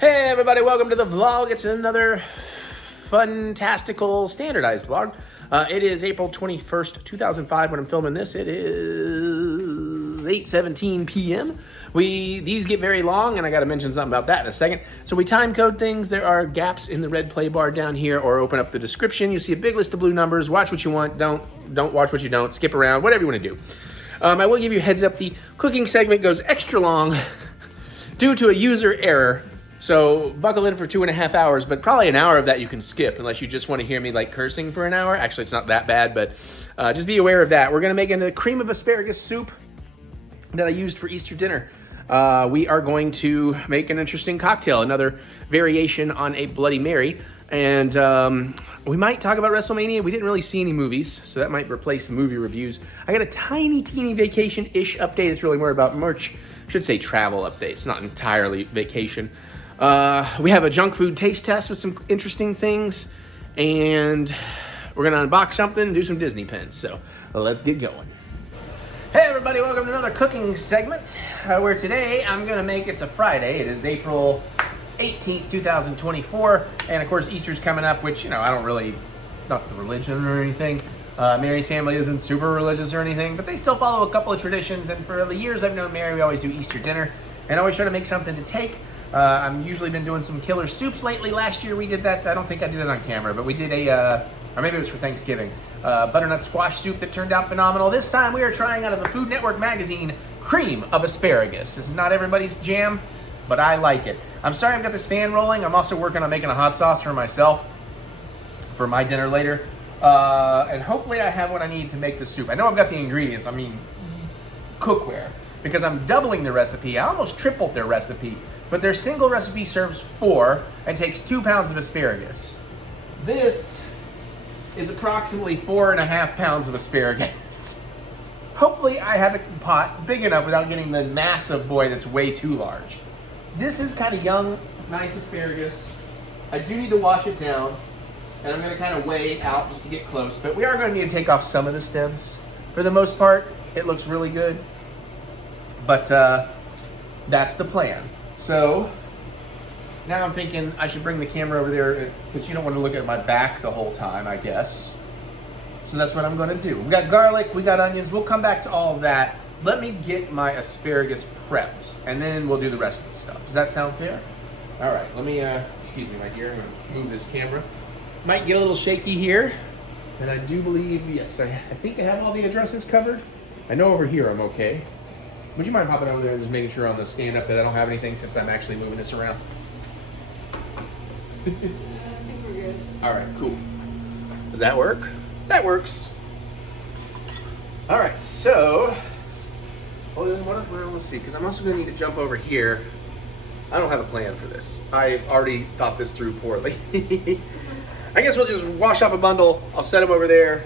Hey everybody, welcome to the vlog. It's another fantastical standardized vlog. It is April 21st, 2005 when I'm filming this. It is 8:17 p.m. These get very long, and I got to mention something about that in a second. So we time code things. There are gaps in the red play bar down here, or open up the description. You see a big list of blue numbers. Watch what you want. Don't watch what you don't. Skip around. Whatever you want to do. I will give you a heads up. The cooking segment goes extra long due to a user error. So buckle in for 2.5 hours, but probably an hour of that you can skip unless you just want to hear me like cursing for an hour. Actually, it's not that bad, but just be aware of that. We're gonna make a cream of asparagus soup that I used for Easter dinner. We are going to make an interesting cocktail, another variation on a Bloody Mary. And we might talk about Wrestlemania. We didn't really see any movies, so that might replace the movie reviews. I got a tiny, teeny vacation-ish update. It's really more about merch. I should say travel update. It's not entirely vacation. We have a junk food taste test with some interesting things, and we're gonna unbox something and do some Disney pins. So let's get going. Hey everybody, welcome to another cooking segment where today I'm gonna make, it's a Friday, it is April 18th, 2024, and of course Easter's coming up, which, you know, I don't really, not the religion or anything. Mary's family isn't super religious or anything, but they still follow a couple of traditions, and for the years I've known Mary, we always do Easter dinner, and always try to make something to take. I've usually been doing some killer soups lately. Last year we did that. I don't think I did it on camera, but we did or maybe it was for Thanksgiving, butternut squash soup that turned out phenomenal. This time we are trying out of the Food Network magazine, Cream of Asparagus. This is not everybody's jam, but I like it. I'm sorry I've got this fan rolling. I'm also working on making a hot sauce for myself for my dinner later. And hopefully I have what I need to make the soup. I know I've got the ingredients, I mean cookware, because I'm doubling the recipe. I almost tripled their recipe. But their single recipe serves 4 and takes 2 pounds of asparagus. This is approximately 4.5 pounds of asparagus. Hopefully I have a pot big enough without getting the massive boy that's way too large. This is kind of young, nice asparagus. I do need to wash it down, and I'm gonna kind of weigh it out just to get close, but we are gonna need to take off some of the stems. For the most part, it looks really good, but that's the plan. So now I'm thinking I should bring the camera over there because you don't want to look at my back the whole time, I guess. So that's what I'm going to do. We got garlic, we got onions. We'll come back to all of that. Let me get my asparagus prepped, and then we'll do the rest of the stuff. Does that sound fair? All right, let me, excuse me, my dear. I'm going to move this camera. Might get a little shaky here. And I do believe, yes, I think I have all the addresses covered. I know over here I'm okay. Would you mind popping over there and just making sure on the stand-up that I don't have anything since I'm actually moving this around? I think we're good. All right, cool. Does that work? That works. All right, so, let's see, because I'm also going to need to jump over here. I don't have a plan for this. I already thought this through poorly. I guess we'll just wash off a bundle. I'll set them over there,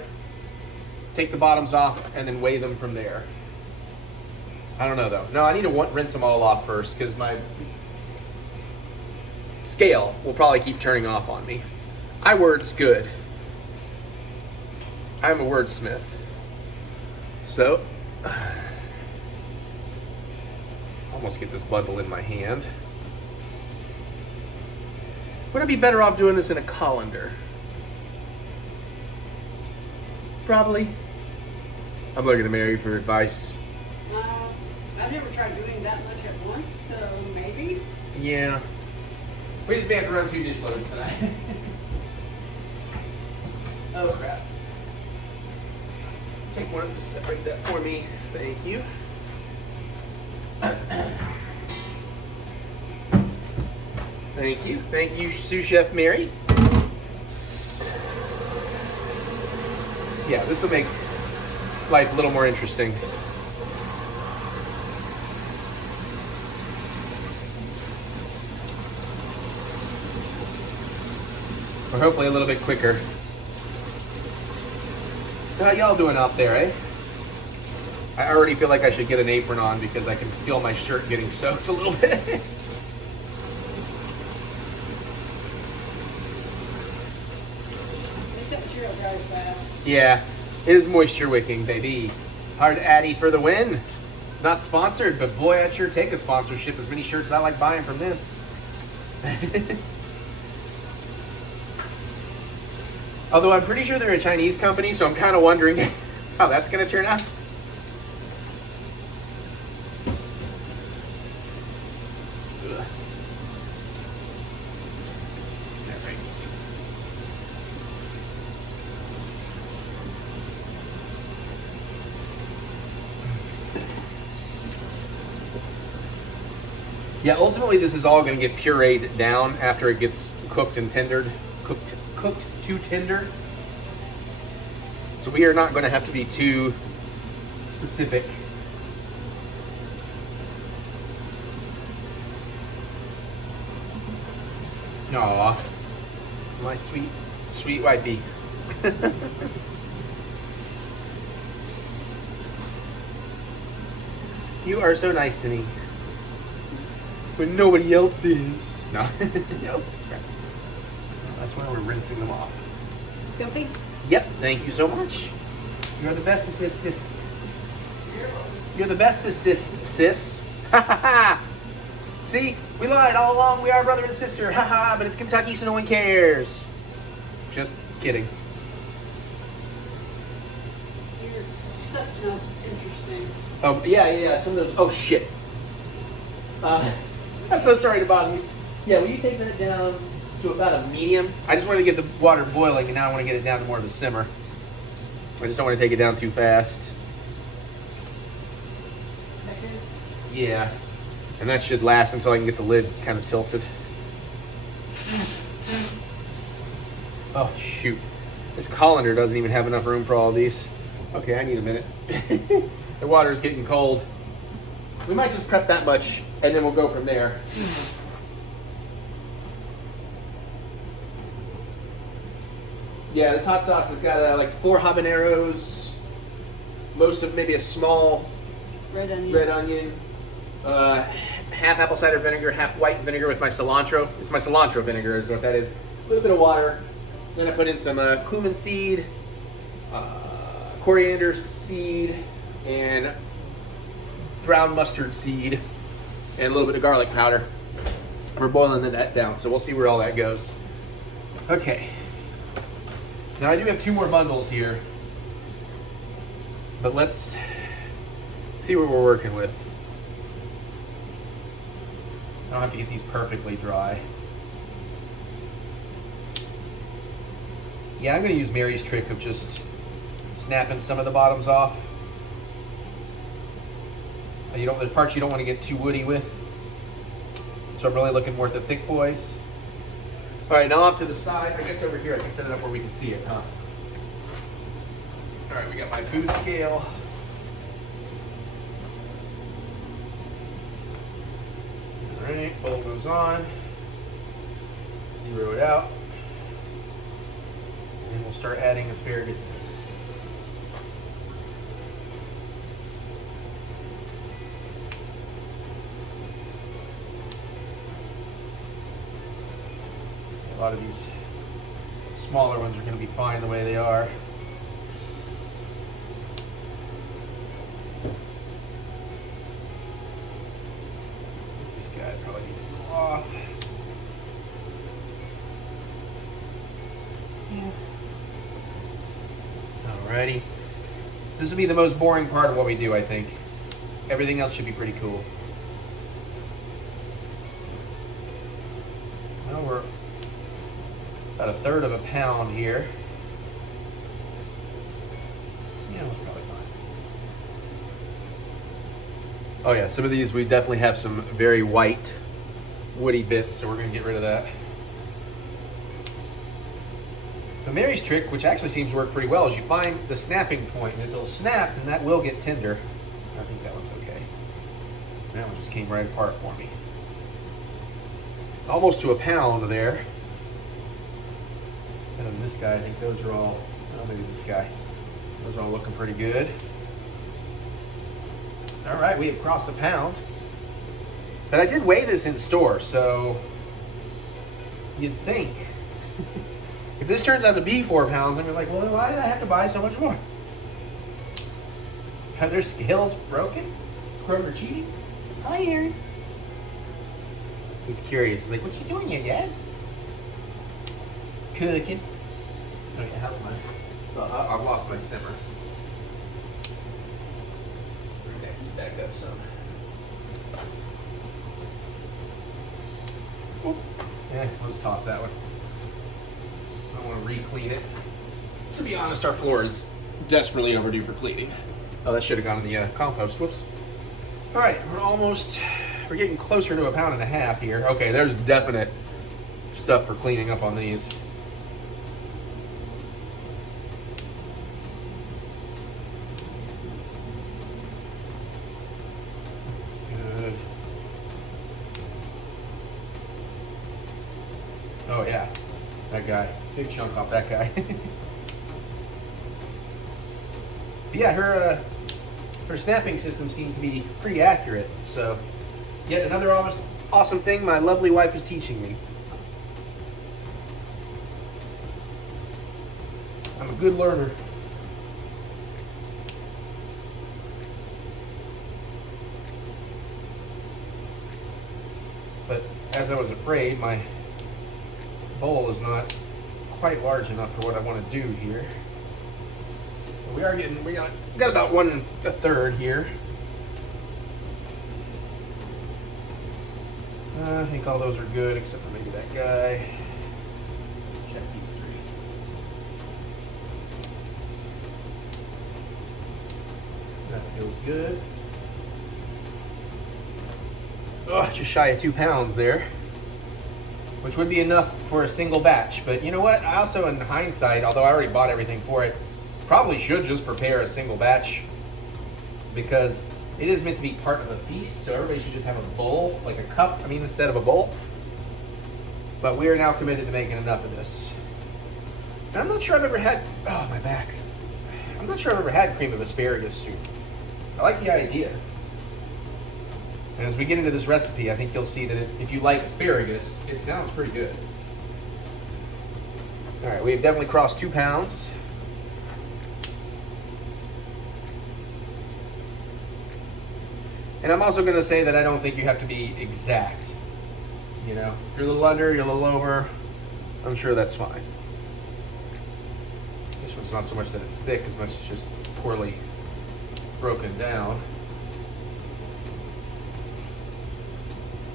take the bottoms off, and then weigh them from there. I don't know though. No, I need to rinse them all off first because my scale will probably keep turning off on me. Words good. I'm a wordsmith. So, almost get this bundle in my hand. Would I be better off doing this in a colander? Probably. I'm looking to Mary for advice. I've never tried doing that much at once, so maybe? Yeah. We just have to run 2 dish loads tonight. Oh crap. Take one and separate that for me. Thank you. Thank you. Thank you, sous chef Mary. Yeah, this will make life a little more interesting. Or hopefully a little bit quicker. So how y'all doing out there, eh? I already feel like I should get an apron on because I can feel my shirt getting soaked a little bit. Except material dries fast. Yeah, it is moisture wicking, baby. Hard Addy for the win. Not sponsored, but boy, I'd sure take a sponsorship. As many shirts as I like buying from them. Although I'm pretty sure they're a Chinese company, so I'm kind of wondering how that's going to turn out. Ugh. All right. Yeah, ultimately this is all going to get pureed down after it gets cooked and tendered, cooked to tender. So we are not going to have to be too specific. Aw, my sweet wifey. You are so nice to me. When nobody else is. No. Nope. That's why we're rinsing them off. Filthy? Yep, thank you so much. You're the best assist. You're the best assist, sis. Ha ha ha! See, we lied all along. We are brother and sister. Ha ha! But it's Kentucky, so no one cares. Just kidding. Your stuff smells interesting. Oh yeah. Some of those. Oh shit. I'm so sorry to bother you. Yeah, will you take that down to about a medium? I just wanted to get the water boiling, and now I want to get it down to more of a simmer. I just don't want to take it down too fast. Yeah. And that should last until I can get the lid kind of tilted. Oh, shoot. This colander doesn't even have enough room for all of these. Okay, I need a minute. The water's getting cold. We might just prep that much, and then we'll go from there. Yeah, this hot sauce has got like 4 habaneros, most of maybe a small Red onion. Half apple cider vinegar, half white vinegar with my cilantro. It's my cilantro vinegar is what that is. A little bit of water. Then I put in some cumin seed, coriander seed, and brown mustard seed, and a little bit of garlic powder. We're boiling that down, so we'll see where all that goes. Okay. Now I do have 2 more bundles here, but let's see what we're working with. I don't have to get these perfectly dry. Yeah, I'm going to use Mary's trick of just snapping some of the bottoms off. There's parts you don't want to get too woody with. So I'm really looking more at the thick boys. All right, now off to the side. I guess over here I can set it up where we can see it, huh? All right, we got my food scale. All right, bowl goes on. Zero it out. And we'll start adding asparagus. A lot of these smaller ones are going to be fine the way they are. This guy probably needs to go off. Alrighty. This will be the most boring part of what we do, I think. Everything else should be pretty cool. Well, we're about 1/3 of a pound here. Yeah, that's probably fine. Oh yeah, some of these we definitely have some very white, woody bits, so we're gonna get rid of that. So Mary's trick, which actually seems to work pretty well, is you find the snapping point, and if it'll snap, then that will get tender. I think that one's okay. That one just came right apart for me. Almost to a pound there. And then this guy, I think those are all, oh, maybe this guy. Those are all looking pretty good. All right, we have crossed a pound. But I did weigh this in store, so you'd think. If this turns out to be 4 pounds, then you're like, well, why did I have to buy so much more? Are their scales broken? Is Kroger cheating? Hi, Aaron. He's curious. He's like, what you doing here, Dad? Cooking. Okay, how's mine? So I've lost my simmer. Bring that heat back up some. Yeah, let's toss that one. I want to re-clean it. To be honest, our floor is desperately overdue for cleaning. Oh, that should have gone in the compost. Whoops. All right, we're getting closer to 1.5 pounds here. Okay, there's definite stuff for cleaning up on these. Good. Oh yeah, that guy. Big chunk off that guy. Yeah, her snapping system seems to be pretty accurate. So, yet another awesome thing my lovely wife is teaching me. I'm a good learner. But as I was afraid, my bowl is not quite large enough for what I want to do here. We got about 1/3 here. I think all those are good except for maybe that guy. Check these 3. That feels good. Oh, just shy of 2 pounds there, which would be enough for a single batch. But you know what? I also, in hindsight, although I already bought everything for it, probably should just prepare a single batch, because it is meant to be part of a feast, so everybody should just have a bowl, like a cup, instead of a bowl. But we are now committed to making enough of this. And I'm not sure I've ever had, oh, my back. I'm not sure I've ever had cream of asparagus soup. I like the idea. And as we get into this recipe, I think you'll see that if you like asparagus, it sounds pretty good. All right, we've definitely crossed 2 pounds. And I'm also going to say that I don't think you have to be exact. You know, you're a little under, you're a little over. I'm sure that's fine. This one's not so much that it's thick as much as just poorly broken down.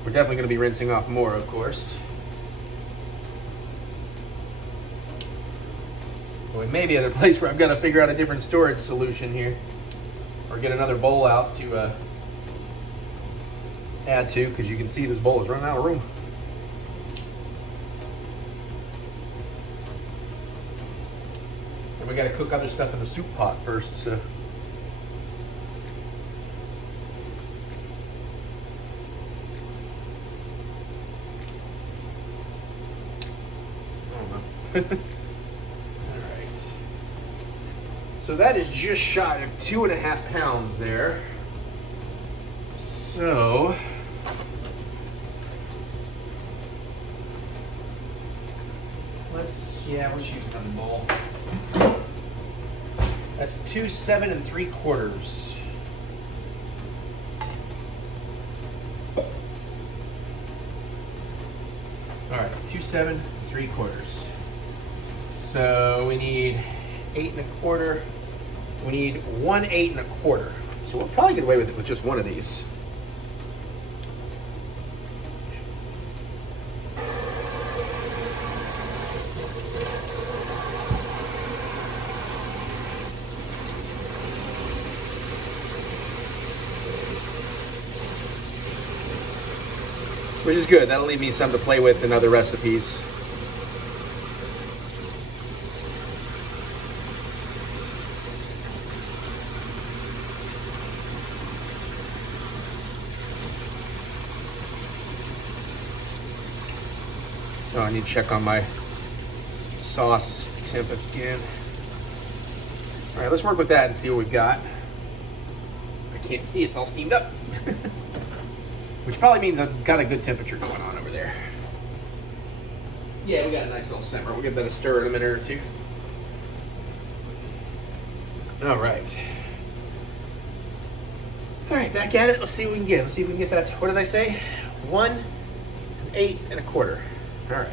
We're definitely going to be rinsing off more, of course. Well, we may be at a place where I've got to figure out a different storage solution here, or get another bowl out to add to, because you can see this bowl is running out of room. And we got to cook other stuff in the soup pot first, so. I don't know. All right. So that is just shy of 2.5 pounds there. So let's use another bowl. That's 2 7 3/4. All right, 2 7 3/4. So we need 8 1/4. We need 1 8 1/4. So we'll probably get away with it with just one of these. Which is good. That'll leave me some to play with in other recipes. Oh, I need to check on my sauce temp again. All right, let's work with that and see what we've got. I can't see, it's all steamed up. Which probably means I've got a good temperature going on over there. Yeah, we got a nice little simmer. We'll give that a stir in a minute or two. All right. All right, back at it. Let's see what we can get. Let's see if we can get that. What did I say? 1 8 1/4. All right.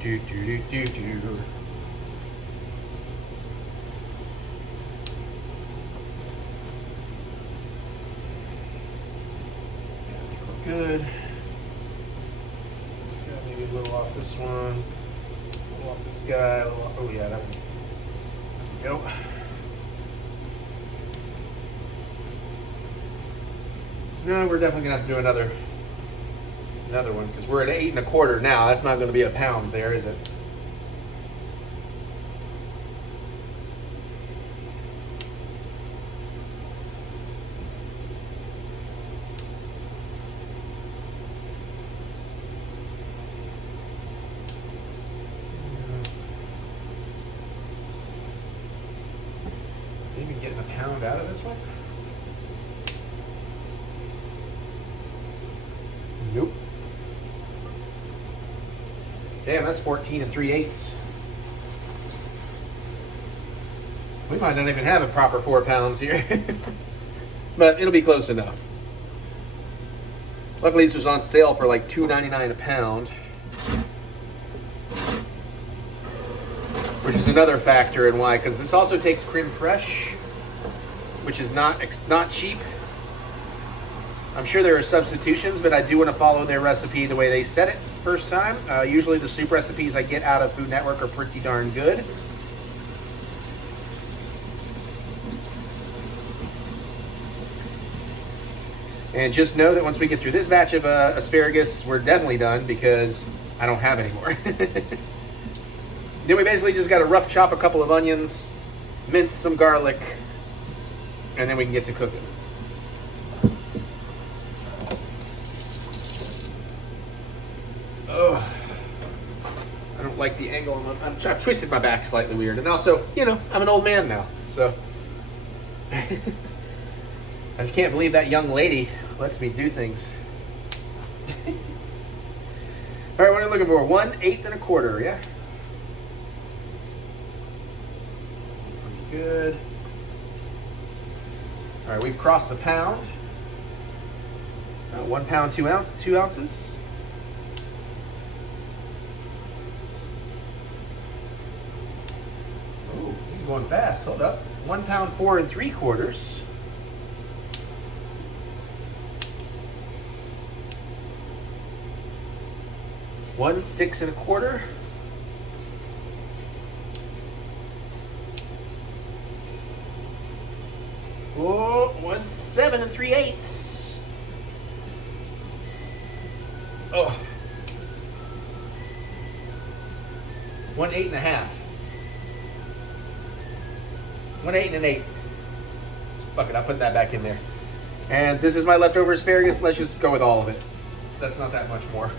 Do. Good. Just got maybe a little off this one, a little off this guy. A little off, oh yeah, that one. There we go. No, we're definitely gonna have to do another one because we're at 8 1/4 now. That's not going to be a pound there, is it? Maybe getting a pound out of this one? Nope. Damn, that's 14 3/8. We might not even have a proper 4 pounds here. But it'll be close enough. Luckily this was on sale for like $2.99 a pound. Which is another factor in why, because this also takes creme fraiche, which is not cheap. I'm sure there are substitutions, but I do want to follow their recipe the way they said it first time. Usually the soup recipes I get out of Food Network are pretty darn good. And just know that once we get through this batch of asparagus, we're definitely done because I don't have any more. Then we basically just got to rough chop a couple of onions, mince some garlic, and then we can get to cooking. Oh, I don't like the angle. I've twisted my back slightly weird. And also, you know, I'm an old man now, so. I just can't believe that young lady lets me do things. All right, what are you looking for? 1 8 1/4, yeah? Good. All right, we've crossed the pound. 1 pound, 2 ounces. Oh, he's going fast. Hold up. 1 pound, 4 3/4. 1 6 1/4. Oh, 1 7 3/8. Oh. 1 8 1/2. 1 8 1/8. Fuck it, I'll put that back in there. And this is my leftover asparagus. Let's just go with all of it. That's not that much more.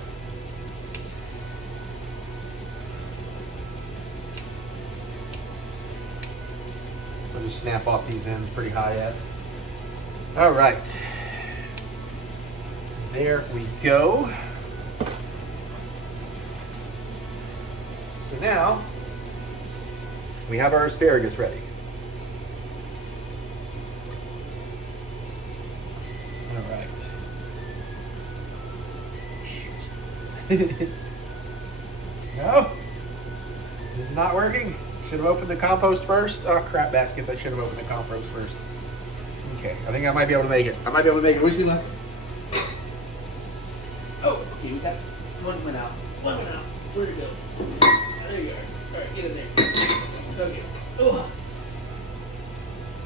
I'll just snap off these ends pretty high at. All right. There we go. So now we have our asparagus ready. All right. Shoot. No, this is not working. Should have opened the compost first. Oh, crap baskets. I should have opened the compost first. Okay, I think I might be able to make it. Wish me luck. Oh, okay, we got one went out. Where'd it go? There you are. All right, get in there. Okay. Oh.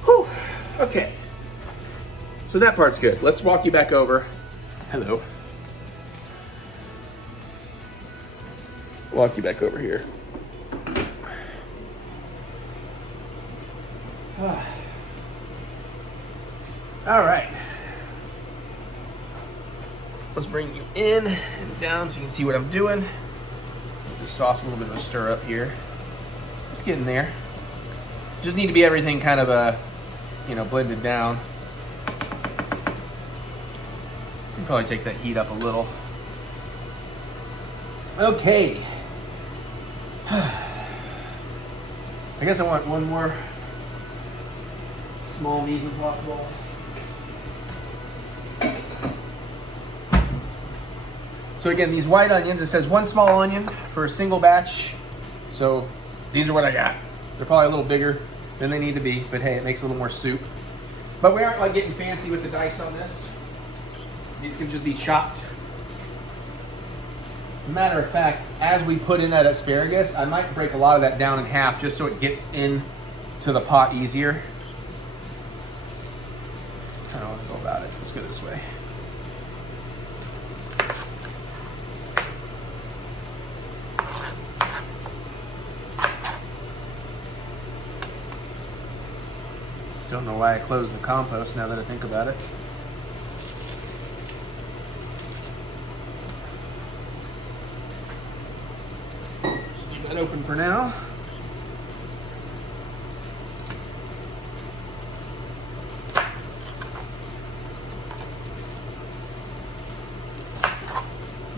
Whew. Okay. So that part's good. Let's walk you back over. Hello. Walk you back over here. All right. Let's bring you in and down so you can see what I'm doing. Give the sauce a little bit of a stir up here. Just getting there. Just need to be everything kind of blended down. Probably take that heat up a little. Okay. I guess I want one more small mise en place bowl. So again, these white onions, it says 1 small onion for a single batch. So these are what I got. They're probably a little bigger than they need to be, but hey, it makes a little more soup. But we aren't like getting fancy with the dice on this. These can just be chopped. Matter of fact, as we put in that asparagus, I might break a lot of that down in half just so it gets in to the pot easier. I don't know how to go about it. Let's go this way. Don't know why I closed the compost now that I think about it. Just keep that open for now.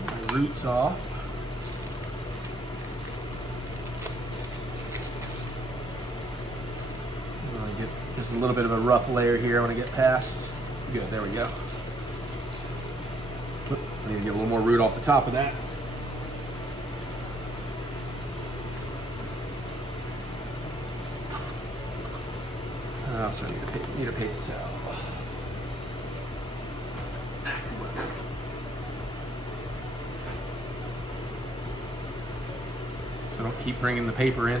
My roots off. Just a little bit of a rough layer here I want to get past. Good, there we go. I need to get a little more root off the top of that. I also need a paper towel. So don't keep bringing the paper in.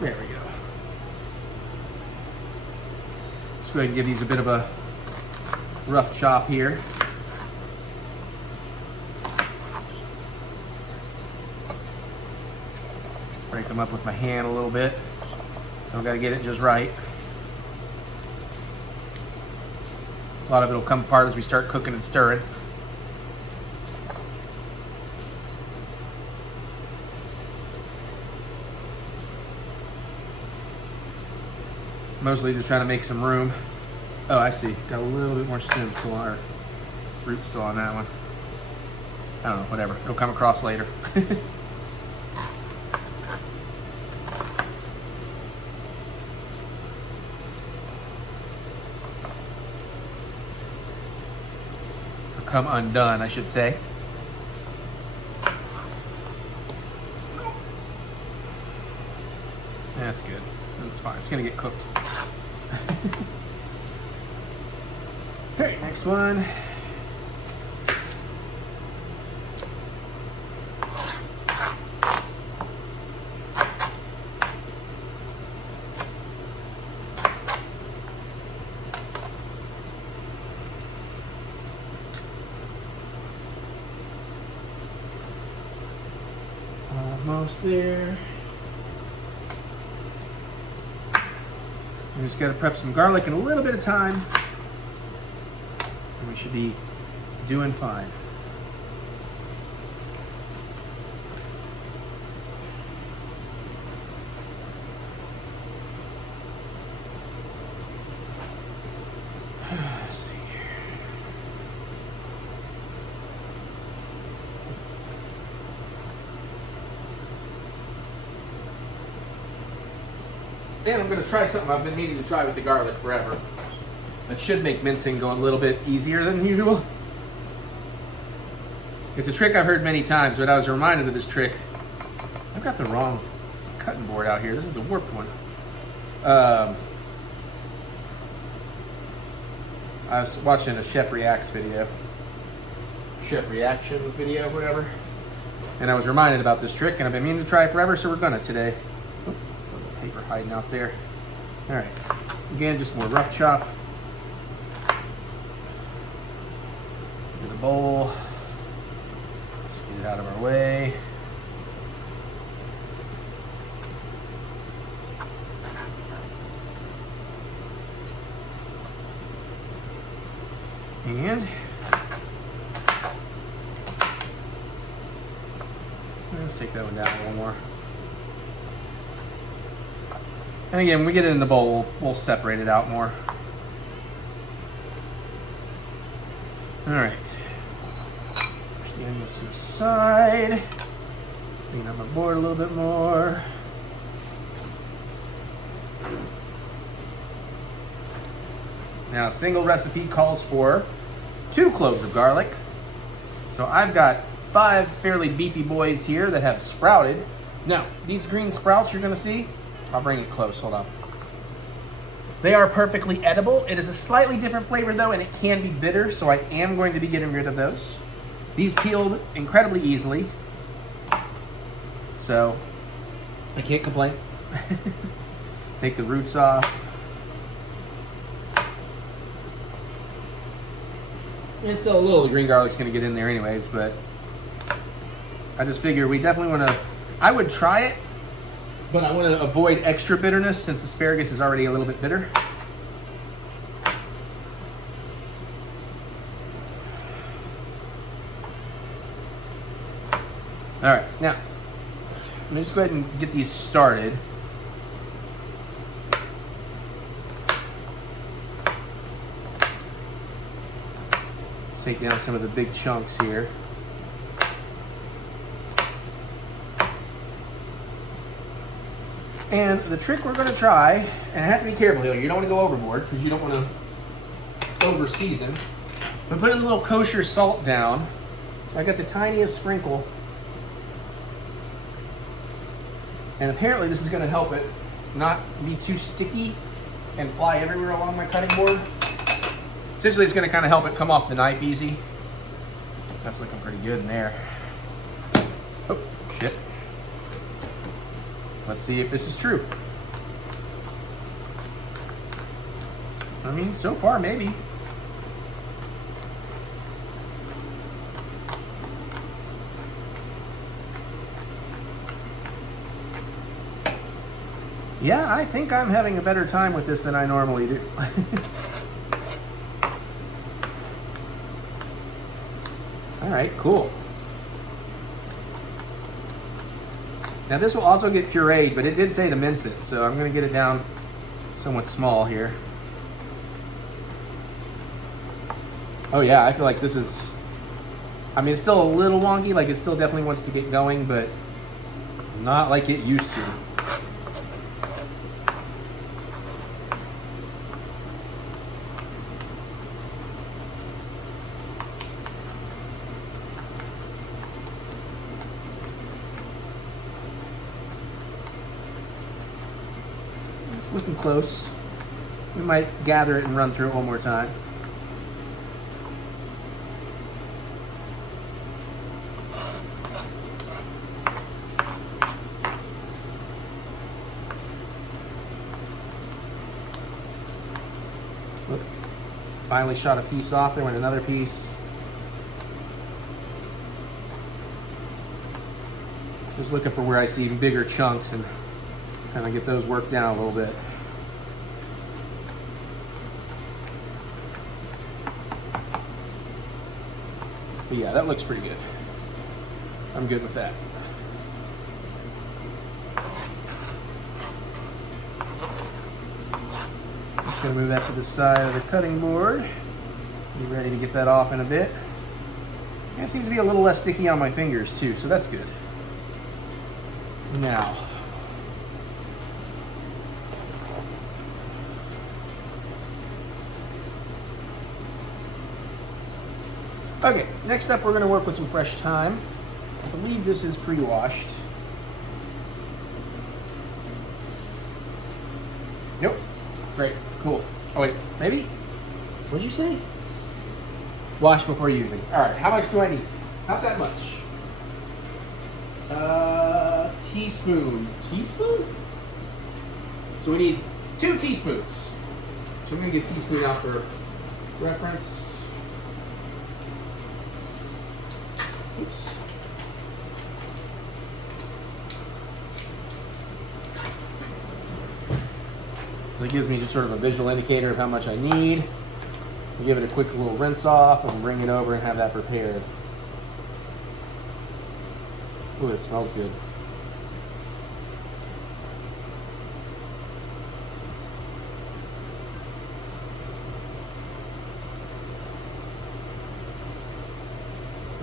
There we go. Let's go ahead and give these a bit of a rough chop here. Break them up with my hand a little bit. I've got to get it just right. A lot of it will come apart as we start cooking and stirring. Mostly just trying to make some room. Oh, I see. Got a little bit more stem still on, or root still on that one. I don't know, whatever. It'll come across later. Or come undone, I should say. That's good. That's fine. It's gonna get cooked. Okay, next one. Almost there. We just got to prep some garlic in a little bit of time, and we should be doing fine. Let's see here. And I'm going to try something I've been needing to try with the garlic forever. That should make mincing go a little bit easier than usual. It's a trick I've heard many times, but I was reminded of this trick. I've got the wrong cutting board out here. This is the warped one. I was watching a Chef Reacts video. Chef Reactions video, whatever. And I was reminded about this trick, and I've been meaning to try it forever, so we're gonna today. Paper hiding out there. All right, again, just more rough chop. Into the bowl. Let's get it out of our way. And let's take that one down a little more. And again, when we get it in the bowl, we'll separate it out more. All right. Push the onions to the side. Clean up my board a little bit more. Now, a single recipe calls for 2 cloves of garlic. So I've got 5 fairly beefy boys here that have sprouted. Now, these green sprouts you're gonna see, I'll bring it close, hold on. They are perfectly edible. It is a slightly different flavor though, and it can be bitter, so I am going to be getting rid of those. These peeled incredibly easily, so I can't complain. Take the roots off. And still a little of the green garlic's gonna get in there anyways, but I just figure we definitely wanna, I would try it, but I wanna avoid extra bitterness since asparagus is already a little bit bitter. All right, now, let me just go ahead and get these started. Take down some of the big chunks here. And the trick we're going to try, and I have to be careful here, you don't want to go overboard because you don't want to over season, but put a little kosher salt down. So I got the tiniest sprinkle. And apparently this is going to help it not be too sticky and fly everywhere along my cutting board. Essentially, it's going to kind of help it come off the knife easy. That's looking pretty good in there. Oh, shit. Let's see if this is true. I mean, so far, maybe. Yeah, I think I'm having a better time with this than I normally do. All right, cool. Now this will also get pureed, but it did say to mince it, so I'm gonna get it down somewhat small here. Oh yeah, I feel like this is, I mean, it's still a little wonky, like it still definitely wants to get going, but not like it used to. Looking close. We might gather it and run through it one more time. Look, finally shot a piece off. There went another piece. Just looking for where I see even bigger chunks and trying to get those worked down a little bit. But yeah, that looks pretty good. I'm good with that. Just gonna move that to the side of the cutting board. Be ready to get that off in a bit. And it seems to be a little less sticky on my fingers too, so that's good. Now, okay, next up we're going to work with some fresh thyme. I believe this is pre-washed. Nope. Great. Cool. Oh wait, maybe? What'd you say? Wash before using. Alright, how much do I need? Not that much. Teaspoon. Teaspoon? So we need 2 teaspoons. So I'm going to get teaspoon out for reference. Oops. That gives me just sort of a visual indicator of how much I need. I'll give it a quick little rinse off and bring it over and have that prepared. Ooh, it smells good.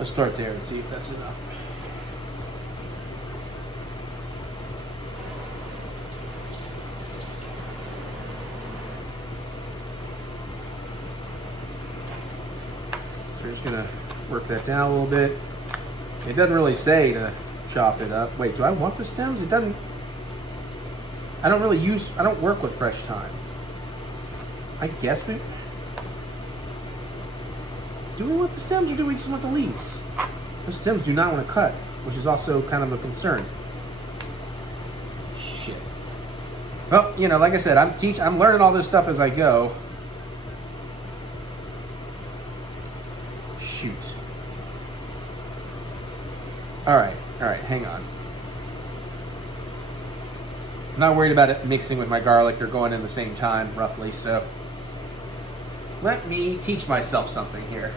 Let's start there and see if that's enough. So we're just gonna work that down a little bit. It doesn't really say to chop it up. Wait, do I want the stems? It doesn't. I don't work with fresh thyme. I guess we. Do we want the stems or do we just want the leaves? The stems do not want to cut, which is also kind of a concern. Shit. Well, you know, like I said, I'm learning all this stuff as I go. Shoot. All right, hang on. I'm not worried about it mixing with my garlic. They're going in the same time, roughly, so let me teach myself something here.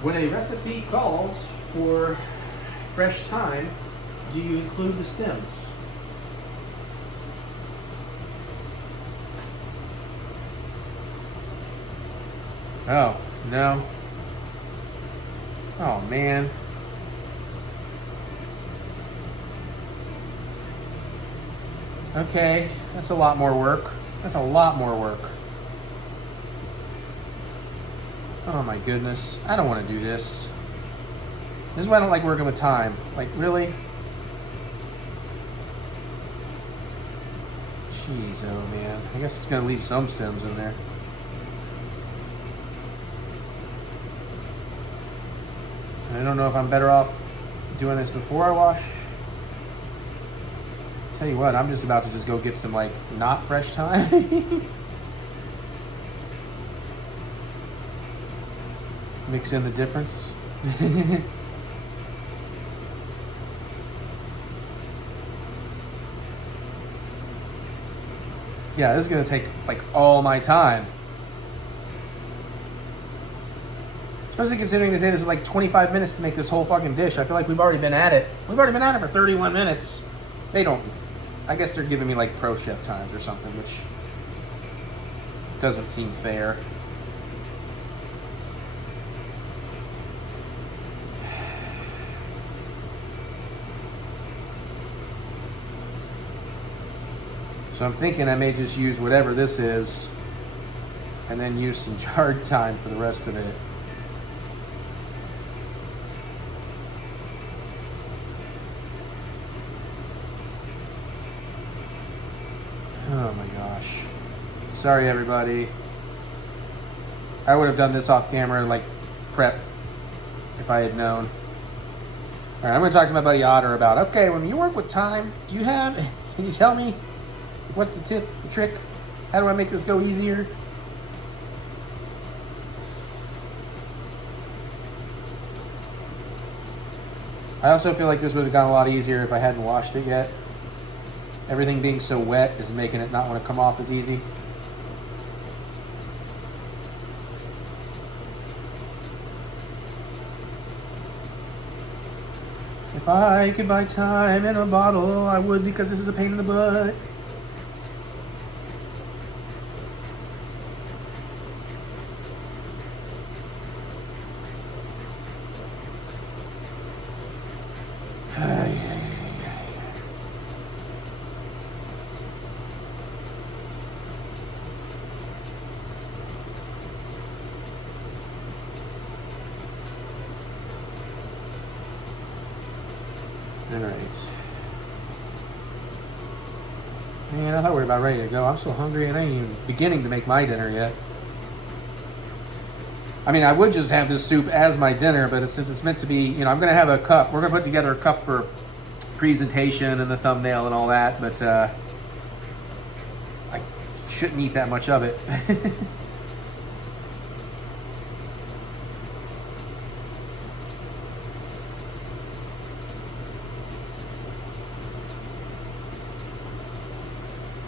When a recipe calls for fresh thyme, do you include the stems? Oh, no. Oh, man. Okay, that's a lot more work. That's a lot more work. Oh my goodness. I don't want to do this. This is why I don't like working with thyme. Like, really? Jeez, oh man. I guess it's going to leave some stems in there. I don't know if I'm better off doing this before I wash. Tell you what, I'm just about to just go get some, like, not fresh thyme. Mix in the difference. Yeah, this is going to take, like, all my time. Especially considering they say this is like 25 minutes to make this whole fucking dish. I feel like we've already been at it. We've already been at it for 31 minutes. They don't. I guess they're giving me like pro chef times or something, which doesn't seem fair. So I'm thinking I may just use whatever this is and then use some jarred thyme for the rest of it. Oh my gosh. Sorry everybody. I would have done this off camera like prep if I had known. Alright, I'm going to talk to my buddy Otter about, okay, when you work with thyme, can you tell me what's the tip, the trick? How do I make this go easier? I also feel like this would have gone a lot easier if I hadn't washed it yet. Everything being so wet is making it not want to come off as easy. If I could buy time in a bottle, I would, because this is a pain in the butt. Alright. Man, I thought we were about ready to go. I'm so hungry and I ain't even beginning to make my dinner yet. I mean, I would just have this soup as my dinner, but since it's meant to be, you know, I'm going to have a cup. We're going to put together a cup for presentation and the thumbnail and all that, but I shouldn't eat that much of it.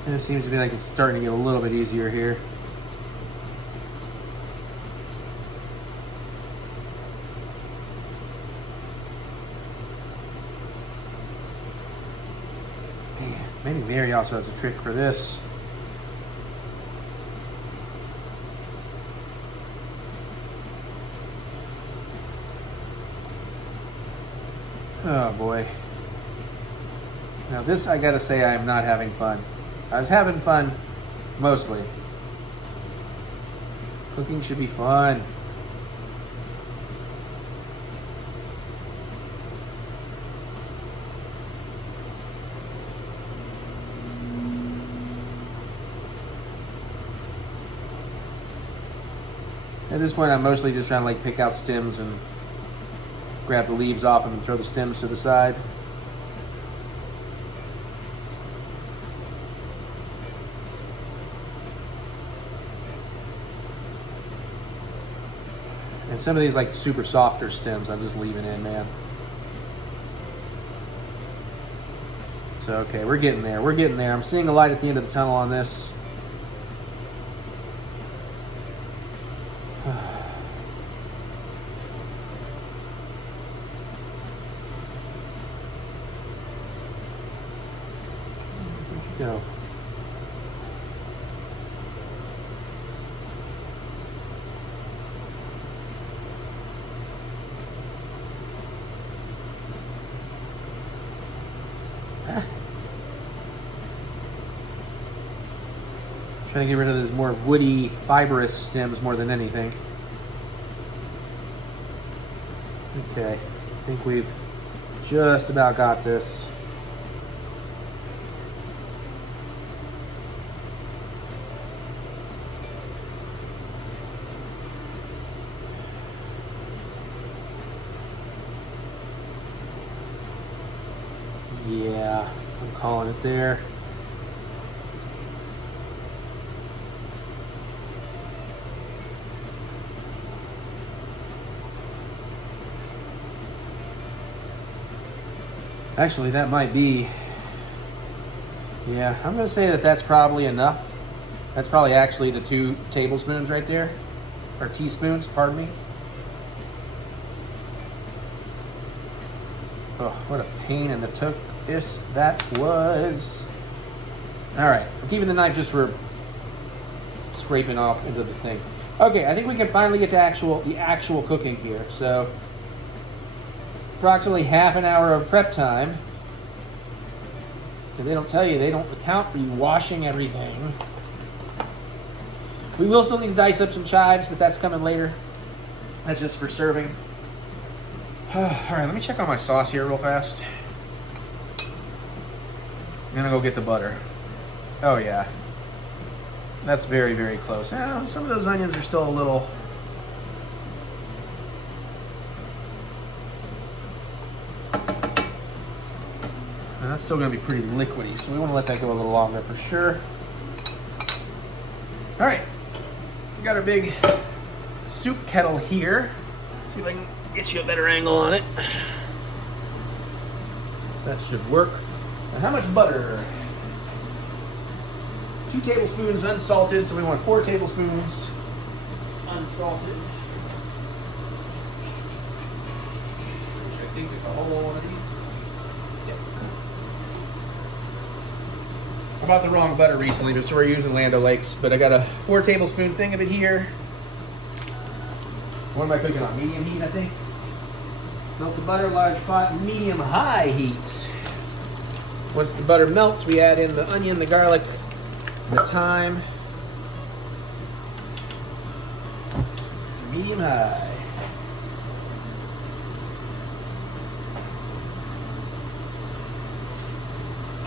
And it seems to be like it's starting to get a little bit easier here. Man, maybe Mary also has a trick for this. Oh boy. Now this, I gotta say, I am not having fun. I was having fun, mostly. Cooking should be fun. At this point, I'm mostly just trying to like pick out stems and grab the leaves off them and throw the stems to the side. And some of these like super softer stems I'm just leaving in, man. So, okay, we're getting there. We're getting there. I'm seeing a light at the end of the tunnel on this. Where'd you go? Trying to get rid of those more woody, fibrous stems more than anything. Okay, I think we've just about got this. Yeah, I'm calling it there. Actually, that might be, yeah, I'm going to say that that's probably enough. That's probably actually the 2 tablespoons right there, or teaspoons, pardon me. Oh, what a pain in the tuck this that was. All right, I'm keeping the knife just for scraping off into the thing. Okay, I think we can finally get to the actual cooking here. So, approximately half an hour of prep time. Because they don't tell you, they don't account for you washing everything. We will still need to dice up some chives, but that's coming later. That's just for serving. All right, let me check on my sauce here real fast. I'm gonna go get the butter. Oh yeah. That's very, very close. Now, some of those onions are still a little... And that's still going to be pretty liquidy, so we want to let that go a little longer for sure. All right, we got our big soup kettle here. Let's see if I can get you a better angle on it. That should work. Now, how much butter? 2 tablespoons unsalted, so we want 4 tablespoons unsalted. I think there's a whole one of these. Yep. I bought the wrong butter recently, so we're using Land O'Lakes, but I got a 4 tablespoon thing of it here. What am I cooking on? Medium heat, I think. Melt the butter, large pot, medium high heat. Once the butter melts, we add in the onion, the garlic, the thyme. Medium high.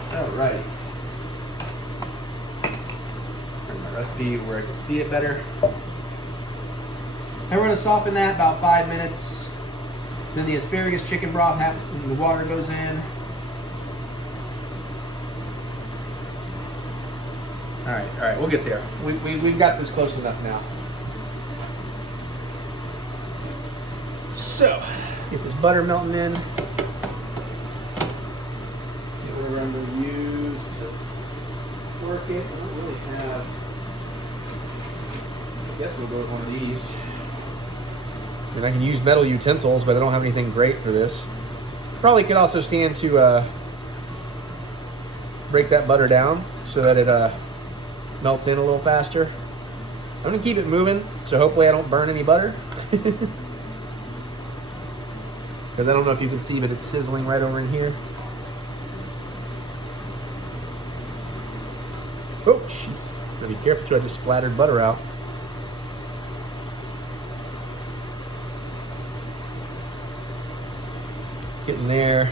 Alrighty. Turn my recipe where I can see it better. I want to soften that about 5 minutes. Then the asparagus chicken broth, the water goes in. All right, we'll get there. We've got this close enough now. So, get this butter melting in. Get whatever I'm going to use to work it. I don't really have. I guess we'll go with one of these. And I can use metal utensils, but I don't have anything great for this. Probably could also stand to break that butter down so that it melts in a little faster. I'm gonna keep it moving, so hopefully I don't burn any butter. Because I don't know if you can see, but it's sizzling right over in here. Oh, jeez. Gotta be careful too, I just splattered butter out. Getting there.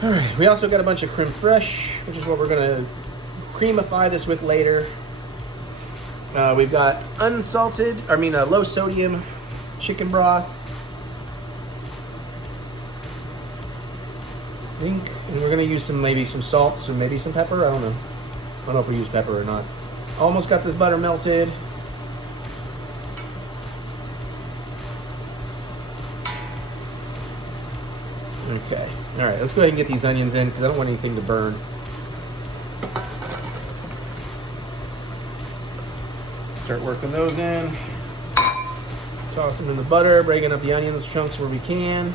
All right, we also got a bunch of creme fraiche, which is what we're gonna creamify this with later. We've got low sodium chicken broth. And we're gonna use maybe some salt, maybe some pepper. I don't know. I don't know if we use pepper or not. Almost got this butter melted. Okay. All right, let's go ahead and get these onions in because I don't want anything to burn. Start working those in. Toss them in the butter, breaking up the onions chunks where we can.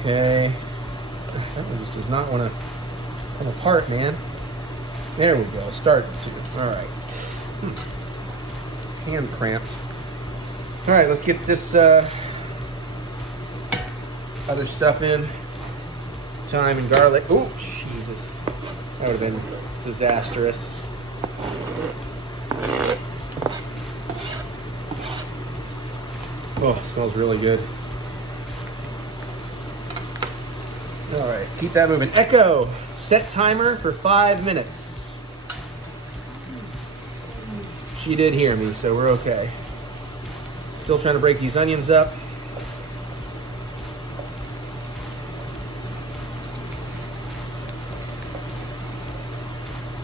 Okay. That one just does not want to come apart, man. There we go. Starting to. All right. Hand cramped. All right, let's get this other stuff in. Thyme and garlic. Oh, Jesus. That would have been disastrous. Oh, it smells really good. All right, keep that moving. Echo, set timer for 5 minutes. She did hear me, so we're okay. Still trying to break these onions up.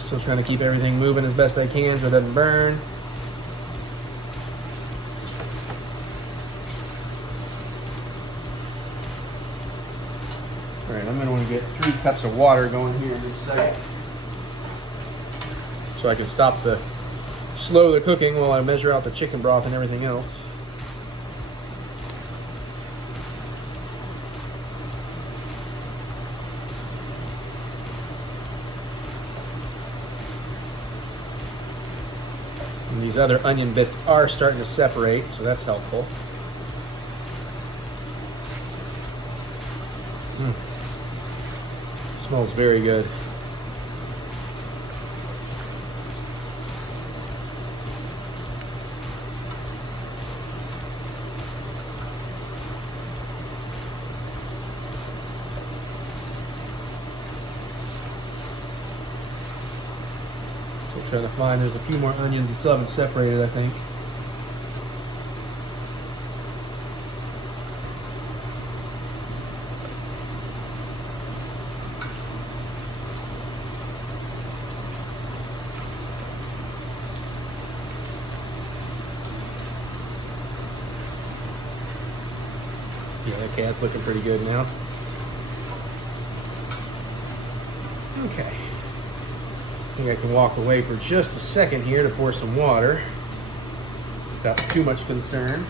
Still trying to keep everything moving as best I can so it doesn't burn. All right, I'm going to want to get 3 cups of water going here in just a second. So I can slow the cooking while I measure out the chicken broth and everything else. And these other onion bits are starting to separate, so that's helpful. Smells very good. Still trying to find, there's a few more onions that still haven't separated, I think. Yeah, okay, that's looking pretty good now. Okay. I think I can walk away for just a second here to pour some water without too much concern.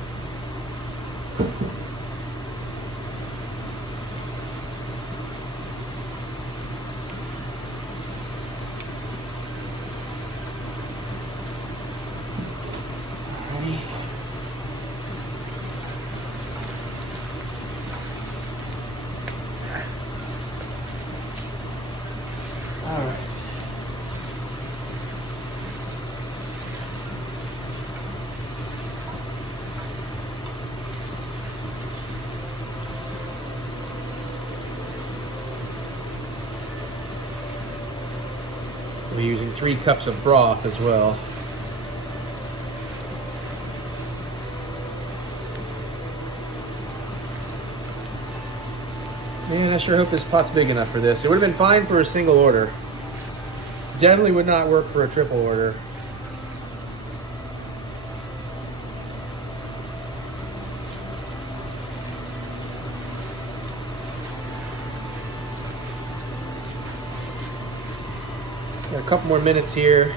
We're using 3 cups of broth as well. Man, I sure hope this pot's big enough for this. It would have been fine for a single order. Definitely would not work for a triple order. Got a couple more minutes here.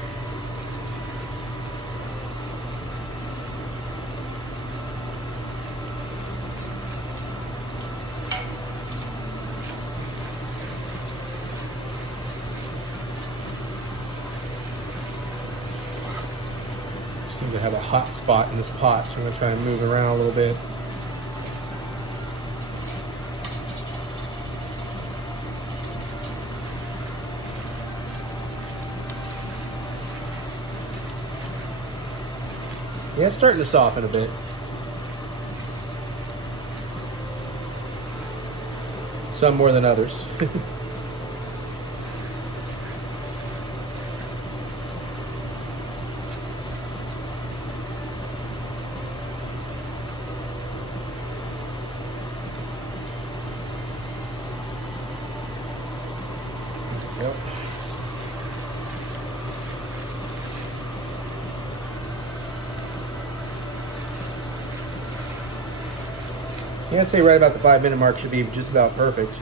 I'm gonna have a hot spot in this pot, so I'm gonna try and move around a little bit. Yeah, it's starting to soften a bit. Some more than others. Yep. Yeah, I'd say right about the 5-minute mark should be just about perfect.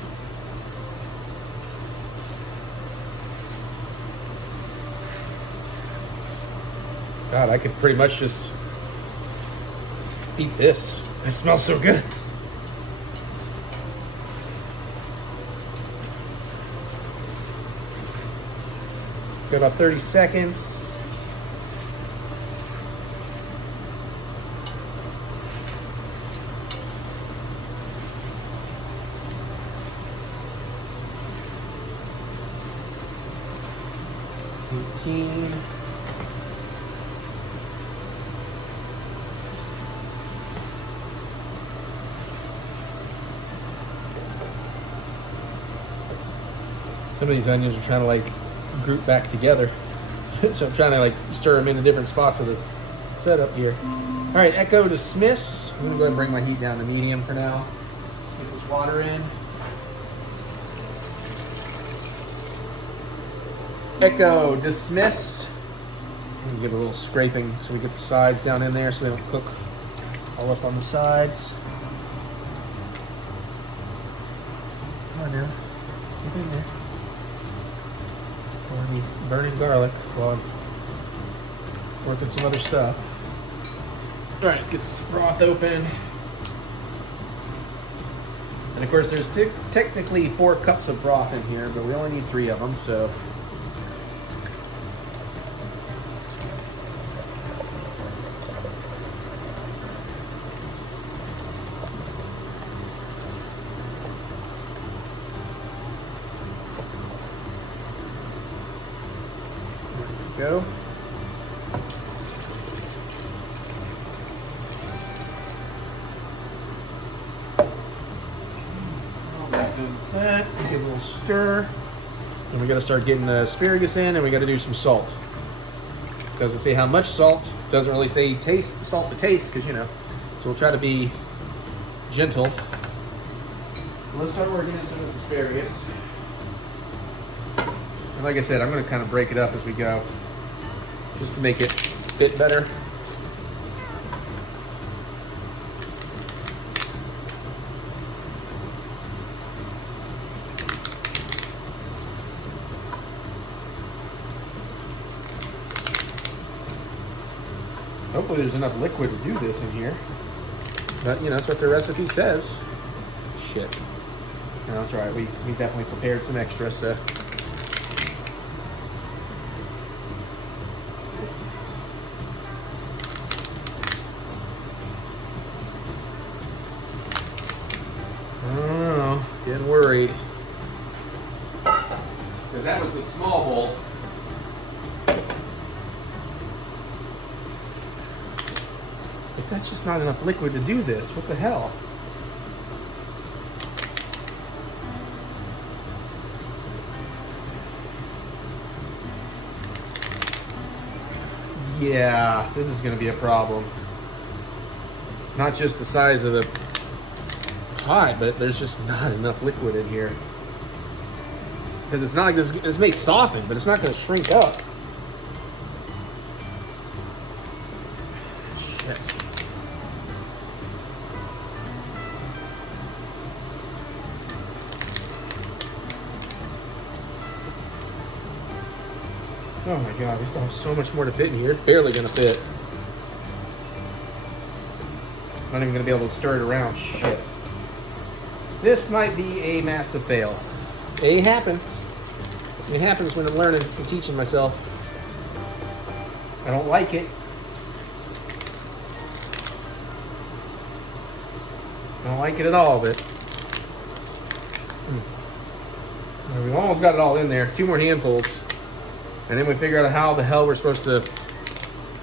God, I could pretty much just eat this. It smells so good. Got about 30 seconds. Some of these onions are trying to like group back together. So I'm trying to like stir them into different spots of the setup here. All right, Echo dismiss. I'm gonna go ahead and bring my heat down to medium for now. Let's get this water in. Echo dismiss. I'm gonna give it a little scraping so we get the sides down in there so they don't cook all up on the sides. Come on now, get in there. Pour me burning garlic while I'm working some other stuff. All right, let's get this broth open. And of course, there's technically 4 cups of broth in here, but we only need 3 of them, so. Go. All right, good with that. Give it a little stir. And we got to start getting the asparagus in, and we got to do some salt. Doesn't say how much salt. Doesn't really say taste salt to taste, because you know. So we'll try to be gentle. Let's start working in some of this asparagus. And like I said, I'm going to kind of break it up as we go, just to make it fit better. Hopefully there's enough liquid to do this in here. But, you know, that's what the recipe says. Shit. No, that's all right. We definitely prepared some extra, so. Oh, getting worried. Because that was the small bowl. But that's just not enough liquid to do this. What the hell? Yeah, this is going to be a problem. Not just the size of the pot, but there's just not enough liquid in here. Because it's not like this, it may soften, but it's not going to shrink up. Shit. Oh my god, we still have so much more to fit in here. It's barely going to fit. I'm not even going to be able to stir it around. Shit. This might be a massive fail. It happens. It happens when I'm learning and teaching myself. I don't like it. don't like it at all, but we almost got it all in there. 2 more handfuls. And then we figure out how the hell we're supposed to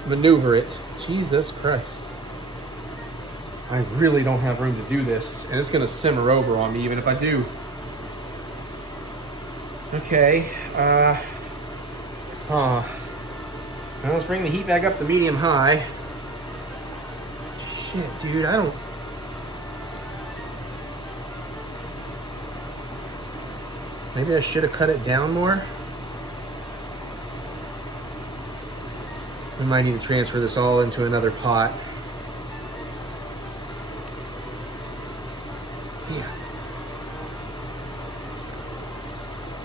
maneuver it. Jesus Christ. I really don't have room to do this. And it's going to simmer over on me even if I do. Okay. Now let's bring the heat back up to medium high. Shit, dude, I don't... Maybe I should have cut it down more. We might need to transfer this all into another pot.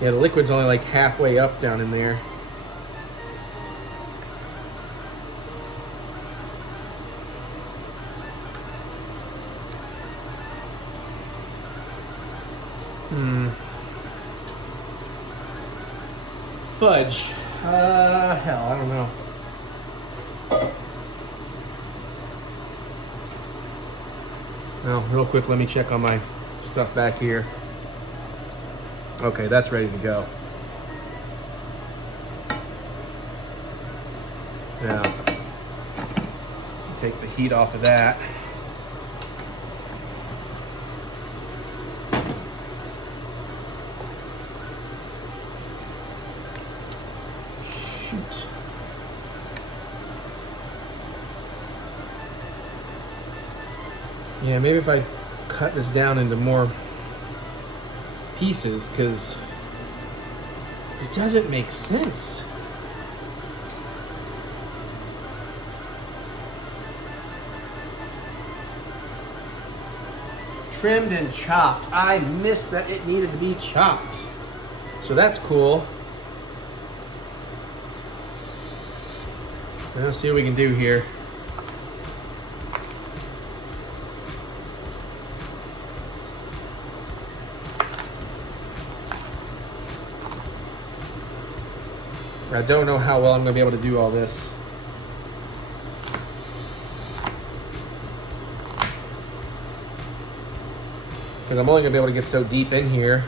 Yeah, the liquid's only like halfway up down in there. Fudge. Hell, I don't know. Well, real quick, let me check on my stuff back here. Okay, that's ready to go. Now, take the heat off of that. Shoot. Yeah, maybe if I cut this down into more pieces, because it doesn't make sense. Trimmed and chopped. I missed that it needed to be chopped. So that's cool. Let's see what we can do here. I don't know how well I'm going to be able to do all this. Because I'm only going to be able to get so deep in here.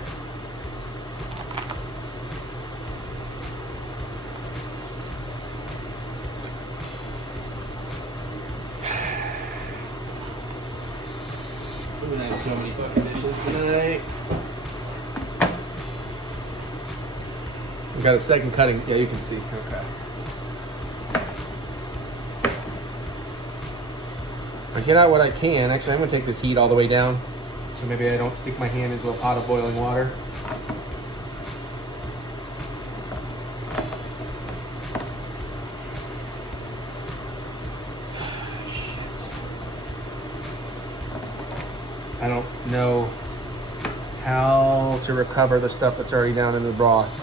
We're going to have so many fucking dishes tonight. We got a second cutting. Yeah, you can see. Okay. I get out what I can. Actually, I'm going to take this heat all the way down. So maybe I don't stick my hand into a pot of boiling water. Shit. I don't know how to recover the stuff that's already down in the broth.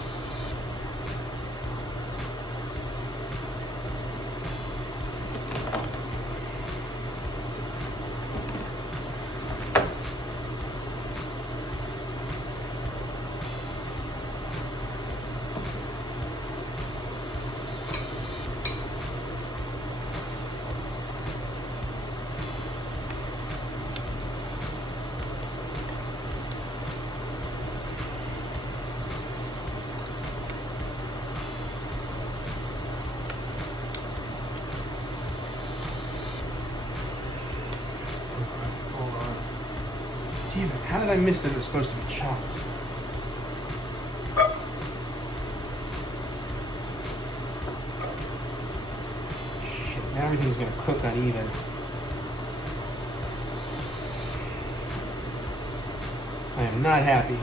Damn it, how did I miss that it was supposed to be chopped? Shit, now everything's gonna cook uneven. I am not happy.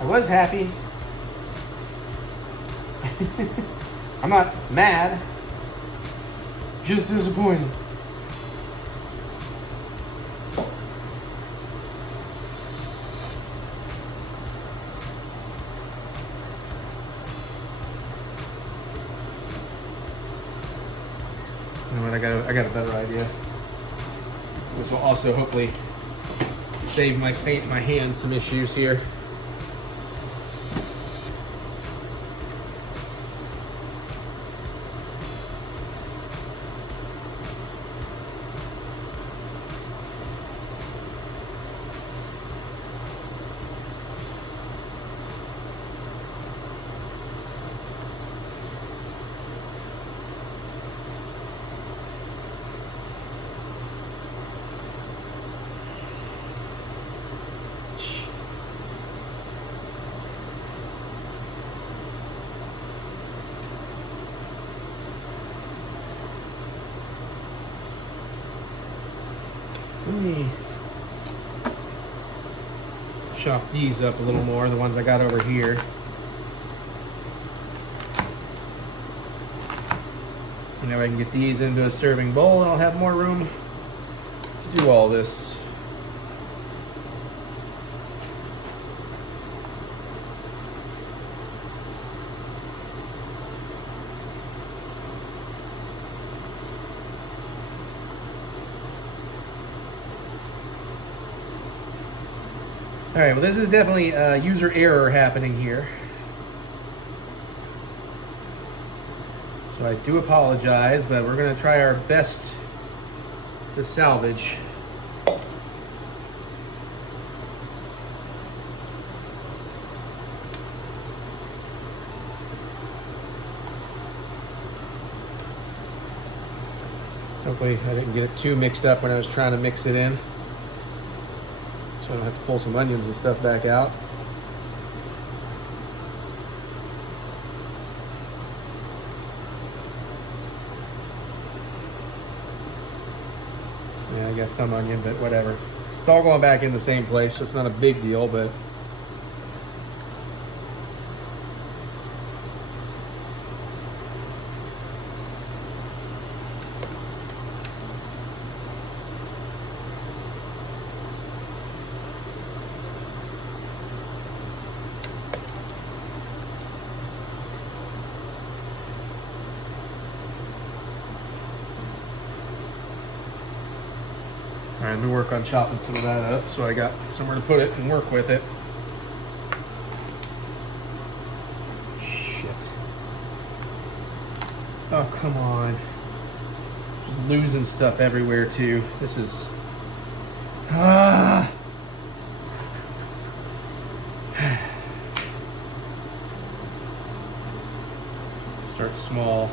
I was happy. I'm not mad. Just disappointed. You know what, I got a better idea. This will also hopefully save my hands some issues here. chop these up a little more, the ones I got over here. And now I can get these into a serving bowl and I'll have more room to do all this. All right, well, this is definitely user error happening here. So I do apologize, but we're gonna try our best to salvage. Hopefully I didn't get it too mixed up when I was trying to mix it in. So I don't have to pull some onions and stuff back out. Yeah, I got some onion, but whatever. It's all going back in the same place, so it's not a big deal, but all right, let me work on chopping some of that up so I got somewhere to put it and work with it. Shit. Oh, come on. Just losing stuff everywhere too. This is... Ah! Start small.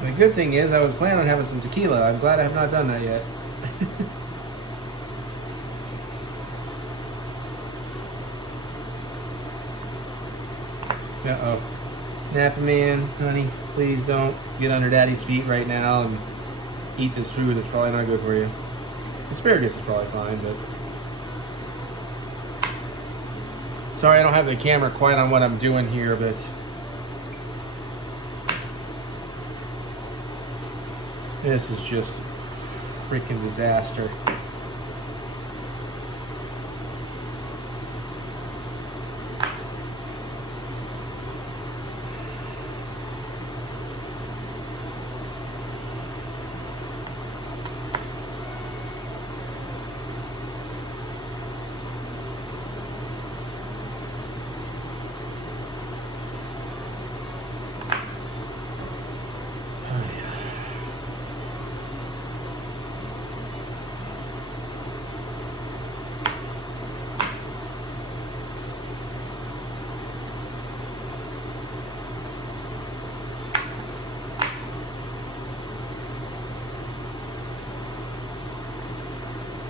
The good thing is I was planning on having some tequila. I'm glad I have not done that yet. Uh-oh. Napa man, honey, please don't get under daddy's feet right now and eat this food. It's probably not good for you. Asparagus is probably fine, but... Sorry I don't have the camera quite on what I'm doing here, but... This is just a freaking disaster.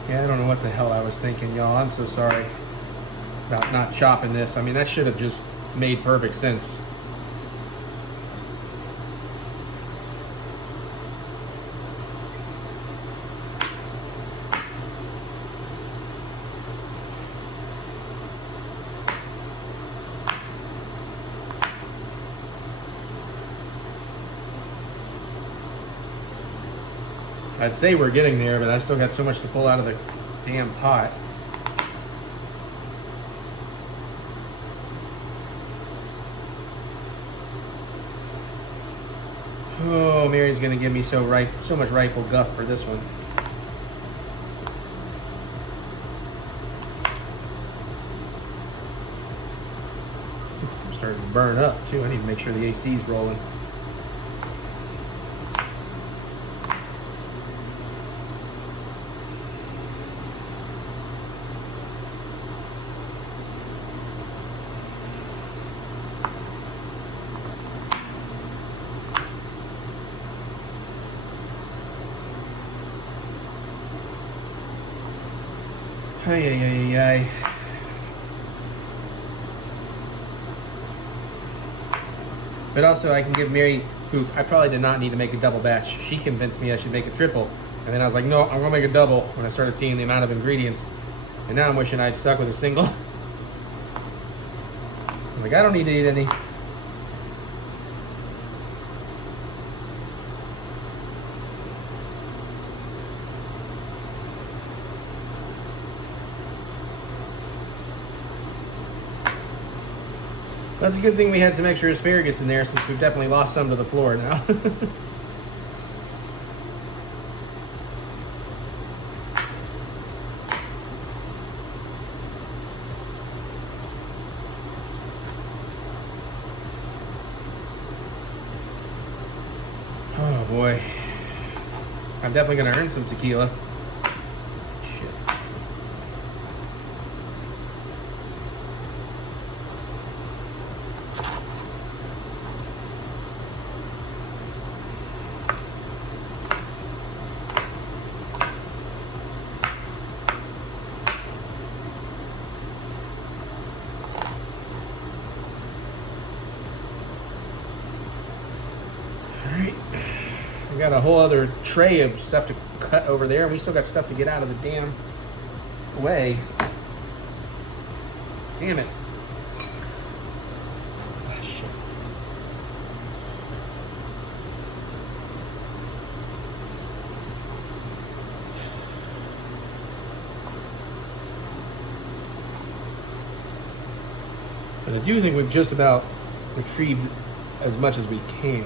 Yeah, I don't know what the hell I was thinking, y'all. I'm so sorry about not chopping this. I mean, that should have just made perfect sense. I'd say we're getting there, but I still got so much to pull out of the damn pot. Oh, Mary's gonna give me so much rifle guff for this one. I'm starting to burn up too. I need to make sure the AC's rolling. Ay, ay, ay, ay, ay. But also I can give Mary, who I probably did not need to make a double batch. She convinced me I should make a triple. And then I was like, no, I'm gonna make a double when I started seeing the amount of ingredients. And now I'm wishing I'd stuck with a single. I'm like, I don't need to eat any. That's a good thing we had some extra asparagus in there, since we've definitely lost some to the floor now. Oh boy. I'm definitely gonna earn some tequila. Shit. We got a whole other tray of stuff to cut over there, and we still got stuff to get out of the damn way. Damn it. Oh, shit. But I do think we've just about retrieved as much as we can.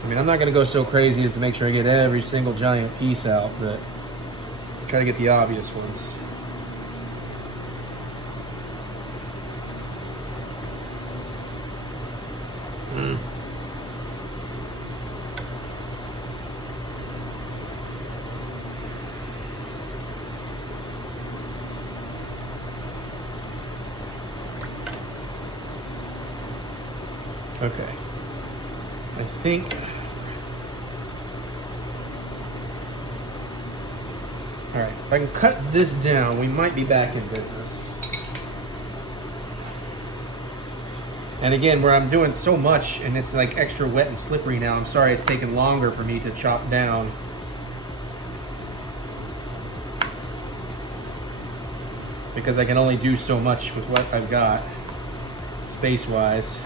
I mean, I'm not going to go so crazy as to make sure I get every single giant piece out, but try to get the obvious ones. Okay. I think... Alright, if I can cut this down, we might be back in business. And again, where I'm doing so much and it's like extra wet and slippery now, I'm sorry it's taken longer for me to chop down. Because I can only do so much with what I've got, space-wise.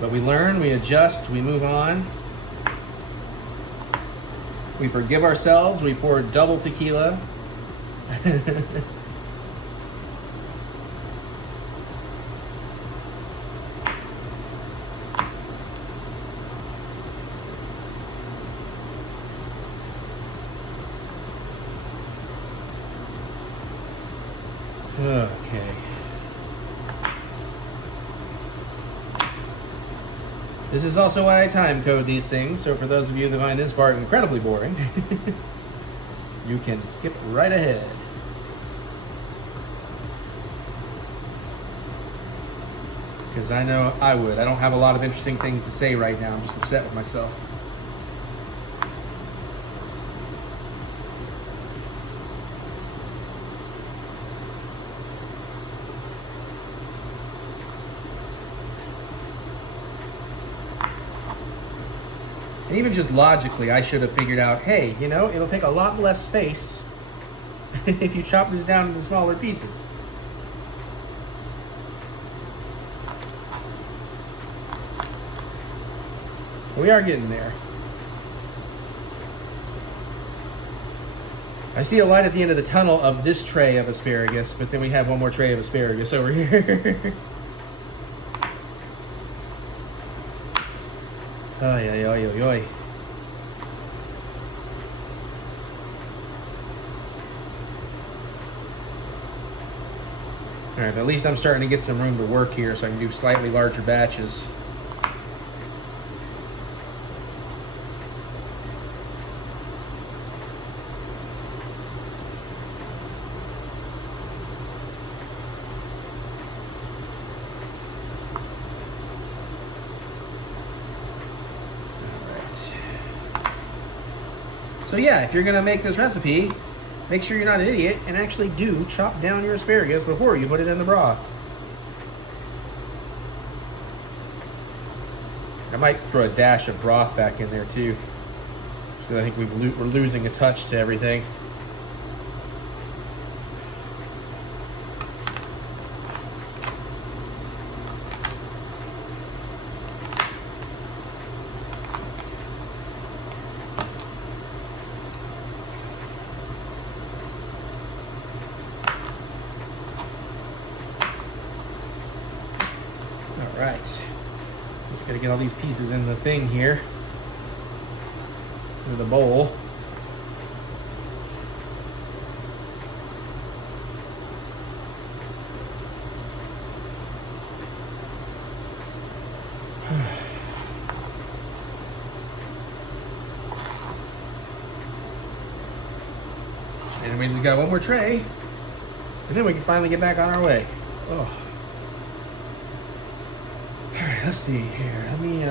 But we learn, we adjust, we move on. We forgive ourselves, we pour double tequila. Okay. This is also why I time code these things, so for those of you that find this part incredibly boring, you can skip right ahead. Because I know I would. I don't have a lot of interesting things to say right now. I'm just upset with myself. And even just logically, I should have figured out, hey, you know, it'll take a lot less space if you chop this down into smaller pieces. We are getting there. I see a light at the end of the tunnel of this tray of asparagus, but then we have one more tray of asparagus over here. Oy, oy, oy, oy, oy. Alright, but at least I'm starting to get some room to work here so I can do slightly larger batches. So yeah, if you're gonna make this recipe, make sure you're not an idiot and actually do chop down your asparagus before you put it in the broth. I might throw a dash of broth back in there too, because I think we're losing a touch to everything. All right. Just gotta get all these pieces in the thing here, in the bowl. And we just got one more tray, and then we can finally get back on our way. Oh. Let's see here. Let me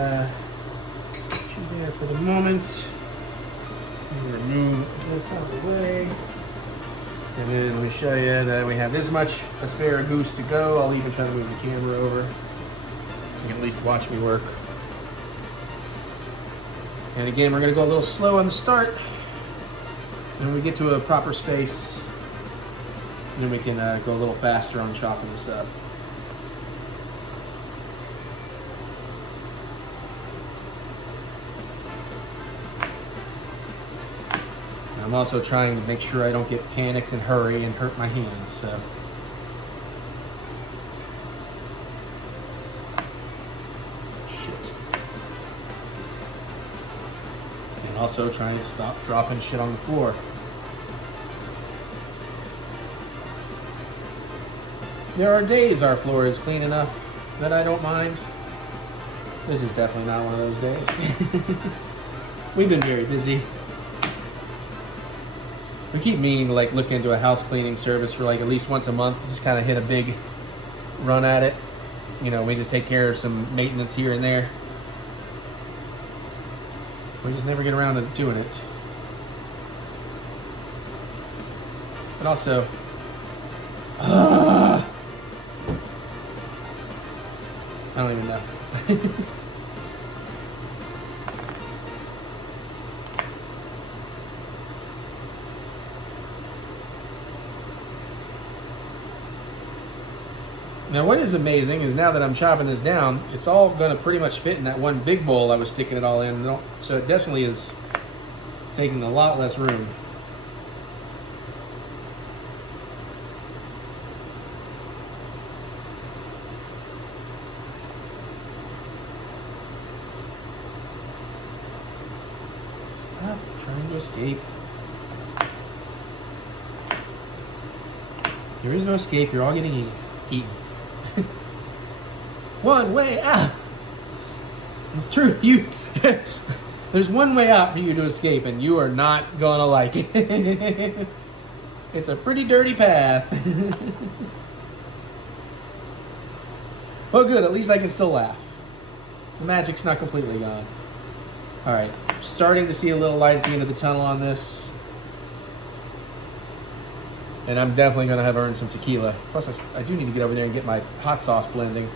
put you there for the moment. Let me remove this out of the way. And then let me show you that we have this much asparagus to go. I'll even try to move the camera over. You can at least watch me work. And again, we're going to go a little slow on the start. And when we get to a proper space, then we can go a little faster on chopping this up. I'm also trying to make sure I don't get panicked and hurry and hurt my hands, so. Shit. And also trying to stop dropping shit on the floor. There are days our floor is clean enough that I don't mind. This is definitely not one of those days. We've been very busy. We keep meaning to like look into a house cleaning service for like at least once a month. Just kind of hit a big run at it. You know, we just take care of some maintenance here and there. We just never get around to doing it. But also, I don't even know. Now what is amazing is now that I'm chopping this down, it's all going to pretty much fit in that one big bowl I was sticking it all in. So it definitely is taking a lot less room. Stop trying to escape. There is no escape, you're all getting eaten. One way out. It's true. There's one way out for you to escape, and you are not gonna like it. It's a pretty dirty path. Well, good. At least I can still laugh. The magic's not completely gone. All right, starting to see a little light at the end of the tunnel on this. And I'm definitely going to have earned some tequila. Plus, I do need to get over there and get my hot sauce blending.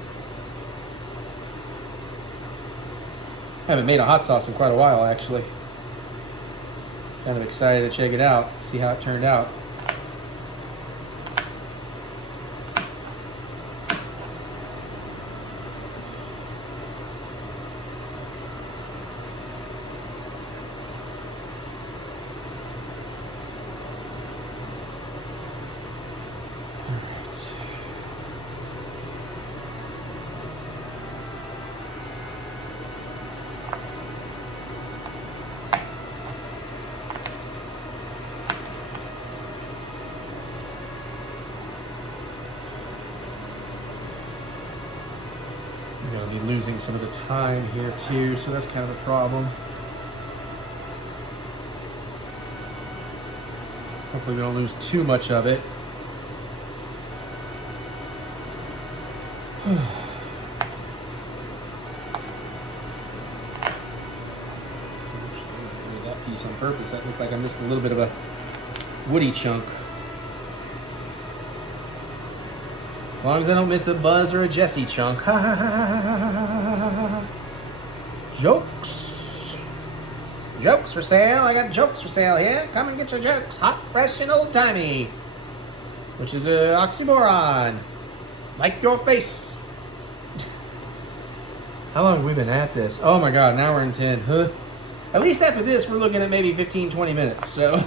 I haven't made a hot sauce in quite a while, actually. Kind of excited to check it out, see how it turned out. I'm going to be losing some of the time here too, so that's kind of a problem. Hopefully we don't lose too much of it. That piece on purpose. That looked like I missed a little bit of a woody chunk. As long as I don't miss a Buzz or a Jesse chunk. Ha ha ha ha ha. Jokes. Jokes for sale. I got jokes for sale here. Come and get your jokes. Hot, fresh, and old-timey. Which is an oxymoron. Like your face. How long have we been at this? Oh my god, an hour and 10. Huh? At least after this, we're looking at maybe 15, 20 minutes, so...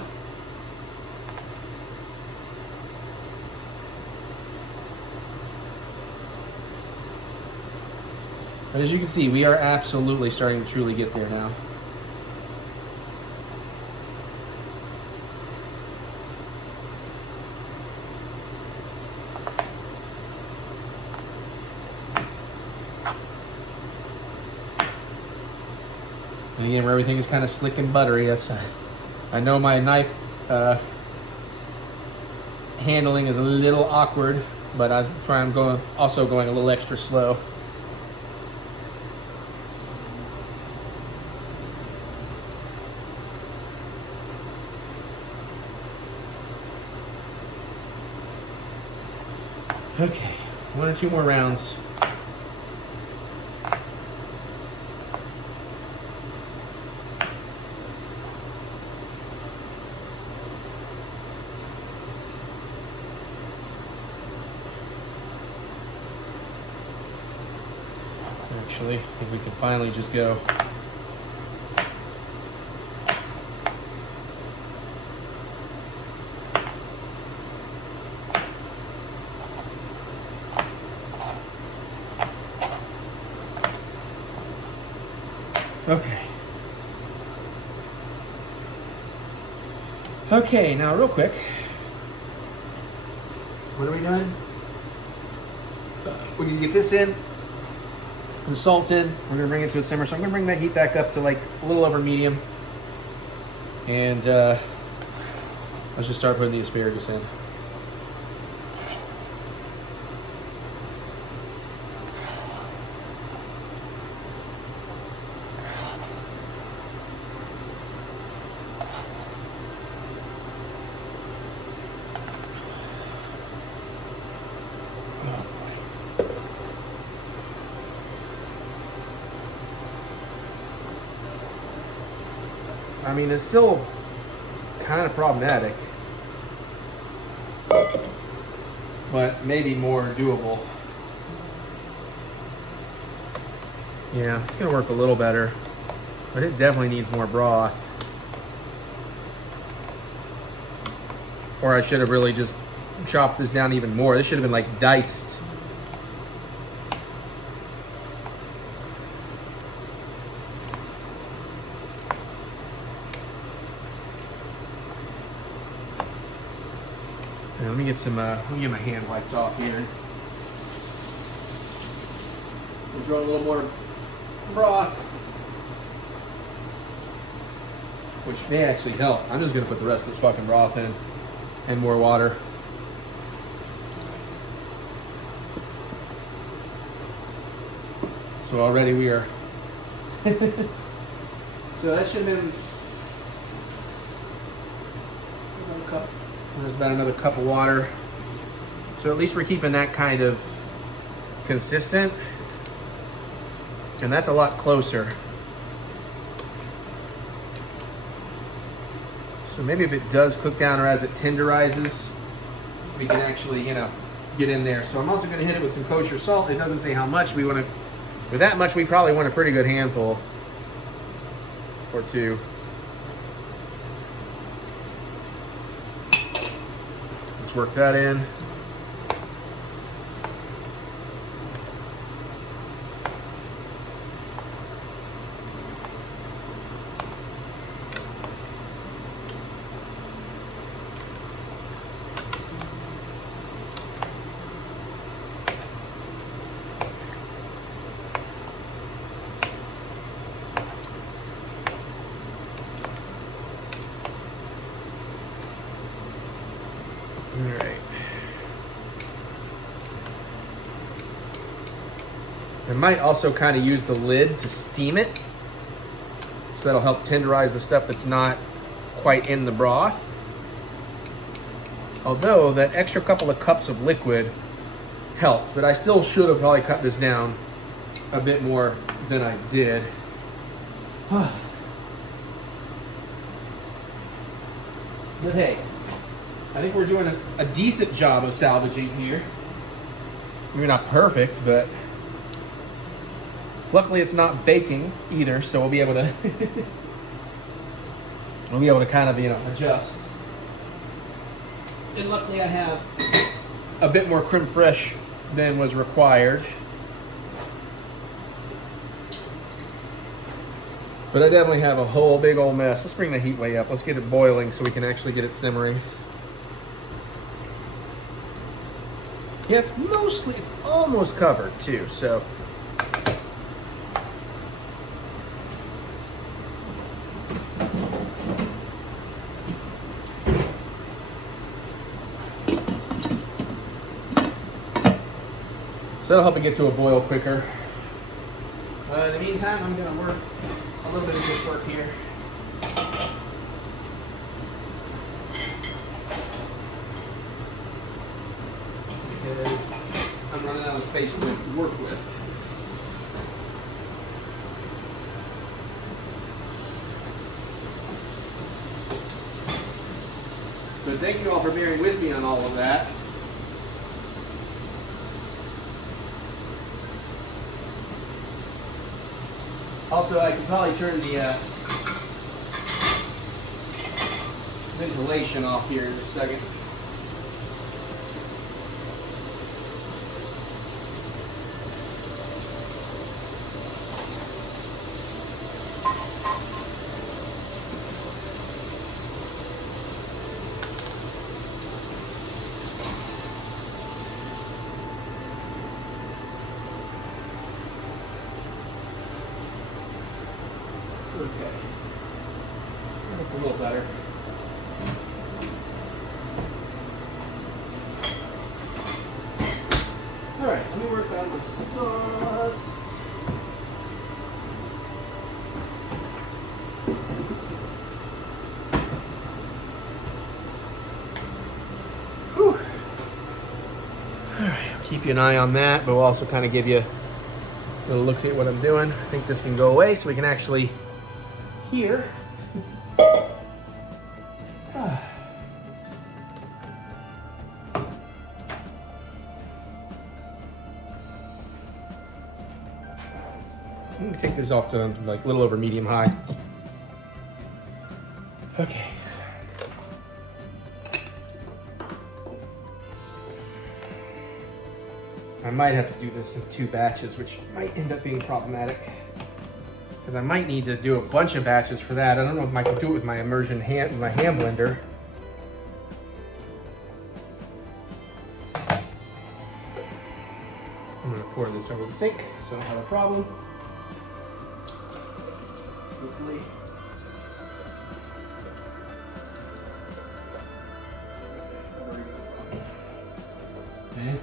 But as you can see, we are absolutely starting to truly get there now. And again, where everything is kind of slick and buttery, that's... I know my knife handling is a little awkward, but I'm also going a little extra slow. Okay, 1 or 2 more rounds. Actually, I think we can finally just go. Okay. Okay, now real quick. What are we doing? We're gonna get this in, the salt in, we're gonna bring it to a simmer. So I'm gonna bring that heat back up to like a little over medium. And let's just start putting the asparagus in. I mean, it's still kind of problematic, but maybe more doable. Yeah, it's gonna work a little better, but it definitely needs more broth. Or I should have really just chopped this down even more. This should have been like diced. Let me get some, let me get my hand wiped off here. We'll throw a little more broth, which may actually help. I'm just gonna put the rest of this fucking broth in and more water. So already we are, so that should have been a cup. There's about another cup of water. So at least we're keeping that kind of consistent. And that's a lot closer. So maybe if it does cook down or as it tenderizes, we can actually, you know, get in there. So I'm also gonna hit it with some kosher salt. It doesn't say how much we wanna, with that much we probably want a pretty good handful or two. Work that in. I might also kind of use the lid to steam it. So that'll help tenderize the stuff that's not quite in the broth. Although that extra couple of cups of liquid helped, but I still should have probably cut this down a bit more than I did. But hey, I think we're doing a decent job of salvaging here. Maybe not perfect, but luckily it's not baking either, so we'll be able to kind of, you know, adjust. And luckily I have a bit more creme fraiche than was required. But I definitely have a whole big old mess. Let's bring the heat way up. Let's get it boiling so we can actually get it simmering. Yeah, it's almost covered too, so. So that'll help it get to a boil quicker. In the meantime, I'm gonna work a little bit of this work here. Because I'm running out of space to work with. But thank you all for bearing with me on all of that. Also, I can probably turn the ventilation off here in a second. Okay, that's a little better. All right, let me work on my sauce. Whew. All right, I'll keep you an eye on that, but we'll also kind of give you a little look at what I'm doing. I think this can go away so we can actually hear. I'm gonna take this off to like a little over medium high. Okay. I might have to do this in 2 batches, which might end up being problematic. Because I might need to do a bunch of batches for that. I don't know if I can do it with my immersion hand blender. I'm gonna pour this over the sink so I don't have a problem. Hopefully. Okay.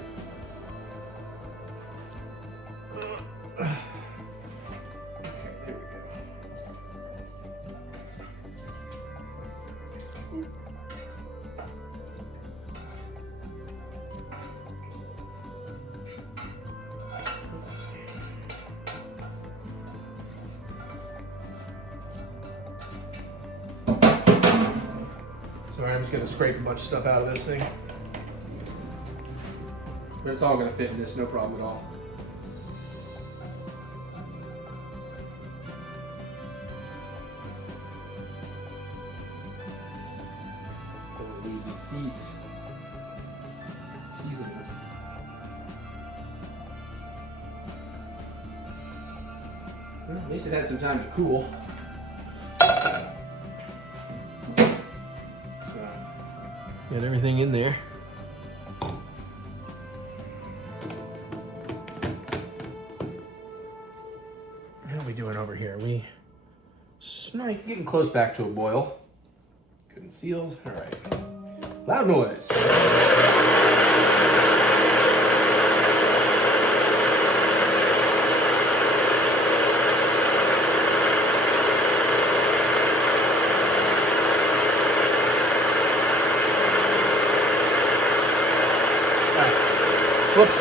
Sorry, I'm just going to scrape a bunch of stuff out of this thing. But it's all going to fit in this, no problem at all. Don't lose these seeds. Seasonings. Well, at least it had some time to cool. Got everything in there. How are we doing over here? We getting close back to a boil. Good and sealed. All right. Loud noise. Whoops.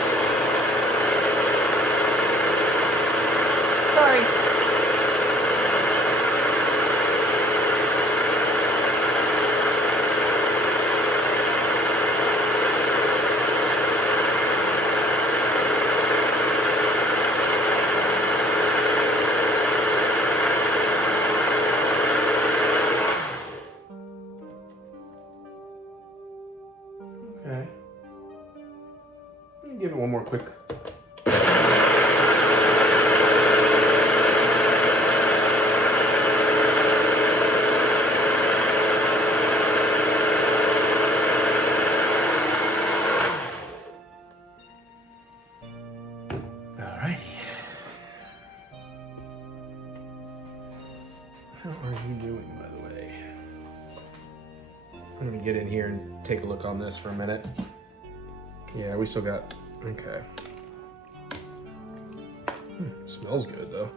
Sorry. Okay. Let me give it one more quick. Alrighty. How are you doing, by the way? I'm gonna get in here and take a look on this for a minute. Yeah, we still got, okay. Smells good though.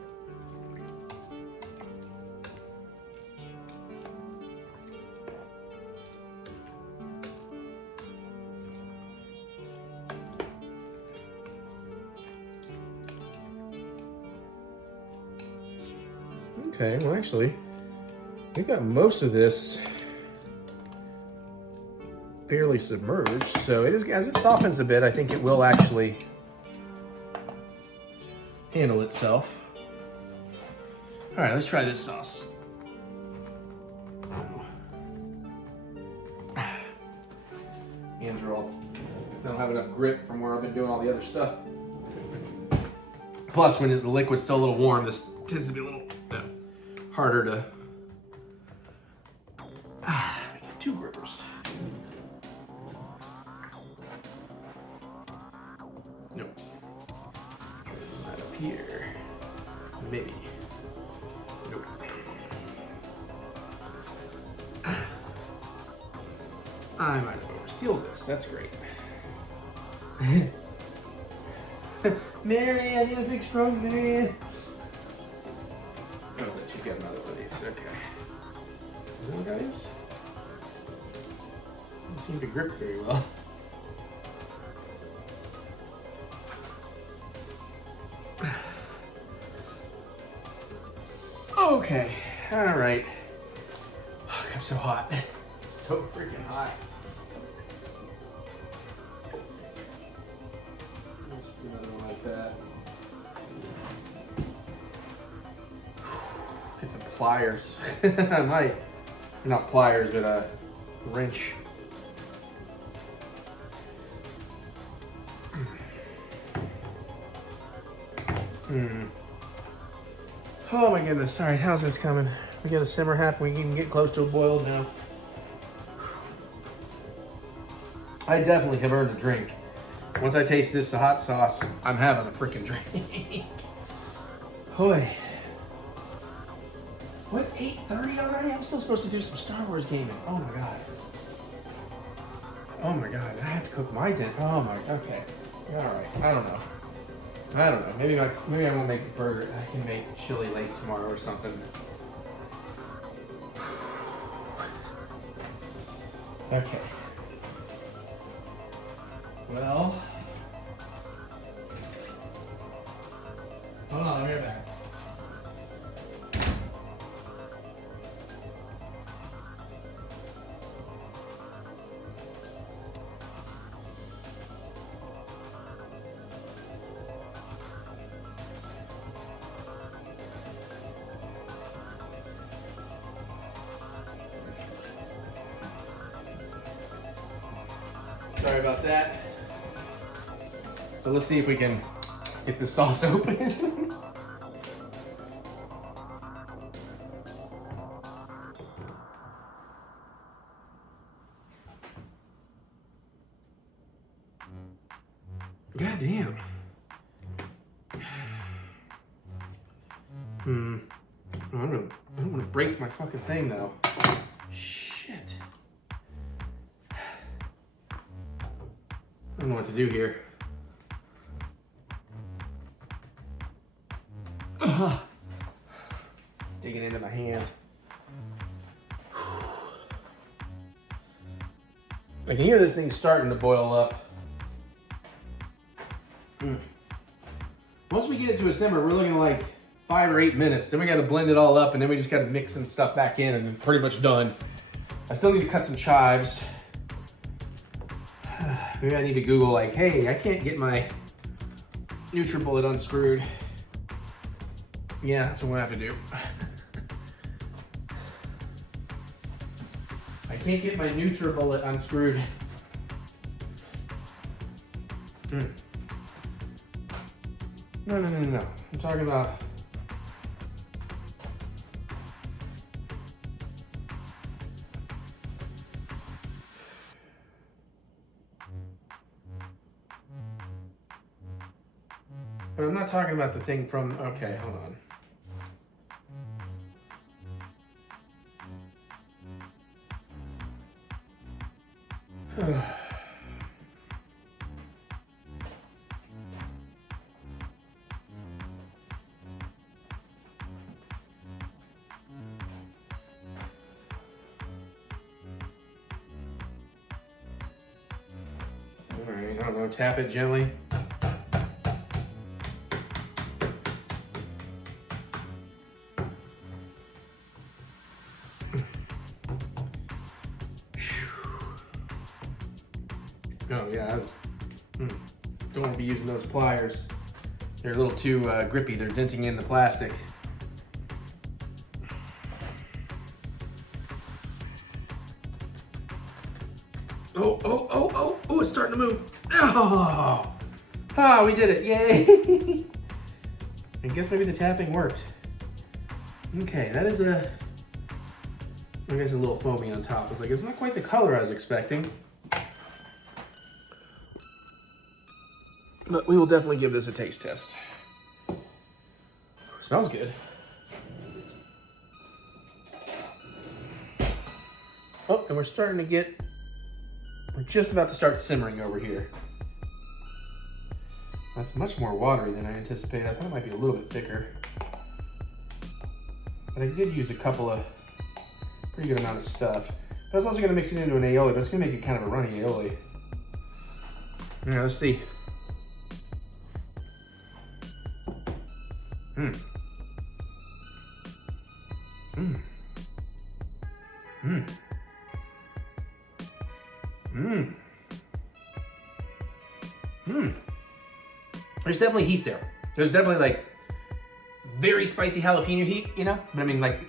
Okay, well actually, we got most of this fairly submerged, so it is, as it softens a bit, I think it will actually handle itself. All right, let's try this sauce. Hands are all, don't have enough grip from where I've been doing all the other stuff. Plus, when the liquid's still a little warm, this tends to be a little harder to get two grippers. Nope. Not up here. Maybe. Nope. I might have oversealed this. That's great. Mary, I need a big strong Mary. Oh, but she's got another one of these. Okay. Well, guys, don't seem to grip very well. Okay. All right. Oh, I'm so hot. So freaking hot. Let's just another one like that. Get some pliers. I might. Not pliers, but a wrench. Oh my goodness. All right, how's this coming? We got a simmer hap. We can get close to a boil now. I definitely have earned a drink. Once I taste this hot sauce, I'm having a freaking drink. Hoy. What's 8:30 already? I'm still supposed to do some Star Wars gaming. Oh my god. Oh my god. I have to cook my dinner. Oh my. Okay. All right. I don't know. Maybe I won't make a burger. I can make chili late tomorrow or something. Okay. Well. Hold on. I'll be right back. Sorry about that. So let's see if we can get this sauce open. God damn. I don't want to break my fucking thing though. Shit. I don't know what to do here. Digging into my hand. I can hear this thing starting to boil up. Once we get it to a simmer, we're looking at like 5 or 8 minutes. Then we got to blend it all up, and then we just got to mix some stuff back in, and it's pretty much done. I still need to cut some chives. Maybe I need to Google like, hey, I can't get my NutriBullet unscrewed. Yeah, that's what we'll have to do. I can't get my NutriBullet unscrewed. No. I'm talking about. But I'm not talking about the thing from. Okay, hold on. All right, I don't know, tap it gently. Oh yeah, don't want to be using those pliers. They're a little too grippy. They're denting in the plastic. Oh, it's starting to move. Oh, we did it, yay. I guess maybe the tapping worked. Okay, that is I guess a little foamy on top. It's like, it's not quite the color I was expecting. But we will definitely give this a taste test. Smells good. Oh, and we're just about to start simmering over here. That's much more watery than I anticipated. I thought it might be a little bit thicker. But I did use a couple of pretty good amount of stuff. But I was also gonna mix it into an aioli, but it's gonna make it kind of a runny aioli. Yeah, let's see. There's definitely heat there. There's definitely like very spicy jalapeno heat, you know? But I mean, like,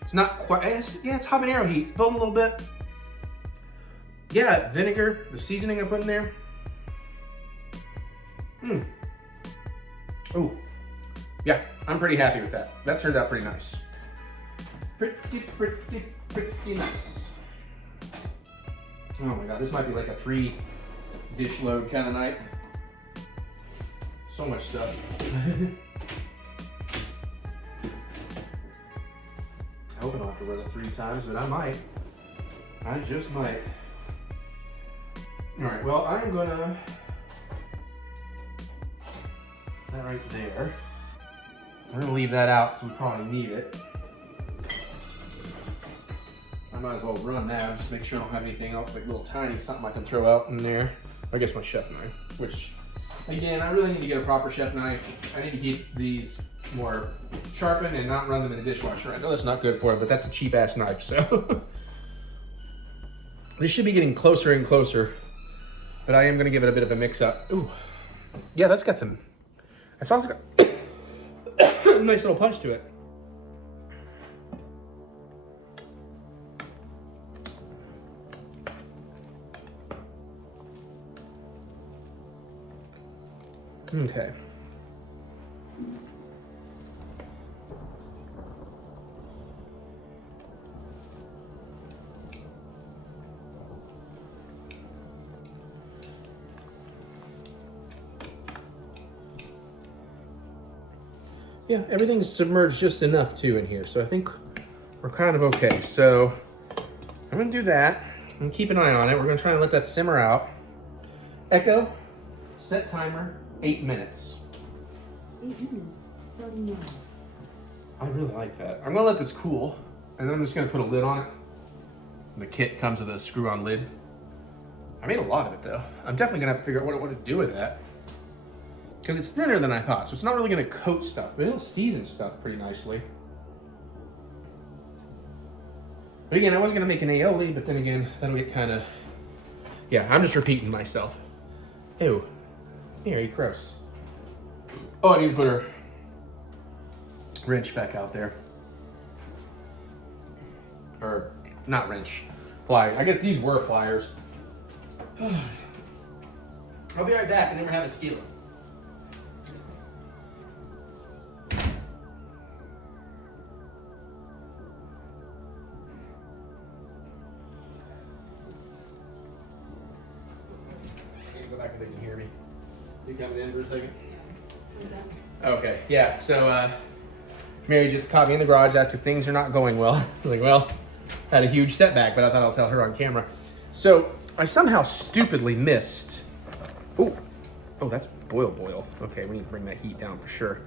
it's not quite, it's habanero heat. It's building a little bit. Yeah, vinegar, the seasoning I put in there. Ooh. Yeah, I'm pretty happy with that. That turned out pretty nice. Pretty nice. Oh my God, this might be like a 3-dish load kind of night. So much stuff. I hope I don't have to run it 3 times, but I might. I just might. All right, well, I'm gonna, that right there. I'm gonna leave that out because we probably need it. I might as well run that, just make sure I don't have anything else, like little tiny something I can throw out in there. I guess my chef knife, which, again, I really need to get a proper chef knife. I need to keep these more sharpened and not run them in the dishwasher. I know that's not good for it, but that's a cheap ass knife, so. This should be getting closer and closer, but I am gonna give it a bit of a mix up. Ooh, yeah, that's got some, that sauce got a nice little punch to it. Okay. Yeah, everything's submerged just enough too in here, so I think we're kind of okay. So I'm gonna do that and keep an eye on it. We're gonna try and let that simmer out. Echo, set timer, 8 minutes. 8 minutes, starting now. I really like that. I'm gonna let this cool, and then I'm just gonna put a lid on it. The kit comes with a screw-on lid. I made a lot of it though. I'm definitely gonna have to figure out what I want to do with that. because it's thinner than I thought. So it's not really going to coat stuff, but it'll season stuff pretty nicely. But again, I was going to make an aioli, but then again, that'll get kind of... Yeah, I'm just repeating myself. Ew. Very gross. Oh, I need to put her wrench back out there. Or, not wrench. Pliers. I guess these were pliers. I'll be right back. I never had a tequila. Go back if they can hear me. You coming in for a second? Okay, yeah, so Mary just caught me in the garage after things are not going well. I was like, well, had a huge setback, but I thought I'll tell her on camera. So I somehow stupidly missed. Oh, that's boil. Okay, we need to bring that heat down for sure.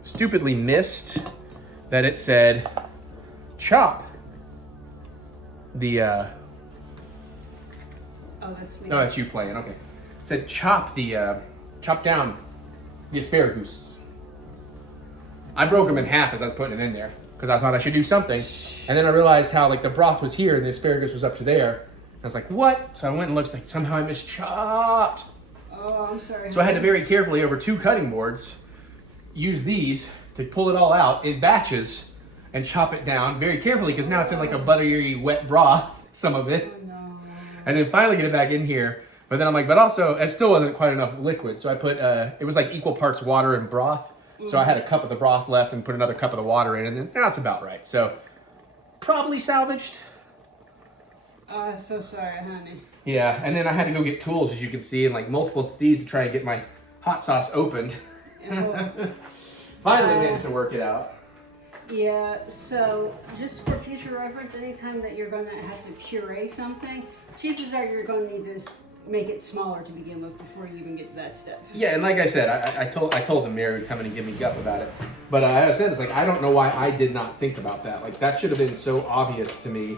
Stupidly missed that it said chop the. Oh, that's me. No, that's you playing. Okay, it said chop down the asparagus. I broke them in half as I was putting it in there because I thought I should do something, and then I realized how like the broth was here and the asparagus was up to there. I was like, what? So I went and looked, like somehow I mischopped. Oh, I'm sorry. So I had to very carefully over 2 cutting boards use these to pull it all out in batches and chop it down very carefully because now it's in like a buttery wet broth, some of it. Oh, no. And then finally get it back in here. But then I'm like, but also it still wasn't quite enough liquid. So I put, it was like equal parts water and broth. So I had a cup of the broth left and put another cup of the water in, and then that's about right. So probably salvaged. Oh, I'm so sorry, honey. Yeah, and then I had to go get tools, as you can see, and like multiples of these to try and get my hot sauce opened. Finally managed to work it out. Yeah, so just for future reference, anytime that you're going to have to puree something, chances are you're going to need to make it smaller to begin with before you even get to that step. Yeah, and like I said, I told them Mary would come in and give me guff about it. But I said, it's like, I don't know why I did not think about that. Like, that should have been so obvious to me,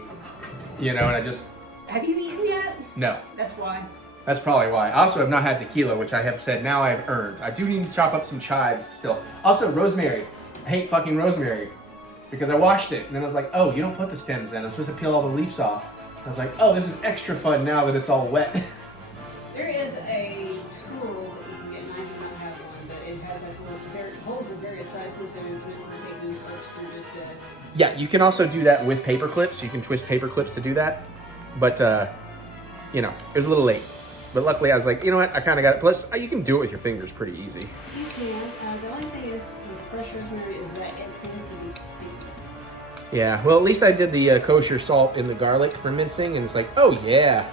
you know, and I just... Have you eaten yet? No. That's why. That's probably why. I also have not had tequila, which I have said now I've earned. I do need to chop up some chives still. Also, rosemary. I hate fucking rosemary because I washed it, and then I was like, oh, you don't put the stems in. I'm supposed to peel all the leaves off. I was like, oh, this is extra fun now that it's all wet. There is a tool that you can get, and I do not have one, but it has like little holes of various sizes, and it's meant for taking parts through this day. Yeah, you can also do that with paper clips. You can twist paper clips to do that. But, you know, it was a little late. But luckily I was like, you know what, I kind of got it. Plus, you can do it with your fingers pretty easy. You can. The only thing is with fresh rosemary is that it tends to be sticky. Yeah, well, at least I did the kosher salt in the garlic for mincing, and it's like, oh yeah.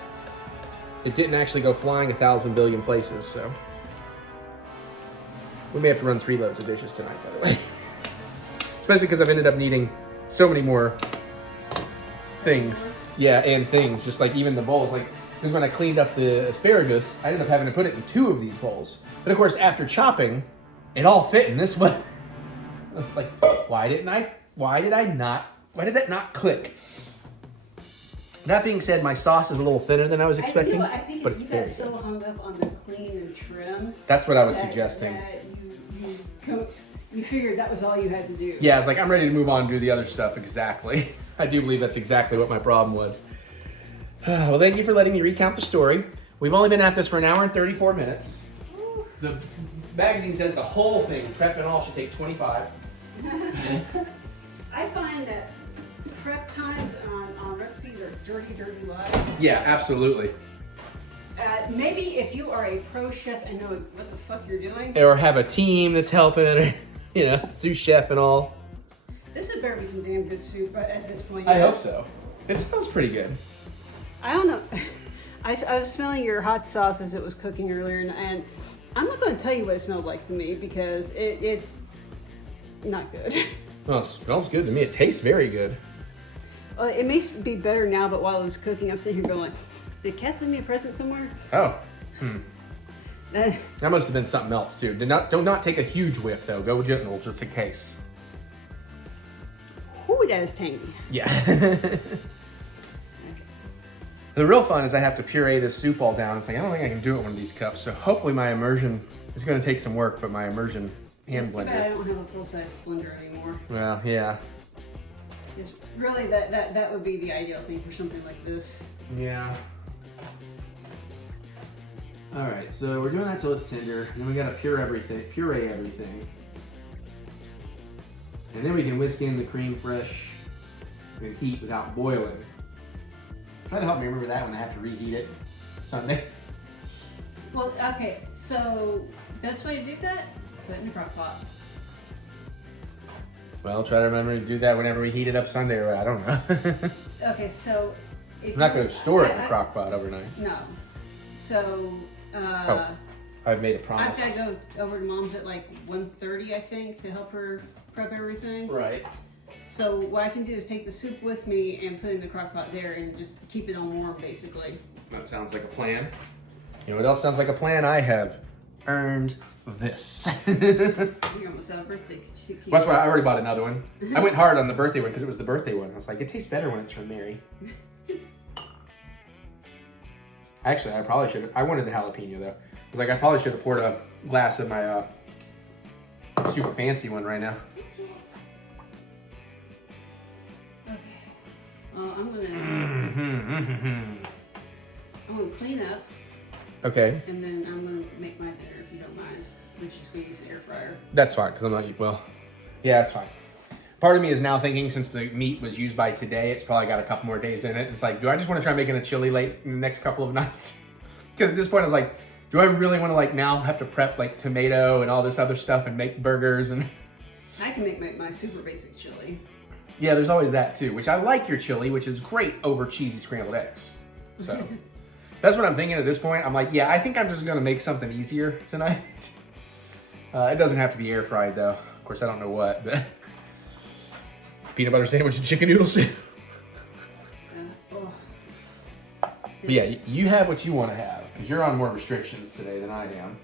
It didn't actually go flying 1,000 billion places, so. We may have to run 3 loads of dishes tonight, by the way. Especially because I've ended up needing so many more things. Yeah, and things, just like even the bowls. Like, because when I cleaned up the asparagus, I ended up having to put it in 2 of these bowls. But of course, after chopping, it all fit in this one. I was like, why did that not click? That being said, my sauce is a little thinner than I was expecting. I think but it's you very got so good. hung up on the clean and trim. That's what I was suggesting. That you figured that was all you had to do. Yeah, I was like, I'm ready to move on and do the other stuff. Exactly. I do believe that's exactly what my problem was. Well, thank you for letting me recount the story. We've only been at this for 1 hour and 34 minutes. The magazine says the whole thing, prep and all, should take 25. I find that prep times on recipes are dirty lives. Yeah, absolutely. Maybe if you are a pro chef and know what the fuck you're doing. Or have a team that's helping, or, you know, sous chef and all. This is better be some damn good soup at this point. I hope so. It smells pretty good. I don't know. I was smelling your hot sauce as it was cooking earlier, and I'm not going to tell you what it smelled like to me because it's not good. Well, it smells good to me. It tastes very good. It may be better now, but while it was cooking, I'm sitting here going, did Kat send me a present somewhere? Oh. Uh, That must have been something else too. Do not take a huge whiff though. Go gentle just in case. Ooh, that is tangy. Yeah. The real fun is I have to puree this soup all down. It's like, I don't think I can do it in one of these cups. So hopefully my immersion It's gonna take some work, but my immersion hand It's too bad I blender. don't have a full-size blender anymore. Well, yeah. It's really that would be the ideal thing for something like this. Yeah. All right, so we're doing that till it's tender. And then we gotta puree everything. And then we can whisk in the cream fresh and heat without boiling. Try to help me remember that when I have to reheat it Sunday. Well, okay, so best way to do that, put it in a crock pot. Well, try to remember to do that whenever we heat it up Sunday, or I don't know. Okay, so if I'm not gonna store it in the I- crock pot overnight. No. So I've made a promise. I've got to go over to Mom's at like 1:30, I think, to help her prep everything. Right. So what I can do is take the soup with me and put it in the crock pot there and just keep it on warm, basically. That sounds like a plan. You know what else sounds like a plan? I have earned this. You're almost out of birthday tequila. Well, that's why I already bought another one. I went hard on the birthday one because it was the birthday one. I was like, it tastes better when it's from Mary. Actually, I probably should have. I wanted the jalapeno though. I was like, I probably should have poured a glass of my super fancy one right now. Okay. Well, I'm gonna clean up, Okay, and then I'm gonna make my dinner if you don't mind. We're just gonna use the air fryer. that's fine because I'm not. Well, yeah, that's fine. Part of me is now thinking since the meat was used by today, it's probably got a couple more days in it. It's like, do I just want to try making a chili late in the next couple of nights? Because at this point, I was like, do I really want to like now have to prep like tomato and all this other stuff and make burgers and? I can make my super basic chili. Yeah, there's always that too. Which I like your chili, which is great over cheesy scrambled eggs. So that's what I'm thinking at this point. I'm like, yeah, I think I'm just gonna make something easier tonight. It doesn't have to be air fried though. Of course, I don't know what, but peanut butter sandwich and chicken noodle soup. Oh. But yeah, you have what you want to have because you're on more restrictions today than I am.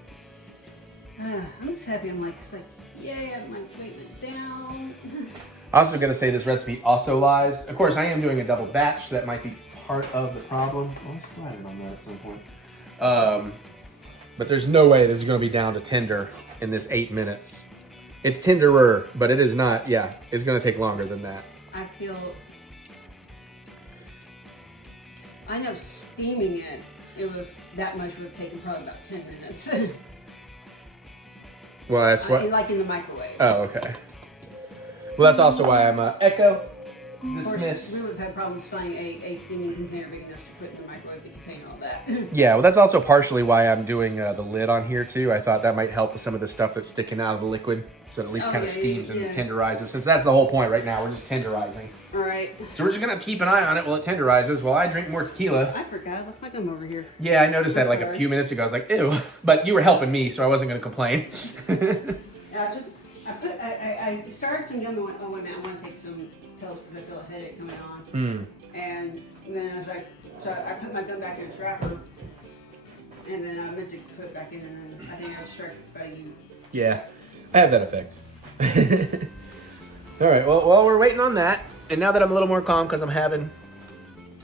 I'm just happy. It's like, yay, my weight went down. Also gonna say this recipe also lies. Of course, I am doing a double batch, so that might be part of the problem. I'll slide it on that at some point. But there's no way this is gonna be down to tender in this 8 minutes. It's tenderer, but it is not. Yeah, it's gonna take longer than that. I know steaming it would have taken probably about 10 minutes. Well, that's what. Like in the microwave. Oh, okay. Well, that's also why I'm echo Of course, dismiss. we would have had problems finding a steaming container big enough to put in the microwave to contain all that. Yeah, well, that's also partially why I'm doing the lid on here too. I thought that might help with some of the stuff that's sticking out of the liquid, so it at least Oh, kind of yeah, steams yeah. and tenderizes. Since that's the whole point right now, we're just tenderizing. All right. So we're just gonna keep an eye on it while it tenderizes while I drink more tequila. I forgot. I left my gum over here. Yeah, I noticed that like a Sorry. few minutes ago. I was like, ew. But you were helping me, so I wasn't gonna complain. I started some gum and went, oh wait a minute, I want to take some pills because I feel a headache coming on. And then I was like, so I put my gum back in its wrapper, and then I meant to put it back in, and then I think I was struck by you. Yeah, I have that effect. All right, well, while we're waiting on that, and now that I'm a little more calm because I'm having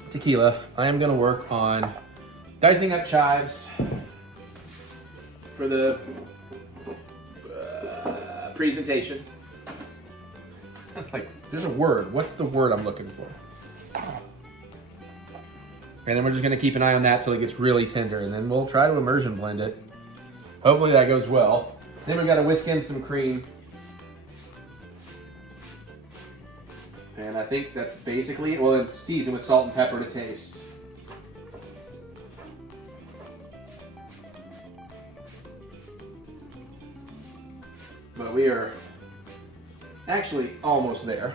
tequila, I am gonna work on dicing up chives for the presentation. That's like, there's a word. What's the word I'm looking for? And then we're just gonna keep an eye on that till it gets really tender, and then we'll try to immersion blend it. Hopefully that goes well. Then we gotta whisk in some cream. And I think that's basically it. Well, it's seasoned with salt and pepper to taste. But we are actually almost there.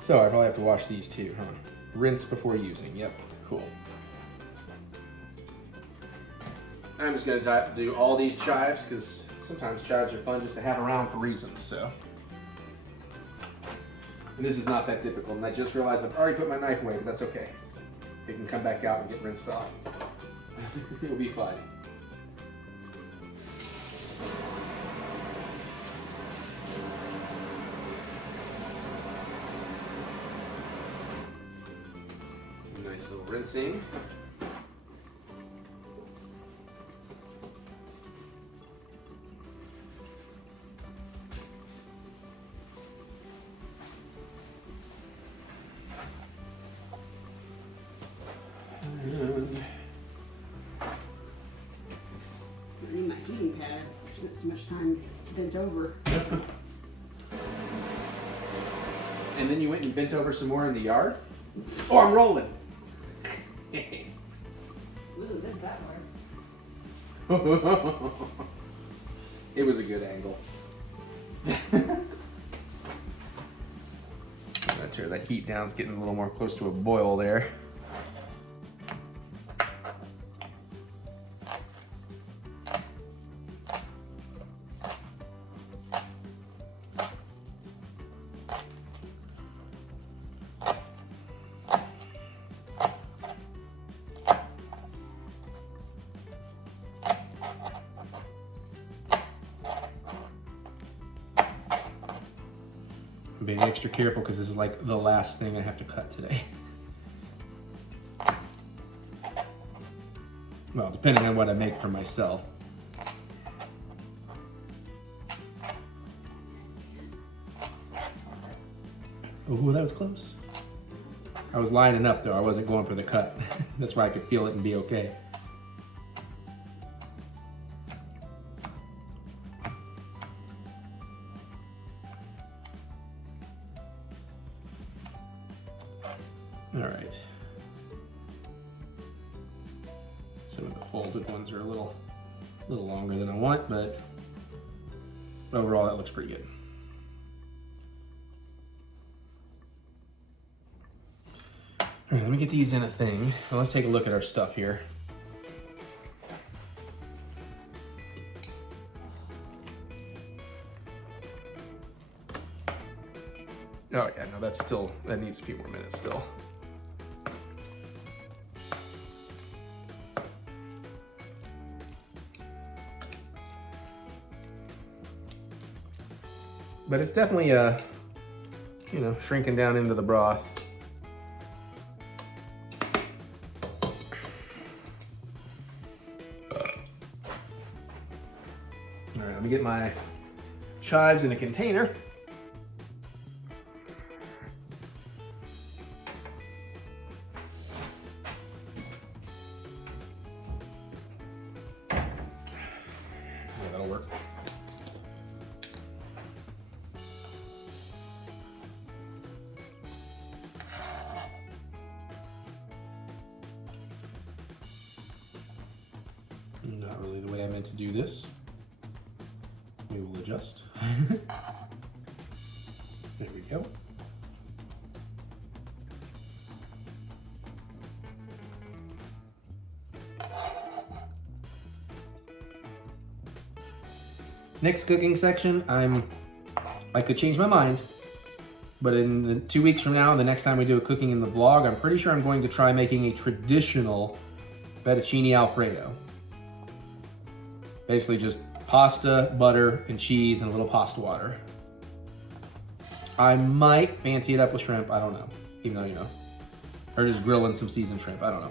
So I probably have to wash these too, huh? Rinse before using. Yep, cool. I'm just gonna do all these chives because sometimes chives are fun just to have around for reasons, so. And this is not that difficult, and I just realized I've already put my knife away, but that's okay. It can come back out and get rinsed off. It'll be fine. Nice little rinsing. so much time bent over. And then you went and bent over some more in the yard? Oh, I'm rolling. It wasn't bent that hard. It was a good angle. That's her. That heat down's getting a little more close to a boil there. I'm being extra careful because this is like the last thing I have to cut today. Well, depending on what I make for myself. Oh, that was close. I was lining up though, I wasn't going for the cut. That's why I could feel it and be okay. All right. Some of the folded ones are a little longer than I want, but overall that looks pretty good. All right, let me get these in a thing. Now let's take a look at our stuff here. Oh yeah, no, that needs a few more minutes still. But it's definitely, shrinking down into the broth. All right, let me get my chives in a container. Yeah, that'll work. Not really the way I meant to do this. We will adjust. There we go. Next cooking section, I could change my mind, but in the 2 weeks from now, the next time we do a cooking in the vlog, I'm pretty sure I'm going to try making a traditional fettuccine alfredo. Basically just pasta, butter, and cheese, and a little pasta water. I might fancy it up with shrimp, I don't know. Even though, or just grilling some seasoned shrimp, I don't know.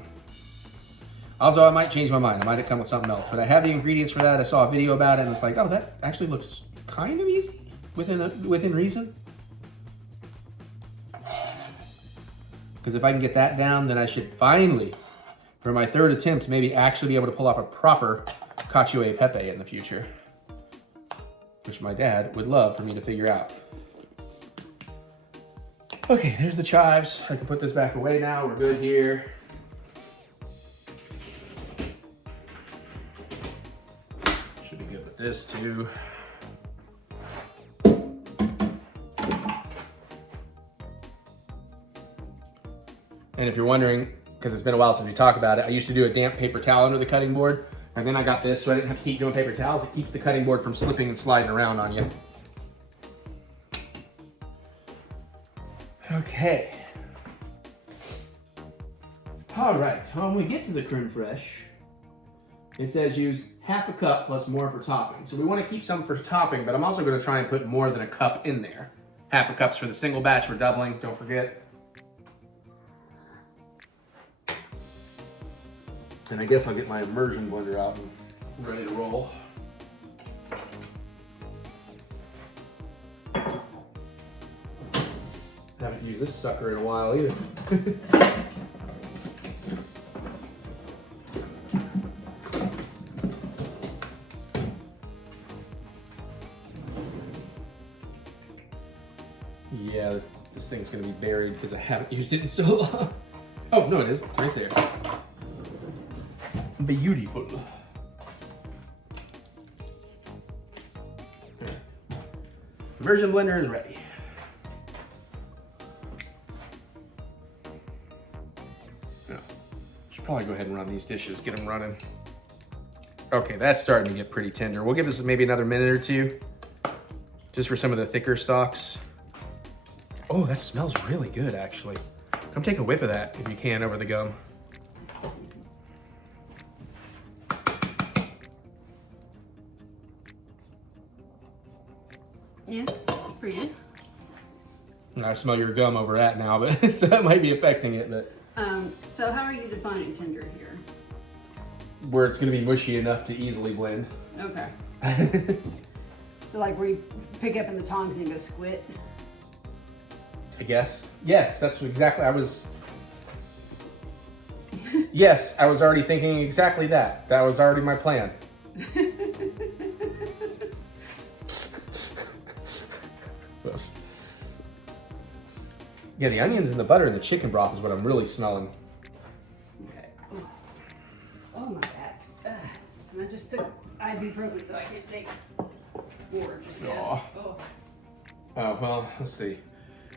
Also, I might change my mind. I might have come with something else, but I have the ingredients for that. I saw a video about it, and it's like, oh, that actually looks kind of easy within reason. Because if I can get that down, then I should finally, for my third attempt, maybe actually be able to pull off a proper cacio e pepe in the future, which my dad would love for me to figure out. Okay, there's the chives. I can put this back away now. We're good here. Should be good with this too. And if you're wondering, because it's been a while since we talked about it, I used to do a damp paper towel under the cutting board. And then I got this so I didn't have to keep doing paper towels. It keeps the cutting board from slipping and sliding around on you. Okay. All right, when we get to the creme fraiche, it says use half a cup plus more for topping. So we want to keep some for topping, but I'm also going to try and put more than a cup in there. Half a cup's for the single batch we're doubling, don't forget. And I guess I'll get my immersion blender out and ready to roll. Haven't used this sucker in a while either. this thing's gonna be buried because I haven't used it in so long. Oh, no, it is. Right there. Beautiful. Immersion blender is ready. Yeah. Should probably go ahead and run these dishes, get them running. Okay, that's starting to get pretty tender. We'll give this maybe another minute or two, just for some of the thicker stalks. Oh, that smells really good, actually. Come take a whiff of that if you can over the gum. Yeah, pretty good. I smell your gum over that now, but so that might be affecting it. But So how are you defining tender here? where it's going to be mushy enough to easily blend. Okay. So like where you pick up in the tongs and you go split? I guess. Yes, that's exactly. Yes, I was already thinking exactly that. That was already my plan. Whoops. Yeah, the onions and the butter and the chicken broth is what I'm really smelling. Okay. Oh my back. And I just took ibuprofen so I can't take more. Aw. Oh. Oh, well, let's see.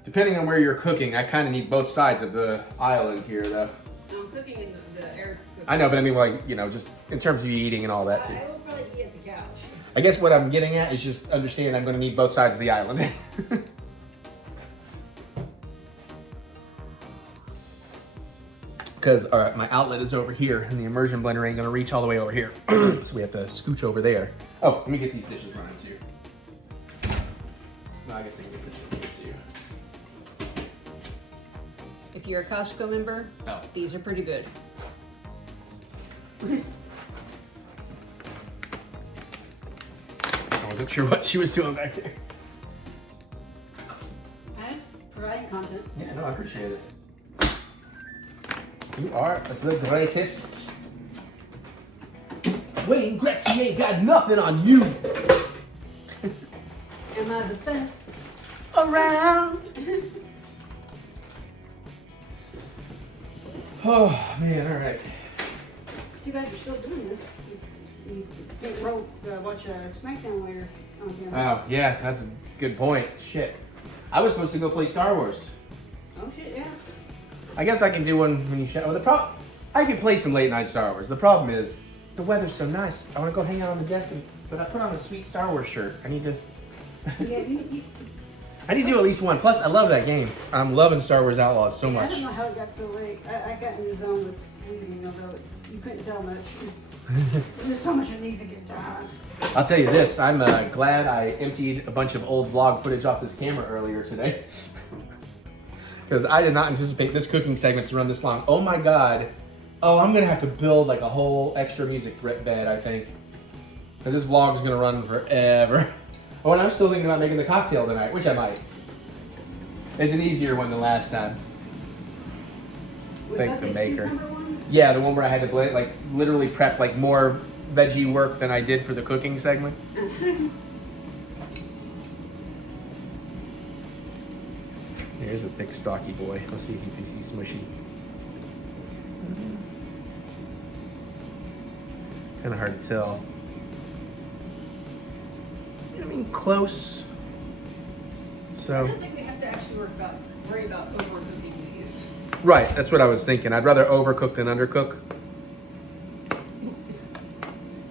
Depending on where you're cooking, I kind of need both sides of the island here, though. I'm cooking in the air cooker. I know, but I mean, like, you know, just in terms of you eating and all that, too. I will probably eat at the couch. I guess what I'm getting at is just understand I'm going to need both sides of the island. Because my outlet is over here, and the immersion blender ain't going to reach all the way over here. So we have to scooch over there. Oh, let me get these dishes running, too. No, I guess I can get this in here, too. If you're a Costco member, Oh. these are pretty good. I wasn't sure what she was doing back there. I just providing content. Yeah, no, I appreciate it. You are the greatest. Wayne Gretzky ain't got nothing on you. Am I the best? Around. Oh, man, all right. Too bad you're still doing this. You can't watch SmackDown later on camera. Oh, yeah, that's a good point. Shit. I was supposed to go play Star Wars. Oh shit, yeah. I guess I can do one when you show. Oh, I can play some late night Star Wars. The problem is, the weather's so nice. I want to go hang out on the deck, but I put on a sweet Star Wars shirt. I need to... Yeah, I need to do at least one. Plus, I love that game. I'm loving Star Wars Outlaws so I much. don't know how it got so late. I got in the zone with leaving, although you couldn't tell much. There's so much that needs to get done. I'll tell you this, I'm glad I emptied a bunch of old vlog footage off this camera earlier today. Because I did not anticipate this cooking segment to run this long. Oh my God. Oh, I'm gonna have to build like a whole extra music bed, I think. Because this vlog's gonna run forever. Oh, and I'm still thinking about making the cocktail tonight, which I might. It's an easier one than last time. Was Thank that the the maker. cucumber one? Yeah, the one where I had to blend, like literally prep like more veggie work than I did for the cooking segment. Here's a big stocky boy. Let's see if he's smushy. Kind of hard to tell. I mean, close. I So, don't think we have to actually worry about overcooking these. right, that's what I was thinking. I'd rather overcook than undercook.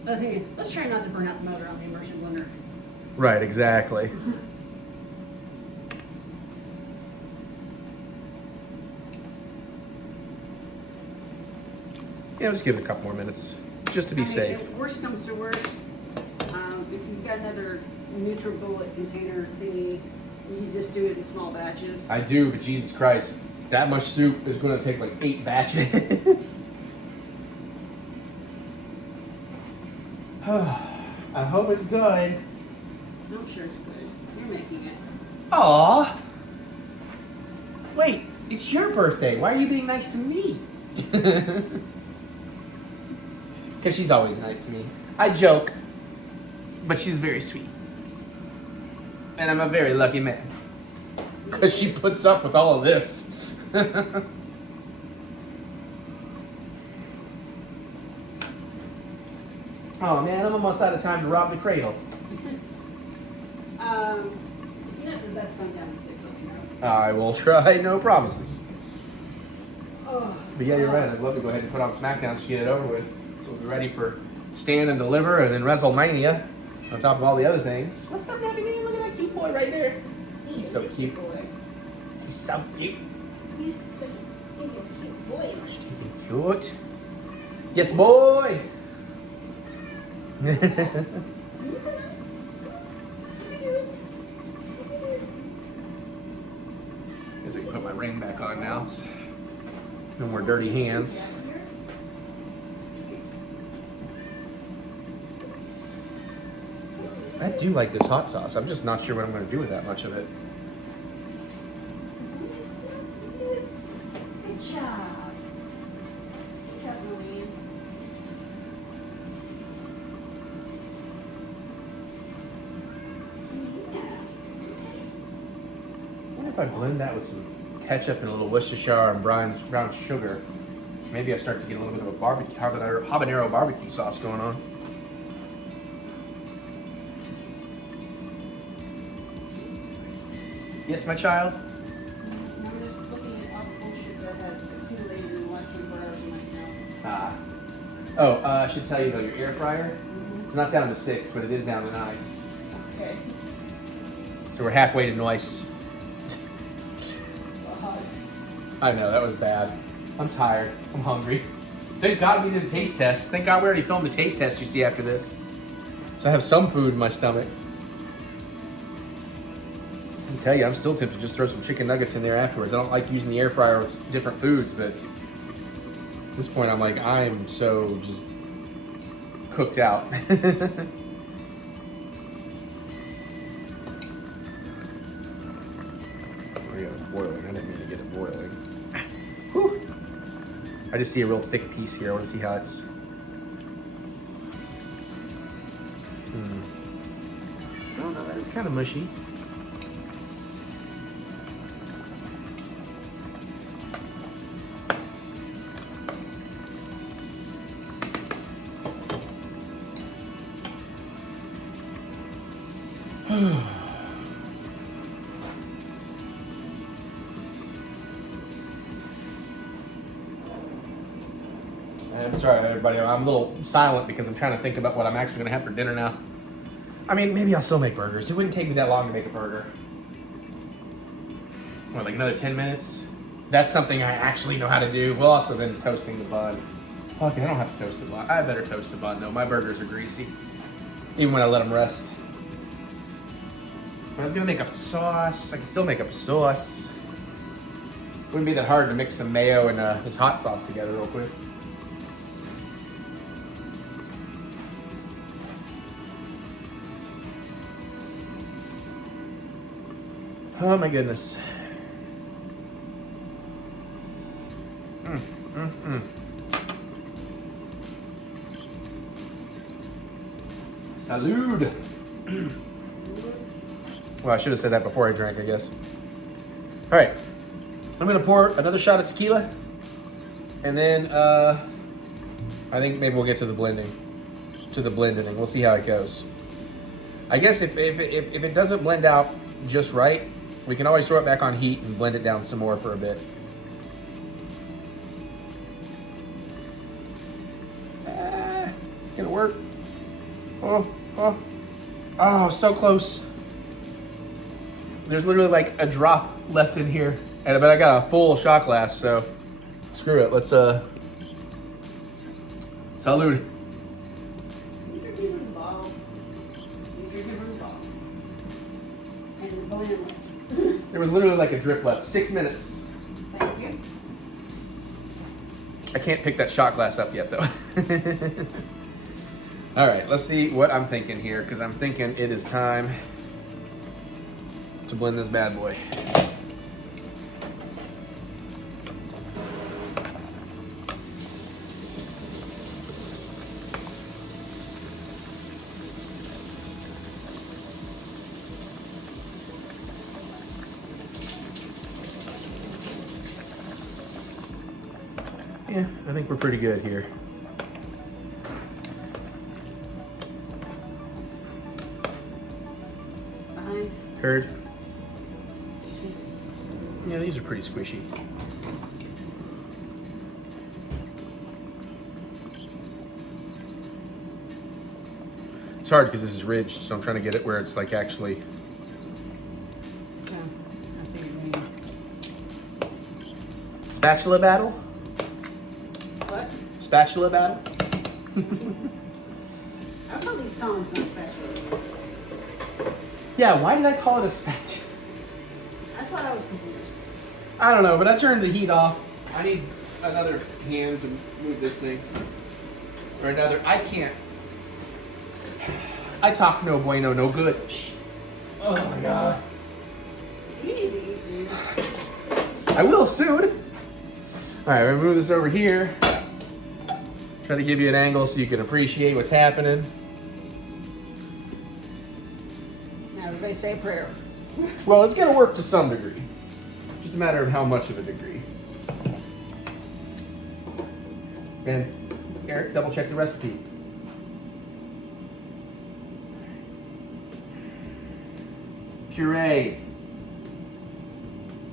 But thinking, let's try not to burn out the motor on the immersion blender. Right, exactly. Yeah, just give it a couple more minutes, just to be safe. If worst comes to worst, if you've got another NutriBullet container thingy, you just do it in small batches. I do, but Jesus Christ, that much soup is going to take like 8 batches. I hope it's good. I'm sure it's good. You're making it. Aw. Wait, it's your birthday. Why are you being nice to me? Because she's always nice to me. I joke, but she's very sweet. And I'm a very lucky man. Because she puts up with all of this. Oh man, I'm almost out of time to rob the cradle. Yes, that's going down to 6, let me know. I will try, no promises. Oh. But yeah, you're right. I'd love to go ahead and put on SmackDown just to get it over with. So we'll be ready for Stand and Deliver and then Wrestlemania on top of all the other things. What's up, Happy Man? Look at that cute boy right there. He's so cute. Boy. He's so cute. He's such a stinking cute boy. Stinking cute. Yes, boy. Guess I can put my ring back on now. It's no more dirty hands. I do like this hot sauce. I'm just not sure what I'm going to do with that much of it. Good job. Good job, Maureen. Yeah. I wonder if I blend that with some ketchup and a little Worcestershire and brown sugar. Maybe I start to get a little bit of a barbecue habanero barbecue sauce going on. Yes, my child? Remember just looking at all the bullshit that has accumulated in the last 24 hours in my mouth. Ah. Oh, I should tell you though, your air fryer, it's not down to 6, but it is down to 9. Okay. So we're halfway to noise. God. I know, that was bad. I'm tired. I'm hungry. Thank God we did a taste test. Thank God we already filmed the taste test you see after this. So I have some food in my stomach. I can tell you, I'm still tempted to just throw some chicken nuggets in there afterwards. I don't like using the air fryer with different foods, but at this point I'm like, I am so just cooked out. We got it boiling. I didn't mean to get it boiling. Whew. I just see a real thick piece here. I want to see how it's. I don't know. That is kind of mushy. I'm sorry, everybody. I'm a little silent because I'm trying to think about what I'm actually going to have for dinner now. I mean, maybe I'll still make burgers. It wouldn't take me that long to make a burger. What, like another 10 minutes? That's something I actually know how to do. Well, also then toasting the bun. Okay, I don't have to toast the bun. I better toast the bun, though. My burgers are greasy. Even when I let them rest. I was going to make up a sauce. I can still make up a sauce. Wouldn't be that hard to mix some mayo and this hot sauce together real quick. Oh my goodness. Salud. Well, I should have said that before I drank, I guess. All right. I'm going to pour another shot of tequila. And then I think maybe we'll get to the blending. We'll see how it goes. I guess if it doesn't blend out just right, we can always throw it back on heat and blend it down some more for a bit. It's gonna work. Oh, so close. There's literally like a drop left in here, but I got a full shot glass, so screw it. Let's salud. You drinking from the bottle. You drinking from the bottle. And going in. There was literally like a drip left. 6 minutes. Thank you. I can't pick that shot glass up yet, though. All right, let's see what I'm thinking here, because I'm thinking it is time to blend this bad boy. think we're pretty good here. Behind. Heard? Yeah, these are pretty squishy. It's hard because this is ridged, so I'm trying to get it where it's like actually. Yeah, I see what you mean. Spatula battle? What? Spatula battle? I call these tongs, not spatulas. Yeah, why did I call it a spatula? That's why I was confused. I don't know, but I turned the heat off. I need another hand to move this thing. Or another. I can't. I talk no bueno, no good. Oh my god. You need to eat, dude. I will soon. Alright, we're gonna move this over here. Try to give you an angle so you can appreciate what's happening. Now everybody say a prayer. Well, it's gonna work to some degree. Just a matter of how much of a degree. And Eric, double check the recipe. Puree.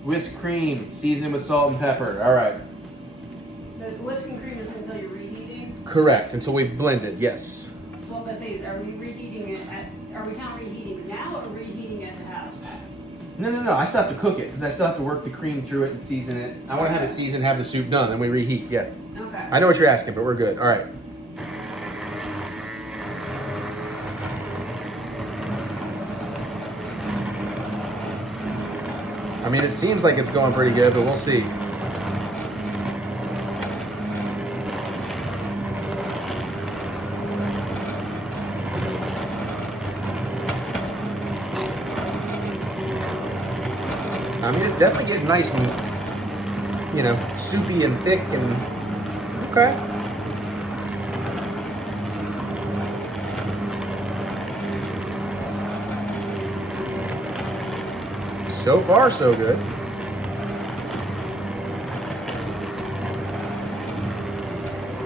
Whisk cream, seasoned with salt and pepper. All right. The whipping cream is until you're reheating. Correct. Until we blend it. Yes. Well, the thing is, are we reheating it at? Are we not reheating it now, or reheating it at the house? No. I still have to cook it because I still have to work the cream through it and season it. I want to have it seasoned, have the soup done, then we reheat. Yeah. Okay. I know what you're asking, but we're good. All right. I mean, it seems like it's going pretty good, but we'll see. I mean, it's definitely getting nice and, you know, soupy and thick and, okay. So far, so good.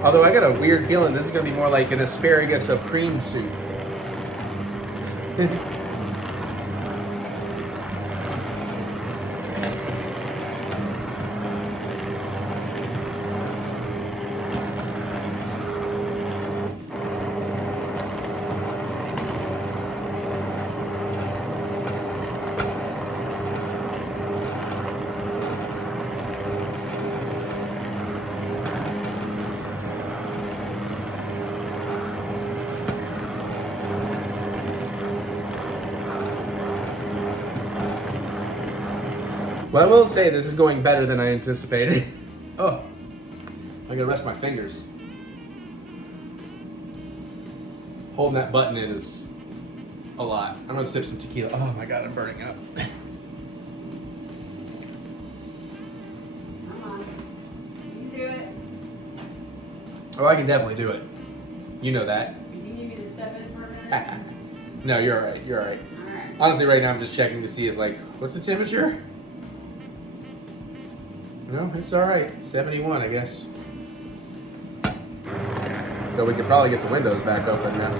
Although I got a weird feeling this is going to be more like an asparagus of cream soup. Well, I will say this is going better than I anticipated. Oh, I gotta rest my fingers. Holding that button in is a lot. I'm gonna sip some tequila. Oh my god, I'm burning up. Come on. You can do it. Oh, I can definitely do it. You know that. You need me to step in for a minute? No, you're alright. You're alright. Alright. Honestly, right now I'm just checking to see is like, what's the temperature? No, it's alright. 71, I guess. So we could probably get the windows back open now.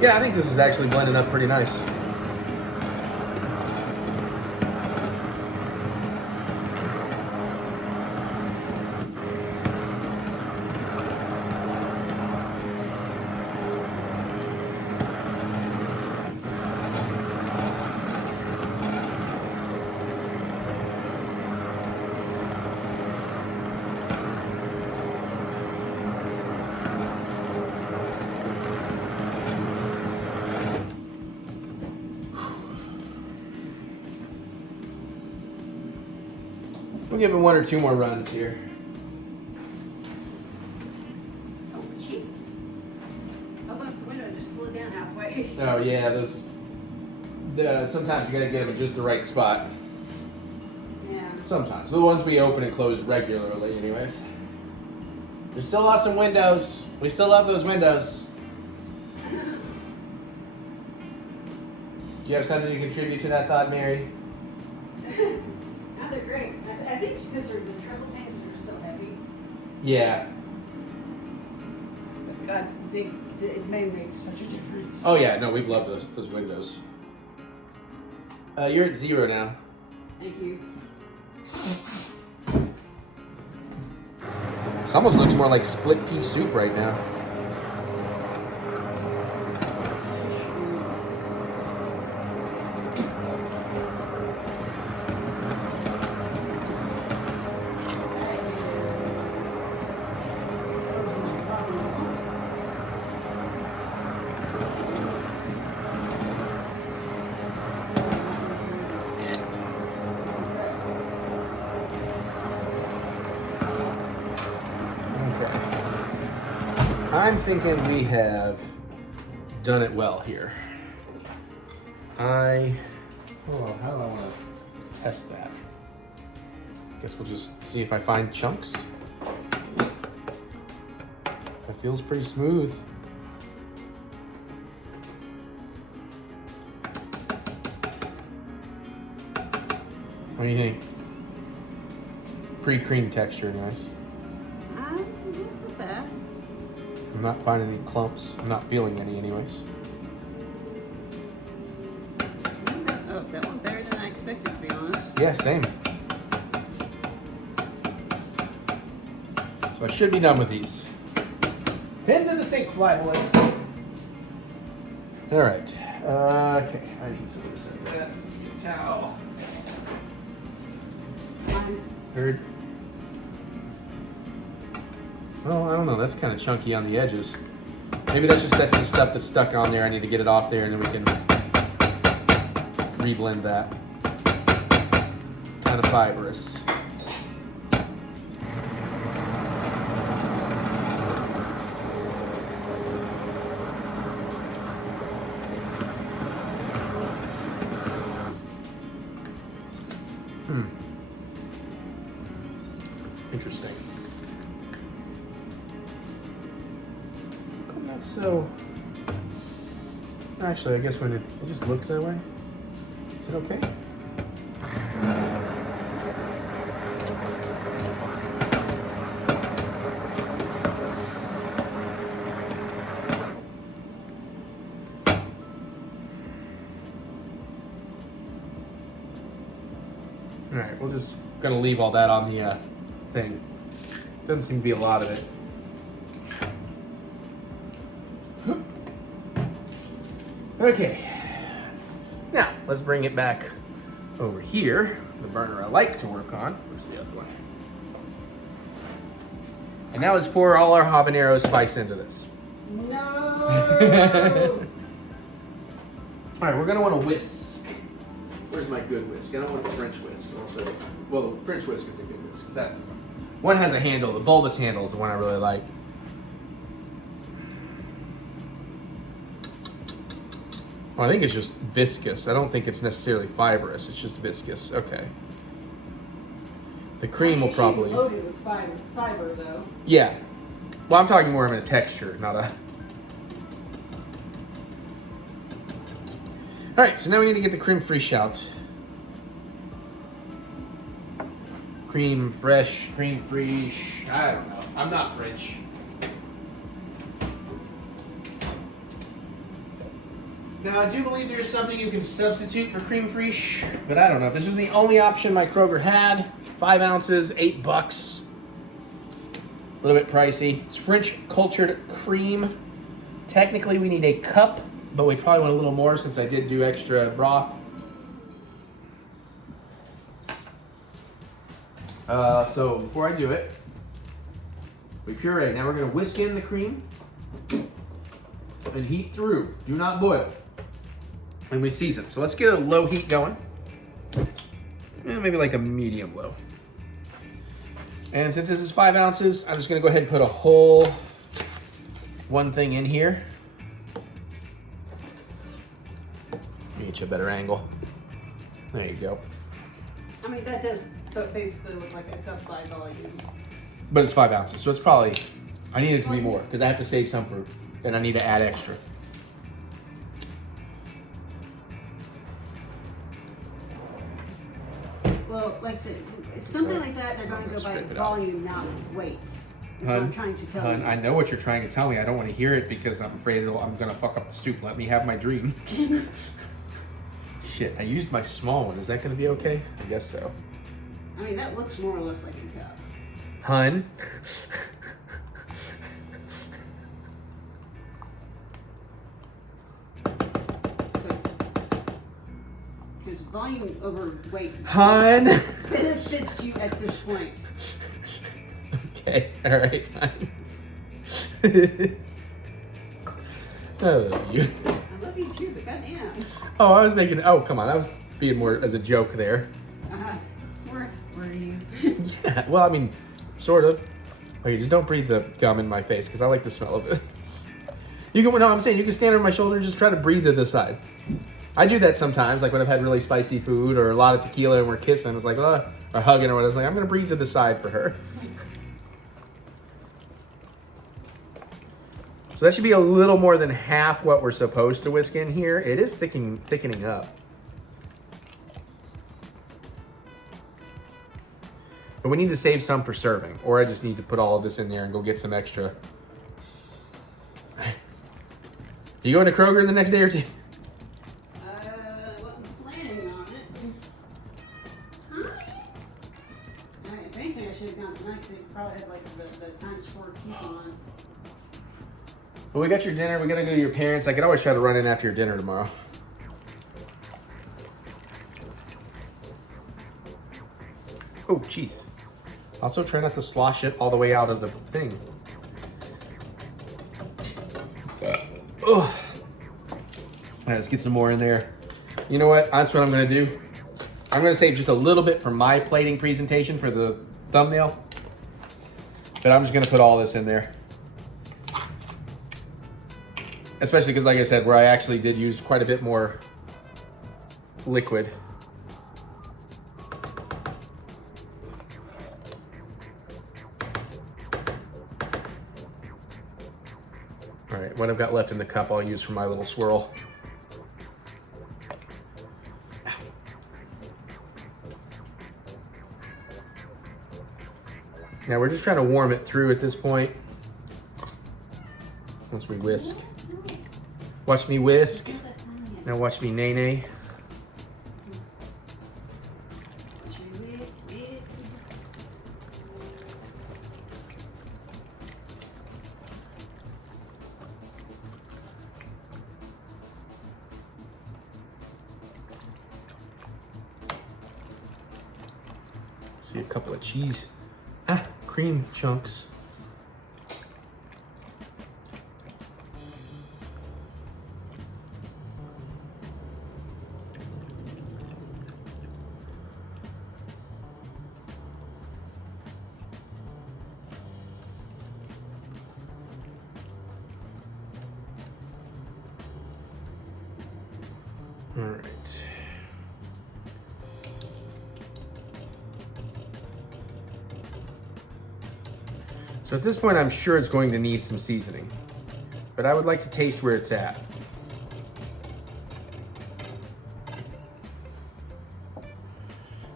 Yeah, I think this is actually blending up pretty nice. We'll give it one or two more runs here. Oh, Jesus. Open up the window and just slow down halfway. Oh yeah, those. Sometimes you gotta get them in just the right spot. Yeah. Sometimes the ones we open and close regularly, anyways. We still lost some windows. We still love those windows. Do you have something to contribute to that thought, Mary? No, they're great. I think it's because the triple panes are so heavy. Yeah. But God, it may make such a difference. Oh yeah, no, we've loved those windows. You're at 0 now. Thank you. This almost looks more like split pea soup right now. I'm thinking we have done it well here. How do I want to test that? Guess we'll just see if I find chunks. That feels pretty smooth. What do you think? Pre-cream texture, nice. That's not bad. I'm not finding any clumps. I'm not feeling any anyways. Oh, that one better than I expected, to be honest. Yeah, same. So I should be done with these. Heading to the sink, fly boy. All right. Okay, I need some of this like that. Some towel. Heard. Well, I don't know. That's kind of chunky on the edges. Maybe that's the stuff that's stuck on there. I need to get it off there, and then we can reblend that. Kind of fibrous. Interesting. How come that's so... Actually, I guess when it just looks that way. Is it okay? All right, we're just gonna leave all that on the thing. Doesn't seem to be a lot of it. Okay. Now, let's bring it back over here. The burner I like to work on. Where's the other one? And now let's pour all our habanero spice into this. No! All right, we're gonna want to whisk. Where's my good whisk? I don't want the French whisk. Well, the French whisk is a good whisk. That's the one. One has a handle. The bulbous handle is the one I really like. Well, I think it's just viscous. I don't think it's necessarily fibrous. It's just viscous. Okay. The cream will probably... loaded with fiber, though. Yeah. Well, I'm talking more of a texture, not a... All right, so now we need to get the cream fraiche out. Cream fresh, cream fraiche. I don't know. I'm not French. Now, I do believe there's something you can substitute for cream fraiche, but I don't know. This was the only option my Kroger had. 5 ounces, $8. A little bit pricey. It's French cultured cream. Technically, we need a cup, but we probably want a little more since I did do extra broth. So before I do it, we puree. Now we're going to whisk in the cream and heat through. Do not boil. And we season. So let's get a low heat going. Maybe like a medium low. And since this is 5 ounces, I'm just going to go ahead and put a whole one thing in here. Let me get you a better angle. There you go. I mean, that does basically look like a cup by volume. But it's 5 ounces, so it's probably I need it to be more because I have to save some fruit, and I need to add extra. Well, like I said, it's something like that. They're going to go by volume, not weight. That's what I'm trying to tell you. I know what you're trying to tell me. I don't want to hear it because I'm afraid I'm going to fuck up the soup. Let me have my dream. Shit, I used my small one. Is that going to be okay? I guess so. I mean, that looks more or less like a cup. Hun. Because volume over weight Hun. benefits you at this point. Okay, all right. I love you. I love you too, but goddamn. Oh, I was making. Oh, come on. I was being more as a joke there. Were you? Yeah. Well, I mean, sort of. Okay, just don't breathe the gum in my face because I like the smell of it. You can. No, I'm saying you can stand over my shoulder and just try to breathe to this side. I do that sometimes, like when I've had really spicy food or a lot of tequila and we're kissing. It's like, or hugging or whatever. It's like I'm gonna breathe to the side for her. So that should be a little more than half what we're supposed to whisk in here. It is thickening up. But we need to save some for serving, or I just need to put all of this in there and go get some extra. You going to Kroger in the next day or two? Well, I'm planning on it. Huh? Alright, if anything, I should have gone tonight because they probably have like the times 4 coupon. Well, we got your dinner. We got to go to your parents. I could always try to run in after your dinner tomorrow. Oh, jeez. Also, try not to slosh it all the way out of the thing. Oh. All right, let's get some more in there. You know what? That's what I'm going to do. I'm going to save just a little bit for my plating presentation for the thumbnail. But I'm just going to put all this in there. Especially because, like I said, where I actually did use quite a bit more liquid. All right, what I've got left in the cup, I'll use for my little swirl. Now we're just trying to warm it through at this point. Once we whisk. Watch me whisk. Now watch me nay-nay. See a couple of cheese. Cream chunks. All right. So at this point, I'm sure it's going to need some seasoning, but I would like to taste where it's at.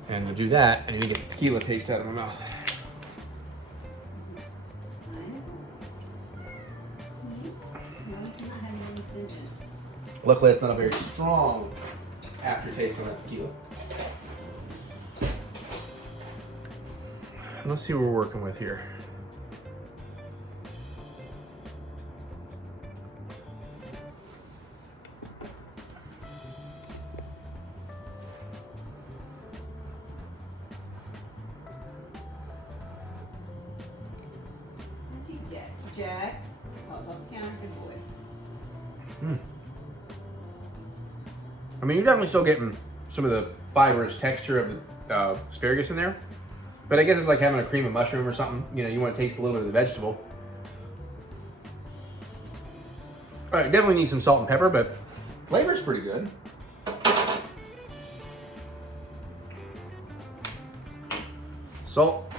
And to do that, I need to get the tequila taste out of my mouth. Luckily, it's not a very strong aftertaste on that tequila. Let's see what we're working with here. Jack. Oh, it's off the counter. Good boy. I mean, you're definitely still getting some of the fibrous texture of the asparagus in there. But I guess it's like having a cream of mushroom or something. You know, you want to taste a little bit of the vegetable. All right, definitely need some salt and pepper, but flavor's pretty good. Salt.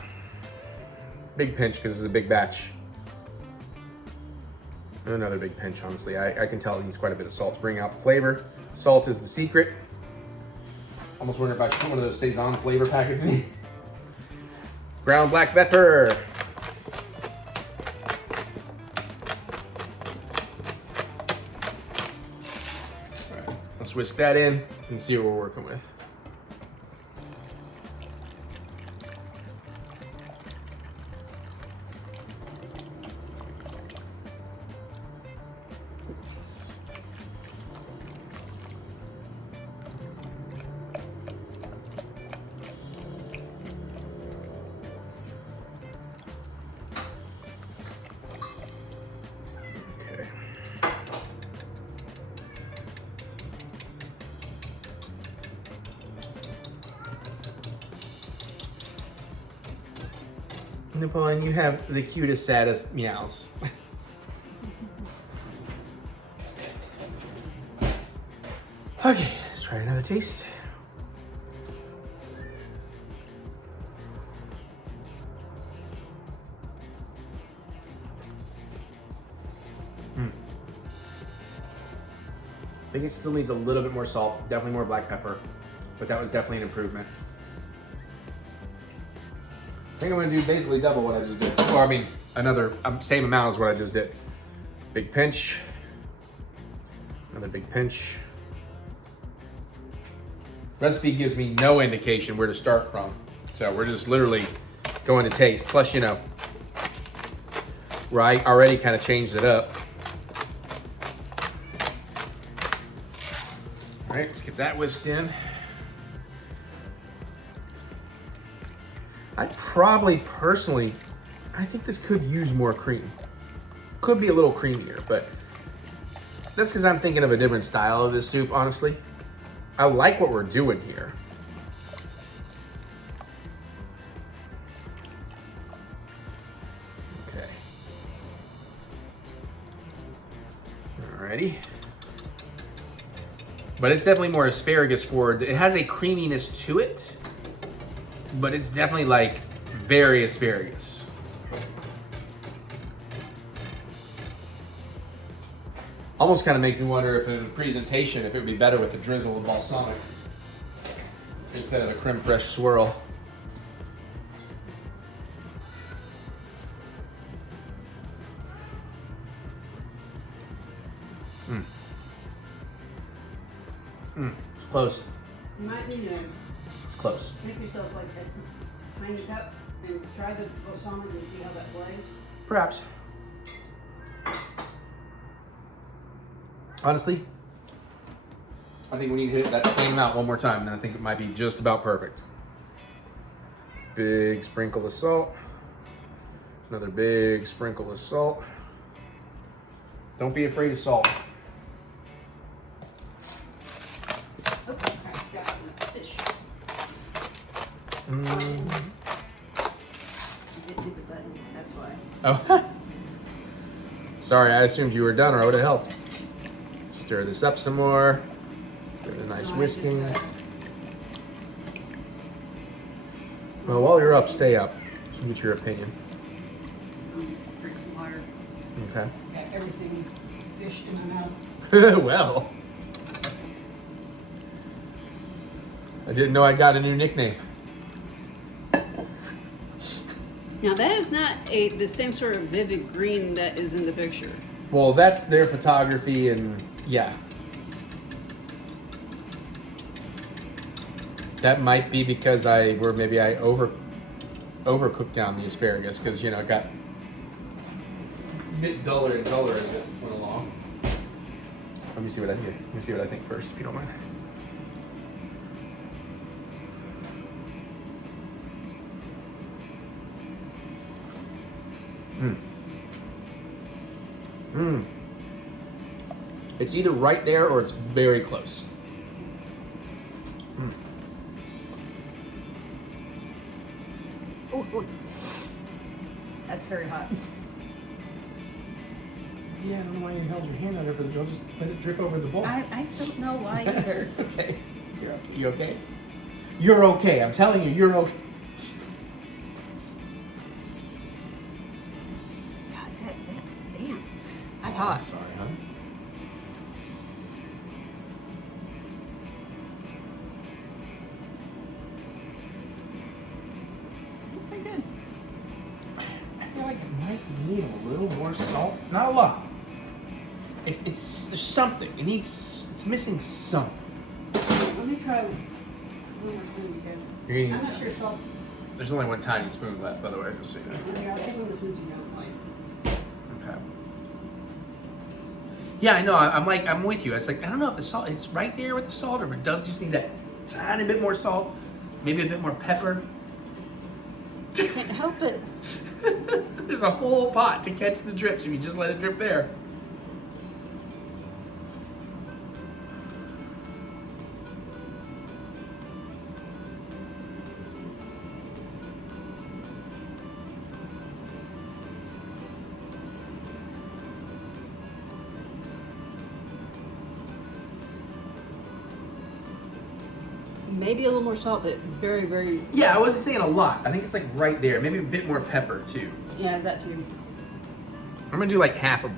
Big pinch because it's a big batch. Another big pinch, honestly. I can tell it needs quite a bit of salt to bring out the flavor. Salt is the secret. Almost wonder if I should put one of those Saison flavor packets in here. Ground black pepper. All right, let's whisk that in and see what we're working with. Napoleon, you have the cutest, saddest meows. Okay, let's try another taste. I think it still needs a little bit more salt, definitely more black pepper, but that was definitely an improvement. I think I'm gonna do basically double what I just did. Or I mean, another same amount as what I just did. Big pinch, another big pinch. Recipe gives me no indication where to start from. So we're just literally going to taste. Plus, you know, where I already kind of changed it up. All right, let's get that whisked in. I probably personally, I think this could use more cream. Could be a little creamier, but that's because I'm thinking of a different style of this soup, honestly. I like what we're doing here. Okay. Alrighty. But it's definitely more asparagus forward. It has a creaminess to it, but it's definitely like very asparagus. Almost kind of makes me wonder if in a presentation, if it would be better with a drizzle of balsamic instead of a creme fraiche swirl. It's close. You might need to It's close. make yourself like a tiny cup and try the balsamic and see how that plays. Perhaps. Honestly, I think we need to hit that same amount one more time, and I think it might be just about perfect. Big sprinkle of salt. Another big sprinkle of salt. Don't be afraid of salt. Oh, I got the fish. Mm. You didn't hit the button, that's why. Oh. Sorry, I assumed you were done, or I would have helped. Stir this up some more. Give it a nice whisking. Well, while you're up, stay up. So get your opinion. Drink some water. Okay. Got everything fish in my mouth. Well. I didn't know I got a new nickname. Now that is not the same sort of vivid green that is in the picture. Well, that's their photography, and yeah. That might be because maybe I overcooked down the asparagus, because, you know, it got a bit duller and duller as it went along. Let me see what I hear. Let me see what I think first, if you don't mind. It's either right there or it's very close. Oh, that's very hot. Yeah, I don't know why you held your hand out over the I'll just let it drip over the bowl. I don't know why either. It's okay. You're okay. You okay? You're okay. I'm telling you, you're okay. God, damn. That's hot. Sorry, huh? Pretty good. I feel like it might need a little more salt. Not a lot. It's there's something. It's missing something. Let me try one more spoon You're because gonna- I'm not sure salt's. There's only one tiny spoon left, by the way, just so you know. Okay, I'll take one of the spoons you don't like. Okay. Yeah, I know. I'm with you. It's like I don't know if the salt. It's right there with the salt, or if it does just need that tiny bit more salt, maybe a bit more pepper. Can't help it. There's a whole pot to catch the drips if you just let it drip there. Maybe a little more salt, but very, very. Yeah, I wasn't saying a lot. I think it's like right there. Maybe a bit more pepper too. Yeah, that too. I'm gonna do like half of.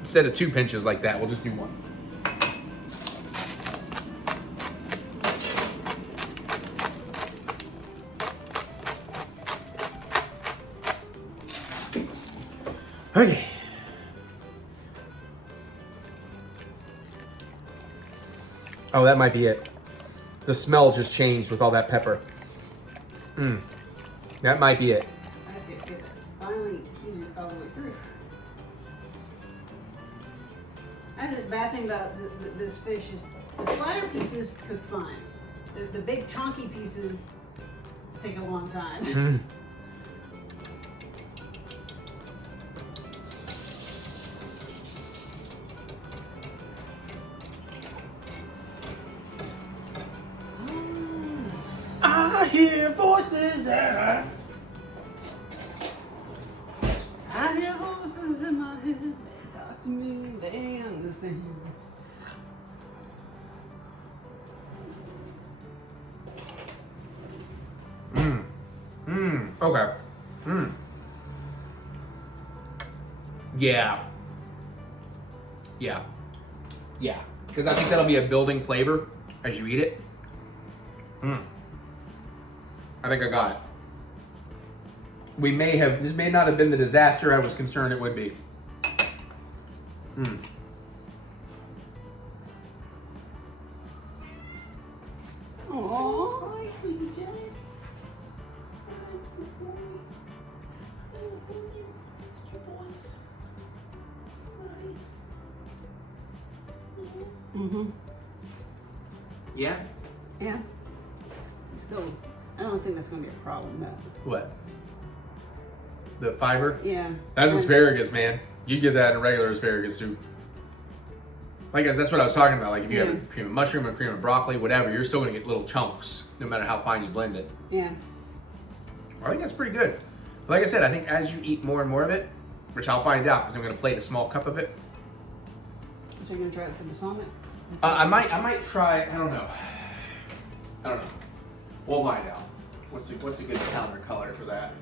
Instead of 2 pinches like that, we'll just do 1. Okay. Oh, that might be it. The smell just changed with all that pepper. That might be it. I have to get it finally heated all the way through. That's the bad thing about this fish is the flatter pieces cook fine. The big chunky pieces take a long time. I hear voices and I hear voices in my head. They talk to me. They understand. Okay. Yeah. Yeah. Yeah. Because I think that'll be a building flavor as you eat it. I think I got it. This may not have been the disaster I was concerned it would be. Aww. Hi, sleepy Jack. It's your boys. Mm-hmm. Yeah? Yeah. Still, I don't think that's gonna be a problem though. What? The fiber? Yeah. That's asparagus, man. You get that in a regular asparagus soup. Like that's what I was talking about. Like if you have a cream of mushroom or cream of broccoli, whatever, you're still gonna get little chunks, no matter how fine you blend it. Yeah. I think that's pretty good. But like I said, I think as you eat more and more of it, which I'll find out because I'm gonna plate a small cup of it. So you're gonna try it with the balsamic? I might try. I don't know. We'll find out. What's a good counter color for that?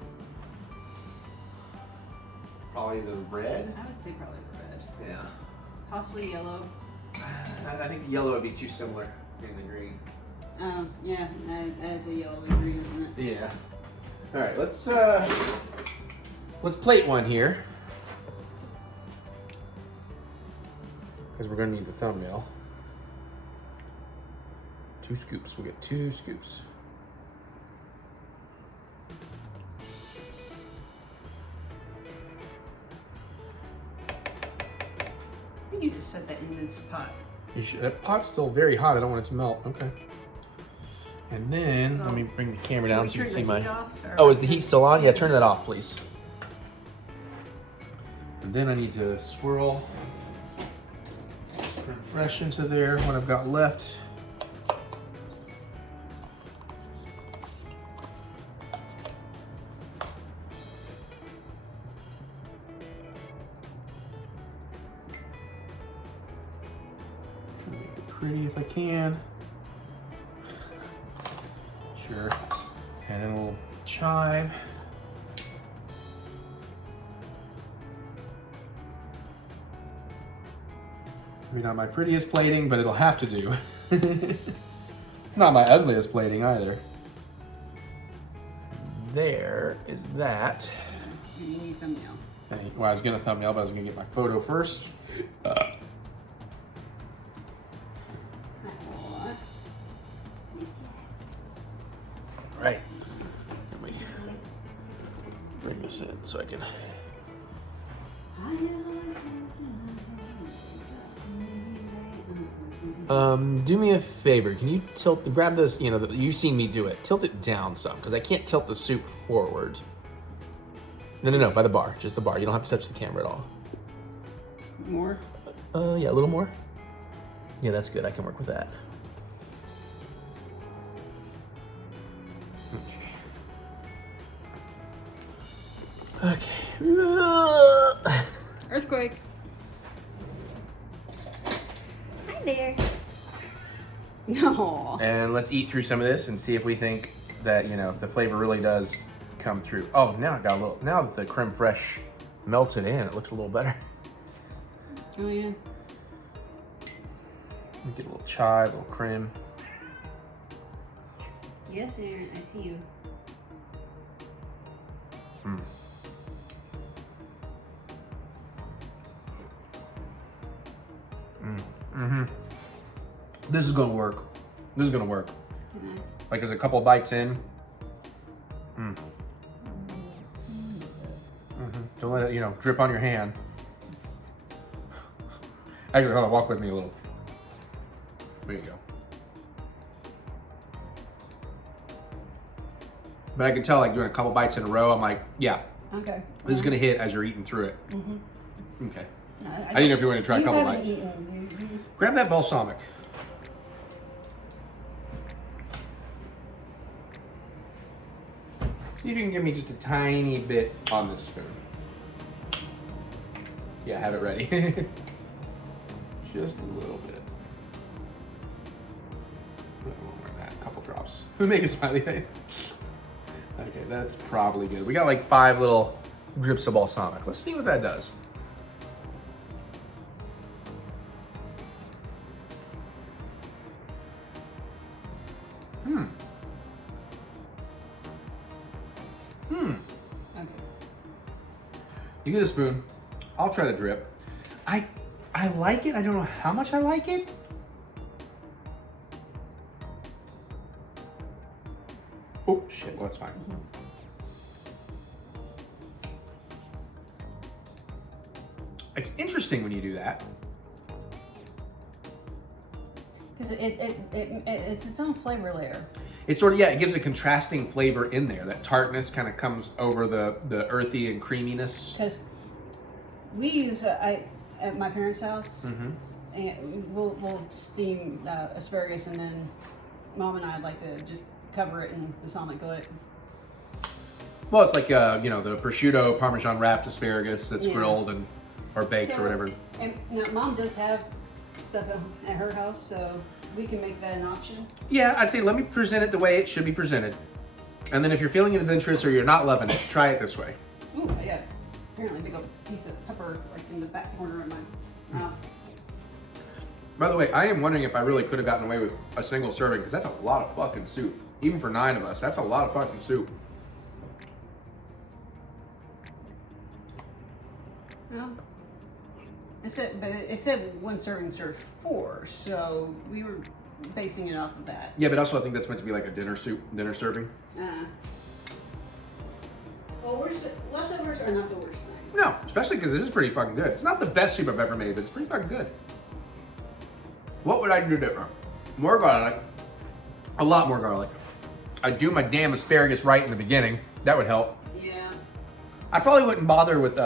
Probably the red. I would say probably the red. Yeah. Possibly yellow. I think the yellow would be too similar in the green. Yeah, that is a yellow and green, isn't it? Yeah. All right, let's plate one here because we're gonna need the thumbnail. 2 scoops. We'll get 2 scoops. I think you just set that in this pot. That pot's still very hot. I don't want it to melt. Okay. And then let me bring the camera down so you can see my. Oh, is the heat still on? Yeah, turn that off, please. And then I need to swirl creme fresh into there. What I've got left. Make it pretty if I can. Sure. And then we'll chive. Maybe not my prettiest plating, but it'll have to do. Not my ugliest plating either. There is that. You need thumbnail. Well, I was gonna thumbnail, but I was gonna get my photo first. Right. Let me bring this in so I can. Do me a favor. Can you grab this, you've seen me do it. Tilt it down some, because I can't tilt the soup forward. No, by the bar. Just the bar. You don't have to touch the camera at all. More? Yeah, a little more. Yeah, that's good. I can work with that. Okay. Earthquake. Hi there. No. And let's eat through some of this and see if we think that, if the flavor really does come through. Oh, now that the creme fraiche melted in, it looks a little better. Oh, yeah. Get a little chive, a little cream. Yes, Aaron, I see you. This is gonna work. This is gonna work. Can Like there's a couple bites in. Don't let it, drip on your hand. Actually, hold on, walk with me a little. There you go. But I can tell, like doing a couple bites in a row, I'm like, yeah, Okay. this is gonna hit as you're eating through it. Okay. No, I didn't know if you wanted to try a couple haven't bites. eaten. Grab that balsamic. See if you can give me just a tiny bit on this spoon. Yeah, have it ready. Just a little bit. A couple drops. Who make a smiley face? Okay, that's probably good. We got like 5 little drips of balsamic. Let's see what that does. Okay. You get a spoon. I'll try the drip. I like it. I don't know how much I like it. Oh shit, well that's fine. It's interesting when you do that. Because it's its own flavor layer. It's sort of, it gives a contrasting flavor in there. That tartness kind of comes over the earthy and creaminess. Because we use at my parents' house, and we'll steam asparagus, and then Mom and I like to just cover it in balsamic glut. Well, it's like the prosciutto Parmesan wrapped asparagus that's Yeah. grilled or baked or whatever. And now Mom does have stuff at her house, so we can make that an option. Yeah, I'd say let me present it the way it should be presented. And then if you're feeling adventurous or you're not loving it, try it this way. Ooh, I got apparently a big old piece of pepper like in the back corner of my mouth. By the way, I am wondering if I really could have gotten away with a single serving, because that's a lot of fucking soup. Even for 9 of us, that's a lot of fucking soup. Well, it said 1 serving served 4, so we were basing it off of that. Yeah, but also I think that's meant to be like a dinner serving. Well, leftovers are not the worst thing. No, especially because this is pretty fucking good. It's not the best soup I've ever made, but it's pretty fucking good. What would I do different? More garlic. A lot more garlic. I'd do my damn asparagus right in the beginning. That would help. Yeah. I probably wouldn't bother with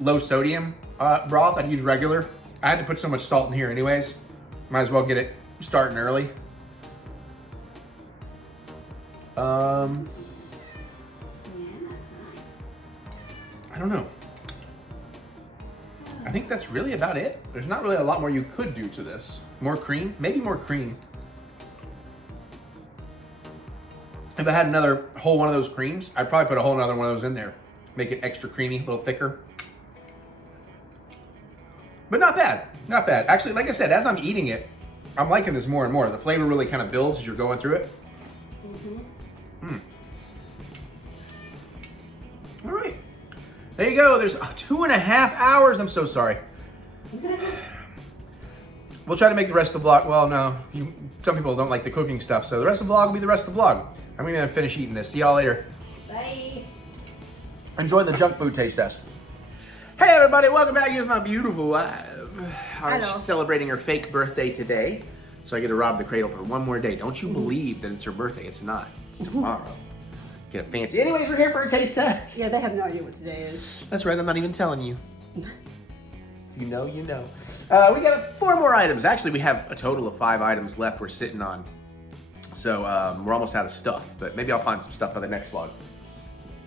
low sodium broth. I'd use regular. I had to put so much salt in here anyways. Might as well get it starting early. I don't know. I think that's really about it. There's not really a lot more you could do to this. More cream? Maybe more cream. If I had another whole one of those creams, I'd probably put a whole another one of those in there. Make it extra creamy, a little thicker. But not bad, not bad. Actually, like I said, as I'm eating it, I'm liking this more and more. The flavor really kind of builds as you're going through it. All right, there you go. There's 2.5 hours. I'm so sorry. We'll try to make the rest of the vlog. Well, no, some people don't like the cooking stuff, so the rest of the vlog will be the rest of the vlog. I'm gonna finish eating this. See y'all later. Bye. Enjoy the junk food taste test. Hey everybody, welcome back. Here's my beautiful wife. I'm Hello. celebrating her fake birthday today, so I get to rob the cradle for one more day. Don't you believe that it's her birthday? It's not. It's tomorrow. Get a fancy. Anyways, we're here for a taste test. Yeah, they have no idea what today is. That's right. I'm not even telling you. If you know, you know. We got 4 more items. Actually, we have a total of 5 items left we're sitting on. So we're almost out of stuff, but maybe I'll find some stuff by the next vlog.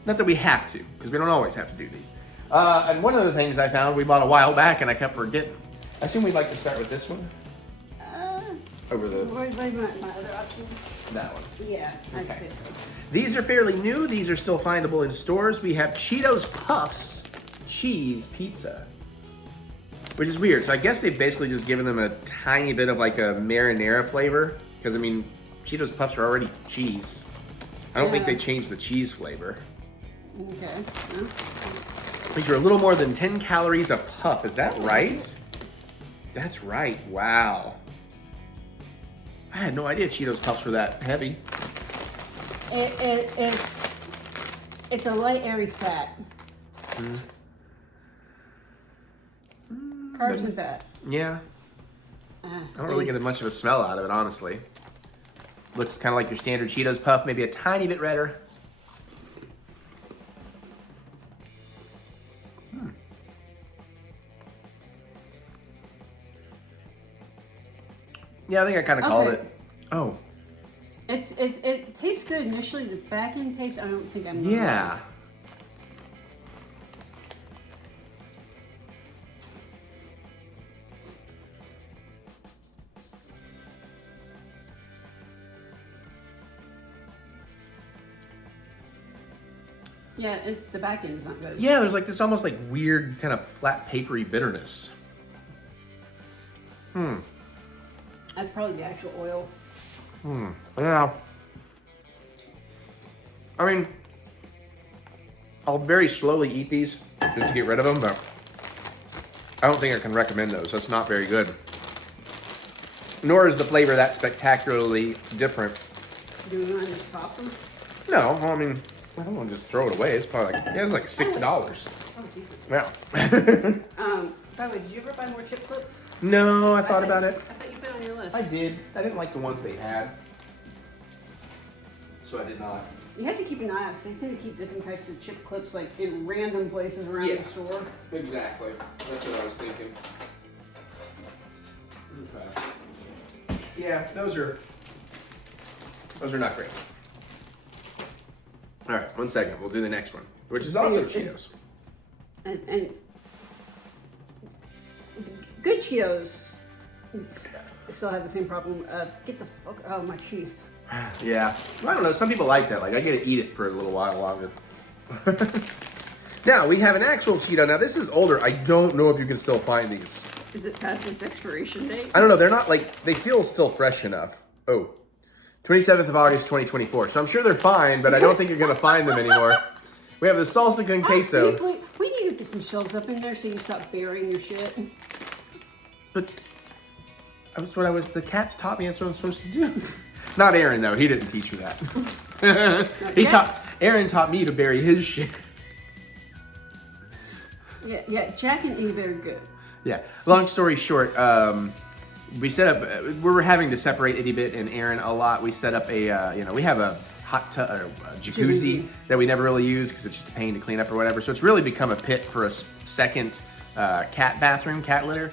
Not that we have to, because we don't always have to do these. And one of the things I found we bought a while back and I kept forgetting. I assume we'd like to start with this one. Over the Where's my other option? that one. Yeah, I'd Okay. say so. These are fairly new. These are still findable in stores. We have Cheetos Puffs Cheese Pizza, which is weird. So I guess they've basically just given them a tiny bit of like a marinara flavor. Because I mean, Cheetos Puffs are already cheese. I don't think Yeah. they changed the cheese flavor. Okay. Well, These are a little more than 10 calories a puff. Is that right? That's right. Wow. I had no idea Cheetos Puffs were that heavy. it's a light, airy fat. Carbs and fat. Yeah. I don't really get much of a smell out of it, honestly. Looks kind of like your standard Cheetos Puff, maybe a tiny bit redder. Yeah, I think I kind of called Okay. it. Oh, It tastes good initially. The back end taste, I don't think I'm. yeah. Yeah, the back end is not good. Yeah, there's like this almost like weird kind of flat papery bitterness. That's probably the actual oil. Yeah. I mean, I'll very slowly eat these just to get rid of them, but I don't think I can recommend those. That's not very good. Nor is the flavor that spectacularly different. Do we want to just toss them? No, I mean, I don't want to just throw it away. It's probably like, yeah, it's like $6. Oh Jesus. Yeah. By the way, did you ever buy more chip clips? No, I thought about it. I thought you put it on your list. I did. I didn't like the ones they had. So I did not. You have to keep an eye out because they tend to keep different types of chip clips like in random places around Yeah. the store. Exactly. That's what I was thinking. Okay. Yeah, those are not great. All right, 1 second. We'll do the next one, which is also Cheetos. And good Cheetos still have the same problem of get the fuck out of my teeth. Yeah. I don't know. Some people like that. Like, I get to eat it for a little while longer. Now, we have an actual Cheeto. Now, this is older. I don't know if you can still find these. Is it past its expiration date? I don't know. They're not like, they feel still fresh enough. Oh, 27th of August, 2024. So I'm sure they're fine, but I don't think you're going to find them anymore. We have the salsa con queso. We need to get some shelves up in there so you stop burying your shit. But the cats taught me that's what I'm supposed to do. Not Aaron, though. He didn't teach me that. Aaron taught me to bury his shit. Yeah, Jack and Eve are good. Yeah. Long story short, we set up. We were having to separate Itty Bit and Aaron a lot. We set up a, we have a hot tub or a jacuzzi that we never really use because it's just a pain to clean up or whatever. So it's really become a pit for a second cat bathroom, cat litter.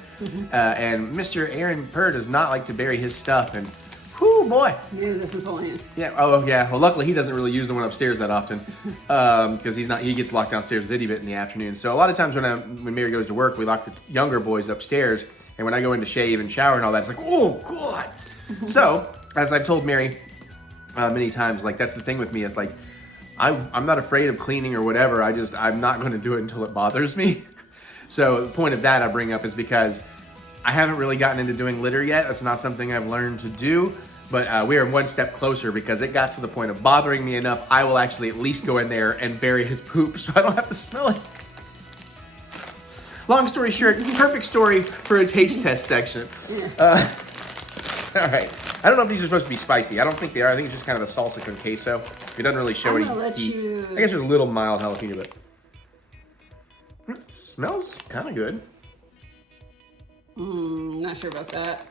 And Mr. Aaron Purr does not like to bury his stuff. And whoo boy. Neither does Napoleon. Yeah. Oh yeah. Well, luckily he doesn't really use the one upstairs that often because he gets locked downstairs with Itty Bit in the afternoon. So a lot of times when Mary goes to work, we lock the younger boys upstairs. And when I go in to shave and shower and all that, it's like, oh God. So as I've told Mary many times, like that's the thing with me. It's like I'm not afraid of cleaning or whatever. I'm not going to do it until it bothers me. So the point of that I bring up is because I haven't really gotten into doing litter yet. That's not something I've learned to do. But we are one step closer because it got to the point of bothering me enough. I will actually at least go in there and bury his poop so I don't have to smell it. Long story short, perfect story for a taste test section. All right. I don't know if these are supposed to be spicy. I don't think they are. I think it's just kind of a salsa con queso. It doesn't really show any heat. I guess there's a little mild jalapeno, but it smells kind of good. Not sure about that.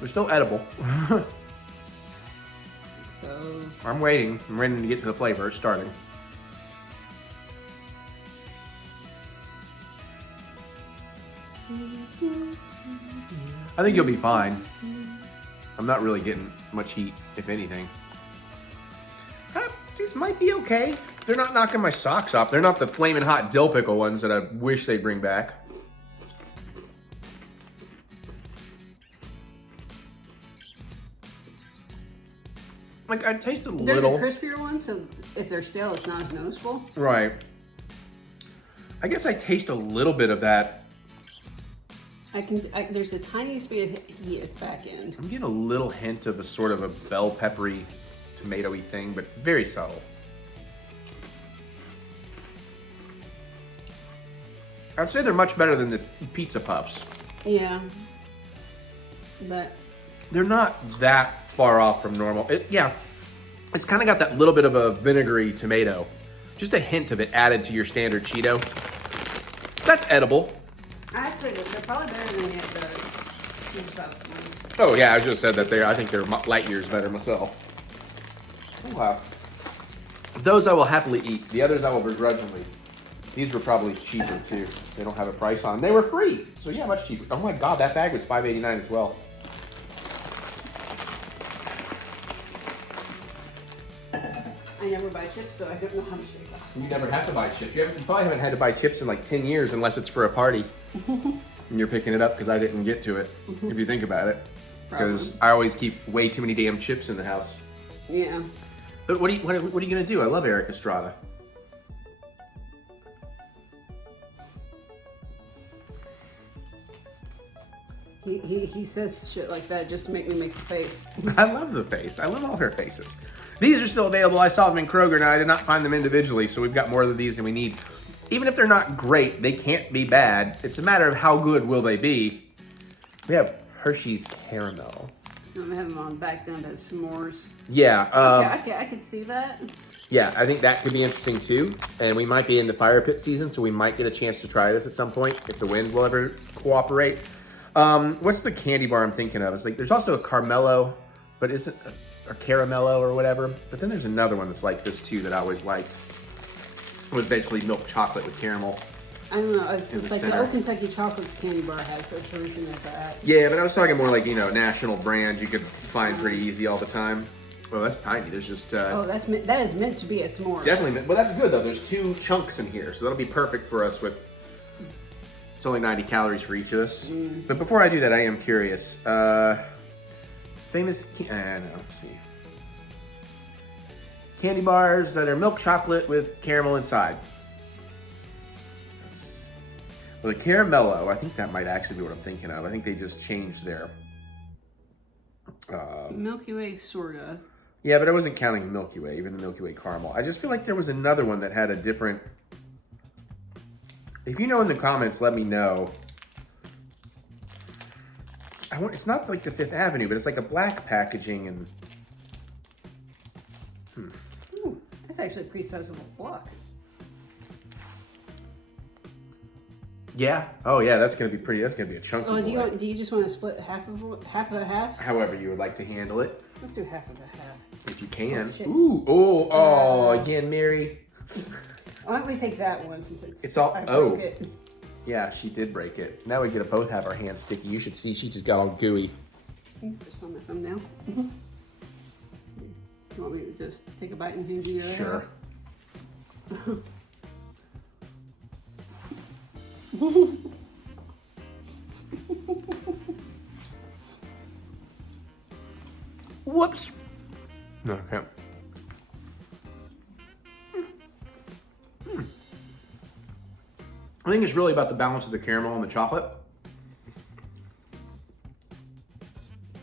They're still edible. So I'm waiting. I'm ready to get to the flavor. It's starting. I think you'll be fine. I'm not really getting much heat, if anything. These might be okay. They're not knocking my socks off. They're not the flaming hot dill pickle ones that I wish they'd bring back. Like, I taste a they're little. the crispier ones, so if they're stale, it's not as noticeable. Right. I guess I taste a little bit of that. There's the tiniest bit of heat at the back end. I'm getting a little hint of a sort of a bell peppery, tomatoey thing, but very subtle. I'd say they're much better than the pizza puffs. Yeah. But They're not that far off from normal. It's kind of got that little bit of a vinegary tomato. Just a hint of it added to your standard Cheeto. That's edible. I'd say they're probably better than the cheese puff ones. Oh yeah, I just said that I think they're light years better myself. Oh, wow. Those I will happily eat. The others I will begrudgingly. These were probably cheaper too. They don't have a price on them. They were free. So yeah, much cheaper. Oh my God, that bag was $5.89 as well. I never buy chips, so I don't know how much they cost. You never have to buy chips. You probably haven't had to buy chips in like 10 years unless it's for a party. And you're picking it up because I didn't get to it, if you think about it. Because I always keep way too many damn chips in the house. Yeah. But what are you gonna do? I love Eric Estrada. He says shit like that just to make me make the face. I love the face. I love all her faces. These are still available. I saw them in Kroger. Now I did not find them individually, so we've got more of these than we need. Even if they're not great, they can't be bad. It's a matter of how good will they be. We have Hershey's Caramel. I'm gonna have them on back down to s'mores. Yeah. I could see that. Yeah, I think that could be interesting too. And we might be in the fire pit season, so we might get a chance to try this at some point if the wind will ever cooperate. What's the candy bar I'm thinking of? It's like there's also a Carmelo, but isn't or Caramello or whatever. But then there's another one that's like this too that I always liked. It was basically milk chocolate with caramel. I don't know. It's In just the like center. the Old Kentucky Chocolates candy bar has a version of that. Yeah, but I was talking more like, national brands you could find pretty easy all the time. Well, that's tiny. There's just that is meant to be a s'more. definitely. Well, that's good though. There's 2 chunks in here, so that'll be perfect for us with. It's only 90 calories for each of us. But before I do that, I am curious. Famous, no, let's see. Candy bars that are milk chocolate with caramel inside. Well, the Caramello, I think that might actually be what I'm thinking of. I think they just changed their... Milky Way, sorta. Yeah, but I wasn't counting Milky Way, even the Milky Way caramel. I just feel like there was another one that had a different... If you know in the comments, let me know. It's not like the Fifth Avenue, but it's like a black packaging and... Ooh, that's actually a pretty sizable block. Yeah. Oh, yeah. That's gonna be pretty. That's gonna be a chunky. Oh, boy. do you just want to split half of a half? However you would like to handle it, Let's do half of a half. if you can. Oh, shit. Ooh. Oh. Again, Mary. Why don't we take that one since It's all- I oh. broke it. Yeah, she did break it. Now we get to both have our hands sticky. You should see she just got all gooey. There's some of them now. You want me to just take a bite and hand you the other Sure. half? I think it's really about the balance of the caramel and the chocolate.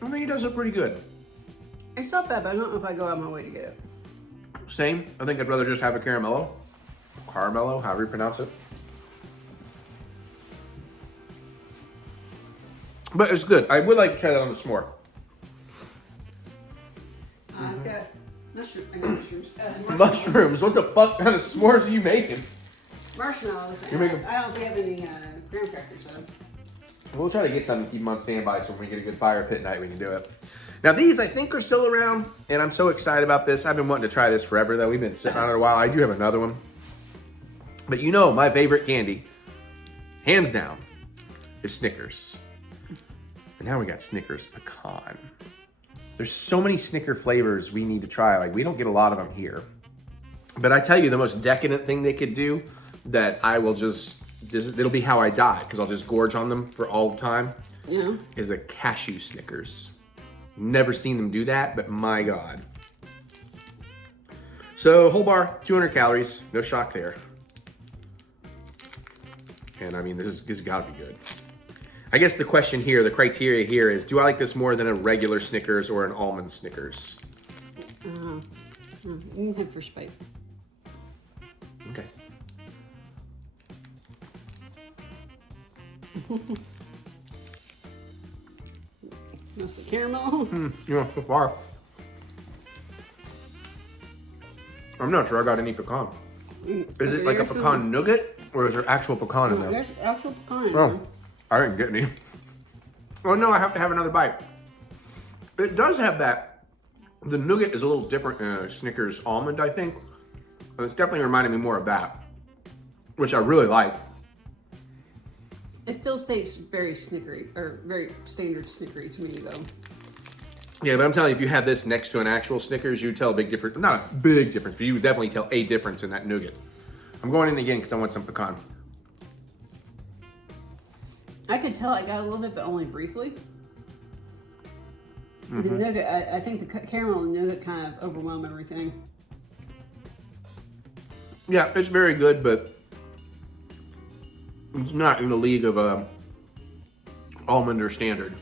I think it does look pretty good. It's not bad, but I don't know if I go out of my way to get it. Same. I think I'd rather just have a caramello. Caramello, however you pronounce it. But it's good. I would like to try that on the s'more. I've got mushrooms. Mushrooms? What the fuck kind of s'mores are you making? Marshmallows. You're making- I don't think I have any graham crackers, so. We'll try to get some and keep them on standby so when we get a good fire pit night, we can do it. Now these I think are still around, and I'm so excited about this. I've been wanting to try this forever though. We've been sitting on it a while. I do have another one. But you know my favorite candy, hands down, is Snickers. And now we got Snickers pecan. There's so many Snicker flavors we need to try. Like, we don't get a lot of them here. But I tell you, the most decadent thing they could do that I will just, it'll be how I die, because I'll just gorge on them for all the time, Yeah. is a cashew Snickers. Never seen them do that, but my God. So, whole bar, 200 calories, no shock there. And I mean, this has gotta be good. I guess the question here, the criteria here is, do I like this more than a regular Snickers or an almond Snickers? You can have first bite. Okay. That's the caramel. Yeah, so far. I'm not sure I got any pecan. Is it like a pecan nougat, or is there actual pecan in No, there? there's actual pecan in Oh, there. I didn't get any. Oh no, I have to have another bite. It does have that. The nougat is a little different than a Snickers almond, I think. It's definitely reminding me more of that, which I really like. It still stays very snickery, or very standard snickery to me, though. Yeah, but I'm telling you, if you had this next to an actual Snickers, you'd tell a big difference. Not a big difference, but you would definitely tell a difference in that nougat. I'm going in again because I want some pecan. I could tell I got a little bit, but only briefly. The nougat, I think the caramel and nougat kind of overwhelm everything. Yeah, it's very good, but it's not in the league of almond or standard.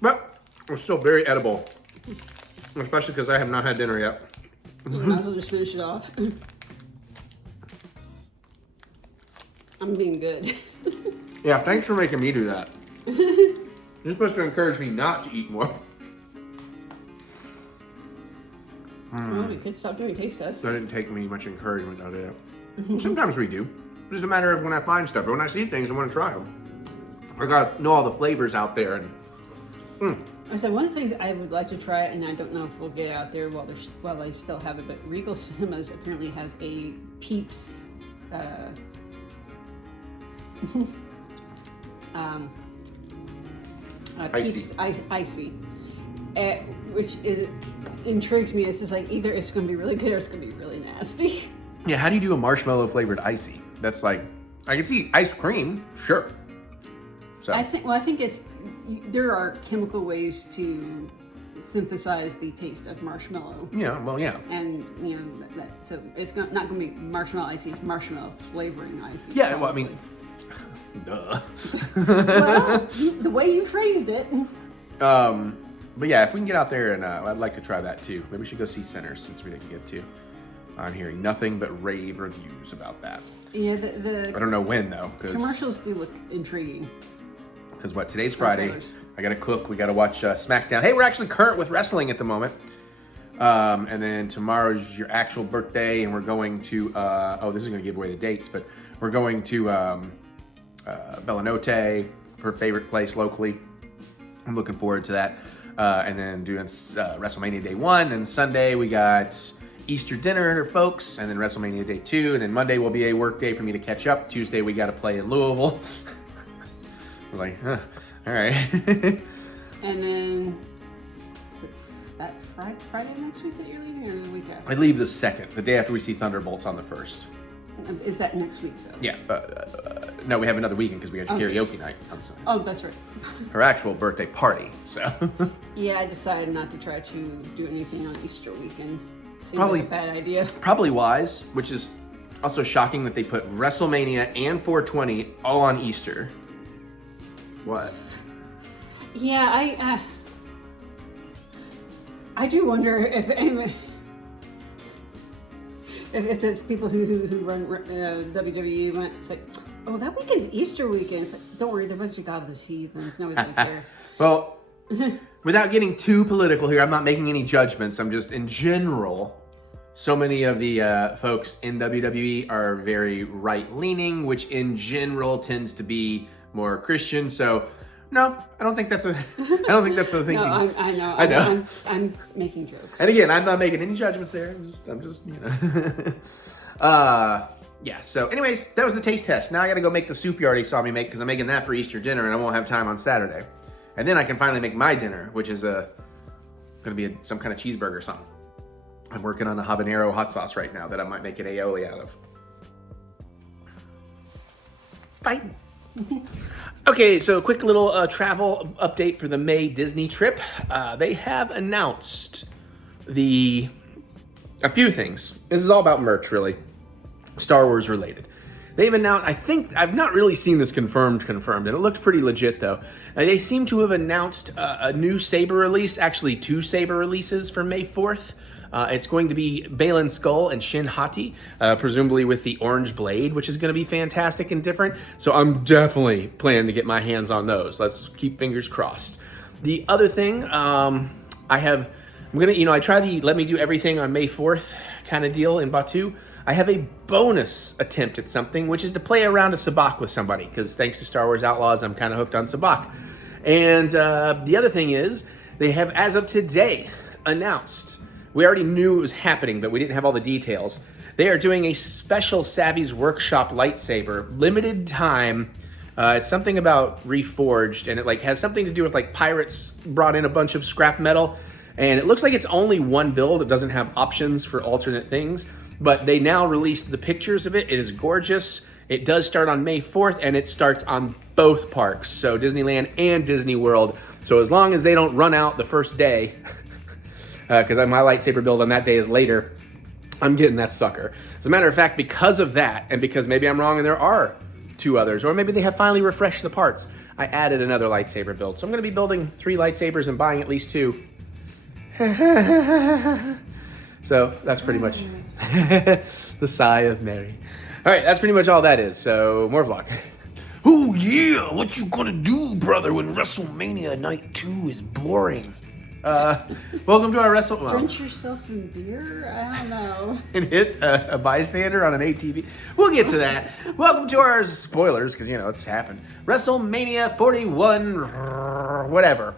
But it's still very edible, especially because I have not had dinner yet. You might as well just finish it off. I'm being good. Yeah, thanks for making me do that. You're supposed to encourage me not to eat more. Well, we could stop doing taste tests. That didn't take me much encouragement, though, did it? Well, sometimes we do. It's just a matter of when I find stuff. But when I see things, I want to try them. I got to know all the flavors out there. And I said one of the things I would like to try, and I don't know if we'll get it out there while they still have it, but Regal Cinemas apparently has a Peeps Peeps icy, which intrigues me. It's just like either it's going to be really good or it's going to be really nasty. yeah, how do you do a marshmallow flavored icy? That's like, I can see ice cream, sure. So I think it's there are chemical ways to synthesize the taste of marshmallow. yeah, well, yeah. And you know so it's not going to be marshmallow icy. It's marshmallow flavoring icy. Yeah, well, I probably. mean, duh. Well, the way you phrased it. But yeah, if we can get out there, and I'd like to try that too. Maybe we should go see Centers since we didn't get to. I'm hearing nothing but rave reviews about that. Yeah, I don't know when though, because commercials do look intriguing. what, today's Friday. trailers. I gotta cook. We gotta watch SmackDown. Hey, we're actually current with wrestling at the moment. And then tomorrow's your actual birthday, and we're going to. This is gonna give away the dates, but we're going to Bellanote, her favorite place locally. I'm looking forward to that. And then doing WrestleMania Day 1, and Sunday we got Easter dinner, folks, and then WrestleMania Day 2, and then Monday will be a work day for me to catch up. Tuesday we got to play in Louisville. I was like, all right. And then is it that Friday next week that you're leaving, or the week after? I leave the 2nd, the day after we see Thunderbolts on the 1st. Is that next week though? Yeah, no, we have another weekend because we got karaoke night on Sunday. Oh, that's right. Her actual birthday party, so. Yeah, I decided not to try to do anything on Easter weekend. Seemed Probably- like a bad idea. Probably wise, which is Also shocking that they put Wrestlemania and 420 all on Easter. What? Yeah, I do wonder if anyone, if the people who run WWE went, it's like, oh, that weekend's Easter weekend. It's like, don't worry, they're a bunch of godless heathens. Nobody's gonna care. Well, without getting too political here, I'm not making any judgments. I'm just, in general, so many of the folks in WWE are very right-leaning, which in general tends to be more Christian. So, no, I don't think that's a. I don't think that's the thinking. No, I know. I know. I'm making jokes. And again, I'm not making any judgments there. I'm just you know. Yeah. So, anyways, that was the taste test. Now I got to go make the soup you already saw me make because I'm making that for Easter dinner, and I won't have time on Saturday. And then I can finally make my dinner, which is going to be some kind of cheeseburger or something. I'm working on a habanero hot sauce right now that I might make an aioli out of. Bye. Okay, so quick little travel update for the May Disney trip. They have announced a few things. This is all about merch, really. Star Wars related. They've announced, I think, I've not really seen this confirmed, and it looked pretty legit though. They seem to have announced a new Saber release, actually 2 Saber releases for May 4th. It's going to be Balin Skull and Shin Hati, presumably with the orange blade, which is going to be fantastic and different. So I'm definitely planning to get my hands on those. Let's keep fingers crossed. The other thing, I try the Let Me Do Everything on May 4th kind of deal in Batu. I have a bonus attempt at something, which is to play around a sabacc with somebody, because thanks to Star Wars Outlaws, I'm kind of hooked on sabacc. And the other thing is, they have, as of today, announced, we already knew it was happening, but we didn't have all the details. They are doing a special Savvy's Workshop lightsaber, limited time. It's something about Reforged, and it has something to do with pirates brought in a bunch of scrap metal, and it looks like it's only one build. It doesn't have options for alternate things, but they now released the pictures of it. It is gorgeous. It does start on May 4th, and it starts on both parks, so Disneyland and Disney World. So as long as they don't run out the first day, because my lightsaber build on that day is later, I'm getting that sucker. As a matter of fact, because of that, and because maybe I'm wrong and there are 2 others, or maybe they have finally refreshed the parts, I added another lightsaber build. So I'm going to be building 3 lightsabers and buying at least 2. So that's pretty much the sigh of Mary. All right, that's pretty much all that is. So more vlog. Oh yeah, what you gonna do, brother, when Wrestlemania Night 2 is boring? Welcome to our Wrestle... Drench yourself in beer? I don't know. And hit a bystander on an ATV. We'll get to that. Welcome to our spoilers, because, it's happened. WrestleMania 41... whatever.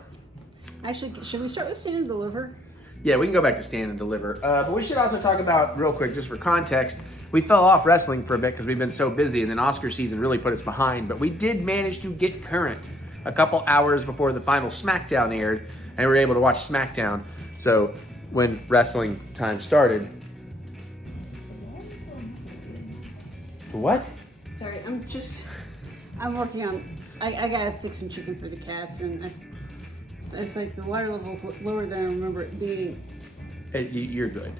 Actually, should we start with Stand and Deliver? Yeah, we can go back to Stand and Deliver. But we should also talk about, real quick, just for context, we fell off wrestling for a bit because we've been so busy, and then Oscar season really put us behind. But we did manage to get current a couple hours before the final SmackDown aired, and we were able to watch SmackDown. So when wrestling time started... What? Sorry, I'm working on... I gotta fix some chicken for the cats, and it's like the water level's lower than I remember it being. Hey, you're good.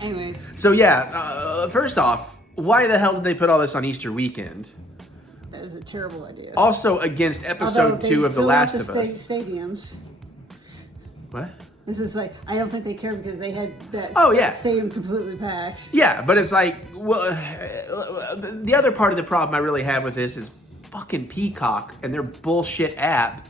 Anyways. So yeah, first off, why the hell did they put all this on Easter weekend? That is a terrible idea. Also against episode 2 of The Last of Us. Stadiums. What? This is I don't think they care because they had that, stadium completely packed. Yeah, but it's well, the other part of the problem I really have with this is fucking Peacock and their bullshit app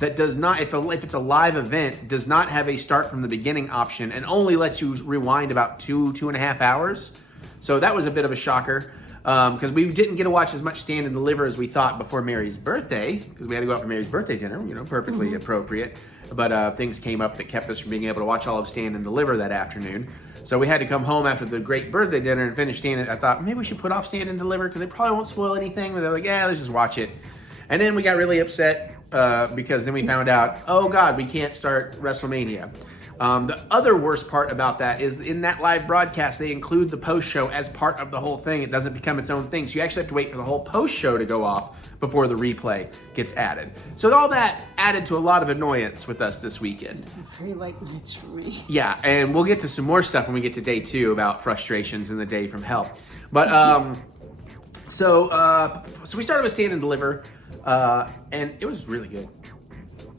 that does not, if it's a live event, does not have a start from the beginning option and only lets you rewind about 2.5 hours. So that was a bit of a shocker. Because we didn't get to watch as much Stand and Deliver as we thought before Mary's birthday, because we had to go out for Mary's birthday dinner, perfectly appropriate. But things came up that kept us from being able to watch all of Stand and Deliver that afternoon. So we had to come home after the great birthday dinner and finish Stand. I thought maybe we should put off Stand and Deliver because they probably won't spoil anything. But they're like, yeah, let's just watch it. And then we got really upset because then we found out, oh God, we can't start WrestleMania. The other worst part about that is in that live broadcast, they include the post show as part of the whole thing. It doesn't become its own thing. So you actually have to wait for the whole post show to go off before the replay gets added. So all that added to a lot of annoyance with us this weekend. It's a very late match for me. Yeah, and we'll get to some more stuff when we get to day 2 about frustrations in the day from hell. But so we started with Stand and Deliver, and it was really good.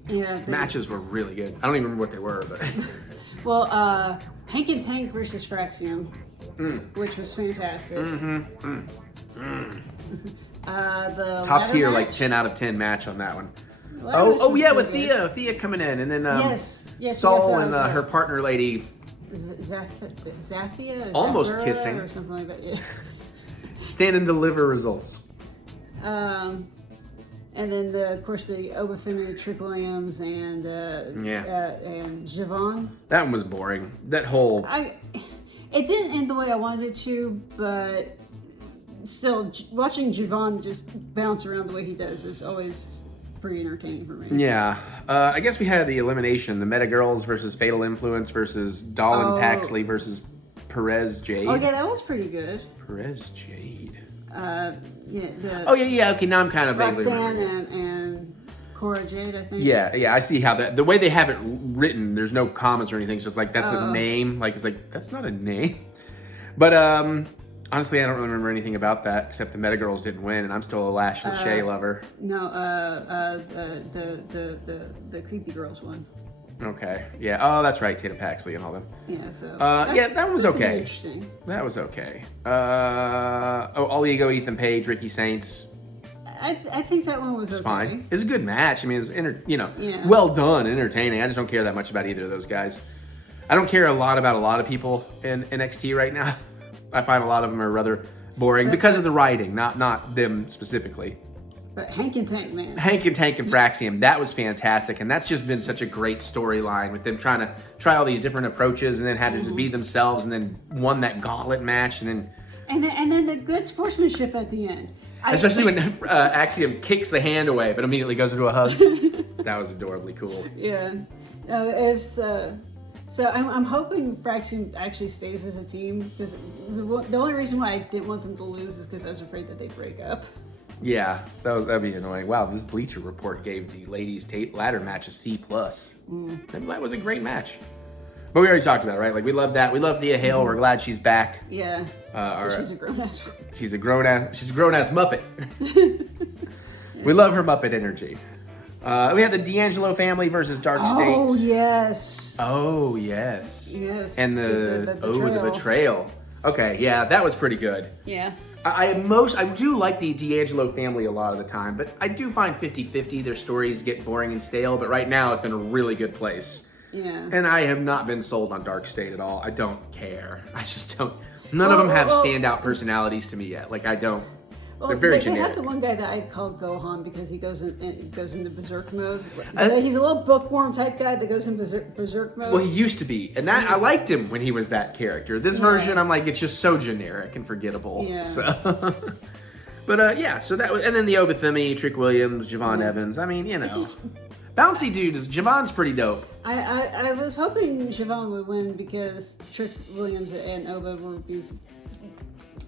Yeah. Matches were really good. I don't even remember what they were, but Well, Hank and Tank versus Fraxium, which was fantastic. The top tier, match, like 10 out of 10 match on that one. ladder match was Yeah, pretty with good. Thea coming in, and then Yes, Saul yes, and her partner lady Zathia? Almost Zathura kissing. or something like that. Yeah. Stand and Deliver results. And then of course the Obafemi, Trick Williams, and and Javon. That one was boring. That whole It didn't end the way I wanted it to, but still, watching Javon just bounce around the way he does is always pretty entertaining for me. yeah. I guess we had the elimination: the Meta Girls versus Fatal Influence versus Dolan Paxley versus Perez Jade. Okay, that was pretty good. Perez Jade. Yeah. Okay, now I'm kind of vaguely Roxanne remembering. and Cora Jade, I think. Yeah, I see how the way they have it written, there's no commas or anything, so it's like that's a name. Like it's like that's not a name. But honestly, I don't remember anything about that except the Meta Girls didn't win, and I'm still a Lash Lachey lover. No, the Creepy Girls one. Okay, yeah. Oh, that's right, Tatum Paxley and all them. Yeah, so. Yeah, that one was that's pretty okay. Interesting. That was okay. All Ego, Ethan Page, Ricky Saints. I think that one was It's okay. fine. It's a good match. I mean, it's Yeah. well done, entertaining. I just don't care that much about either of those guys. I don't care a lot about a lot of people in NXT right now. I find a lot of them are rather boring because of the writing, not them specifically. But Hank and Tank, man. Hank and Tank and Fraxium, that was fantastic, and that's just been such a great storyline with them trying to try all these different approaches, and then had to just be themselves, and then won that gauntlet match, and then And then the good sportsmanship at the end. especially when Axiom kicks the hand away, but immediately goes into a hug. That was adorably cool. Yeah. So I'm hoping Fraxium actually stays as a team, because the only reason why I didn't want them to lose is because I was afraid that they'd break up. Yeah, that'd be annoying. Wow, this Bleacher Report gave the ladies' ladder match a C+. That was a great match. But we already talked about it, right? Like, we love that. We love Thea Hale. We're glad she's back. Yeah. She's a grown ass. She's a grown ass Muppet. We love her Muppet energy. We had the D'Angelo family versus Dark State. Oh yes. Oh yes. Yes. And the betrayal. Okay, yeah, that was pretty good. Yeah. I do like the D'Angelo family a lot of the time, but I do find 50-50 their stories get boring and stale, but right now it's in a really good place. Yeah. And I have not been sold on Dark State at all. I don't care. I just don't. None of them have standout personalities to me yet. Like, I don't. They're very generic. They have the one guy that I call Gohan because he goes into berserk mode. He's a little bookworm type guy that goes in berserk mode. Well, he used to be, and that I liked him when he was that character. This version, I'm like, it's just so generic and forgettable. Yeah. So, but yeah, so that was, and then the Obafemi, Trick Williams, Javon Evans. I mean, bouncy dudes. Javon's pretty dope. I was hoping Javon would win because Trick Williams and Oba were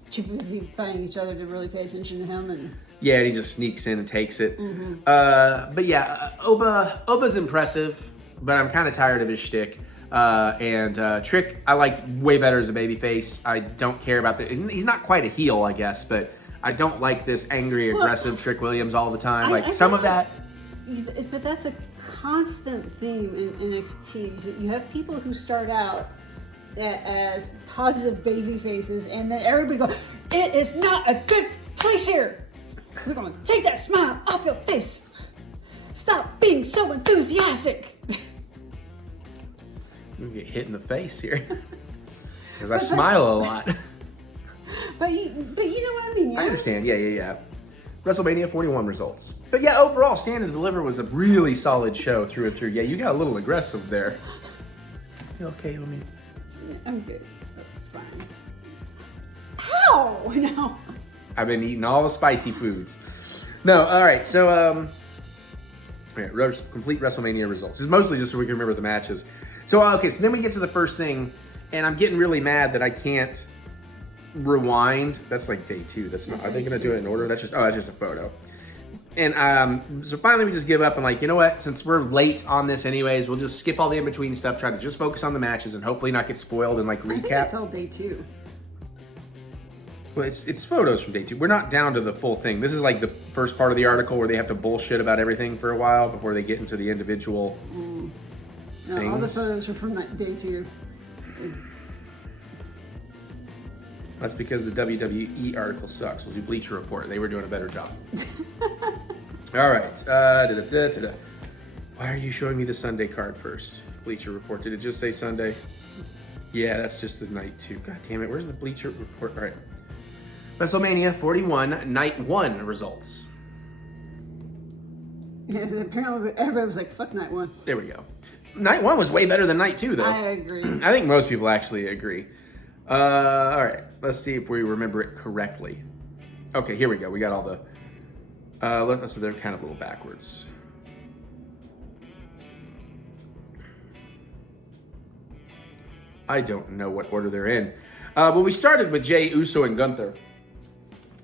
too busy fighting each other to really pay attention to him, and yeah, he just sneaks in and takes it. But yeah, Oba's impressive, but I'm kind of tired of his shtick. And Trick, I liked way better as a babyface. I don't care about he's not quite a heel, I guess, but I don't like this angry, aggressive Trick Williams all the time. But that's a constant theme in NXT. Is that you have people who start out as positive baby faces, and then everybody goes, "It is not a good place here. We're gonna take that smile off your face. Stop being so enthusiastic." You get hit in the face here because I smile a lot. But you know what I mean? Yeah? I understand. Yeah. WrestleMania 41 results. But yeah, overall, Stand and Deliver was a really solid show through and through. Yeah, you got a little aggressive there. You okay with me? I'm good. Fine. How? No. I've been eating all the spicy foods. No, all right. So, complete WrestleMania results. It's mostly just so we can remember the matches. So, okay. So then we get to the first thing, and I'm getting really mad that I can't rewind. That's like day 2. That's not. Are they gonna do it in order? That's just a photo. And so finally we just give up and like, you know what? Since we're late on this anyways, we'll just skip all the in-between stuff, try to just focus on the matches and hopefully not get spoiled and like recap. I think it's all day 2. Well, it's photos from day 2. We're not down to the full thing. This is like the first part of the article where they have to bullshit about everything for a while before they get into the individual No, things. all the photos are from day 2. That's because the WWE article sucks. We'll do Bleacher Report. They were doing a better job. All right. Why are you showing me the Sunday card first? Bleacher Report. Did it just say Sunday? Yeah, that's just the night 2. God damn it. Where's the Bleacher Report? All right. Wrestlemania 41, night 1 results. Yeah, apparently everybody was like, fuck night 1. There we go. Night 1 was way better than night 2, though. I agree. I think most people actually agree. All right, let's see if we remember it correctly. Okay, here we go. We got all the. So they're kind of a little backwards. I don't know what order they're in. But we started with Jey Uso and Gunther,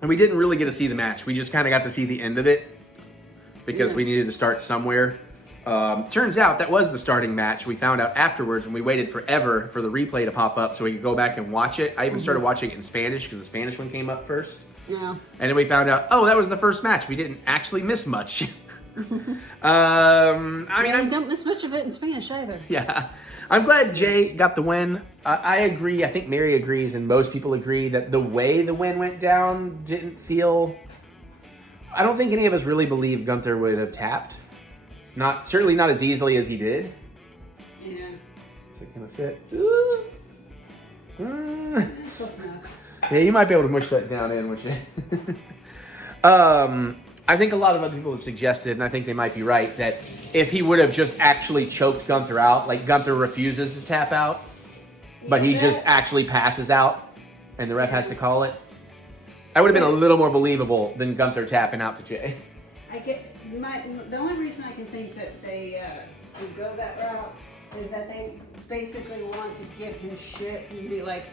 and we didn't really get to see the match. We just kind of got to see the end of it because we needed to start somewhere. Turns out that was the starting match. We found out afterwards, and we waited forever for the replay to pop up so we could go back and watch it. I even started watching it in Spanish because the Spanish one came up first. Yeah. And then we found out, oh, that was the first match. We didn't actually miss much. I don't miss much of it in Spanish either. Yeah. I'm glad Jay got the win. I agree. I think Mary agrees, and most people agree that the way the win went down didn't feel... I don't think any of us really believed Gunther would have tapped. Certainly not as easily as he did. Yeah. Is it gonna fit? Close enough. Yeah, you might be able to mush that down in, wouldn't you? I think a lot of other people have suggested, and I think they might be right, that if he would have just actually choked Gunther out, like Gunther refuses to tap out, but he just actually passes out, and the ref has to call it, that would have been a little more believable than Gunther tapping out to Jay. The only reason I can think that they would go that route is that they basically want to give him shit and be like,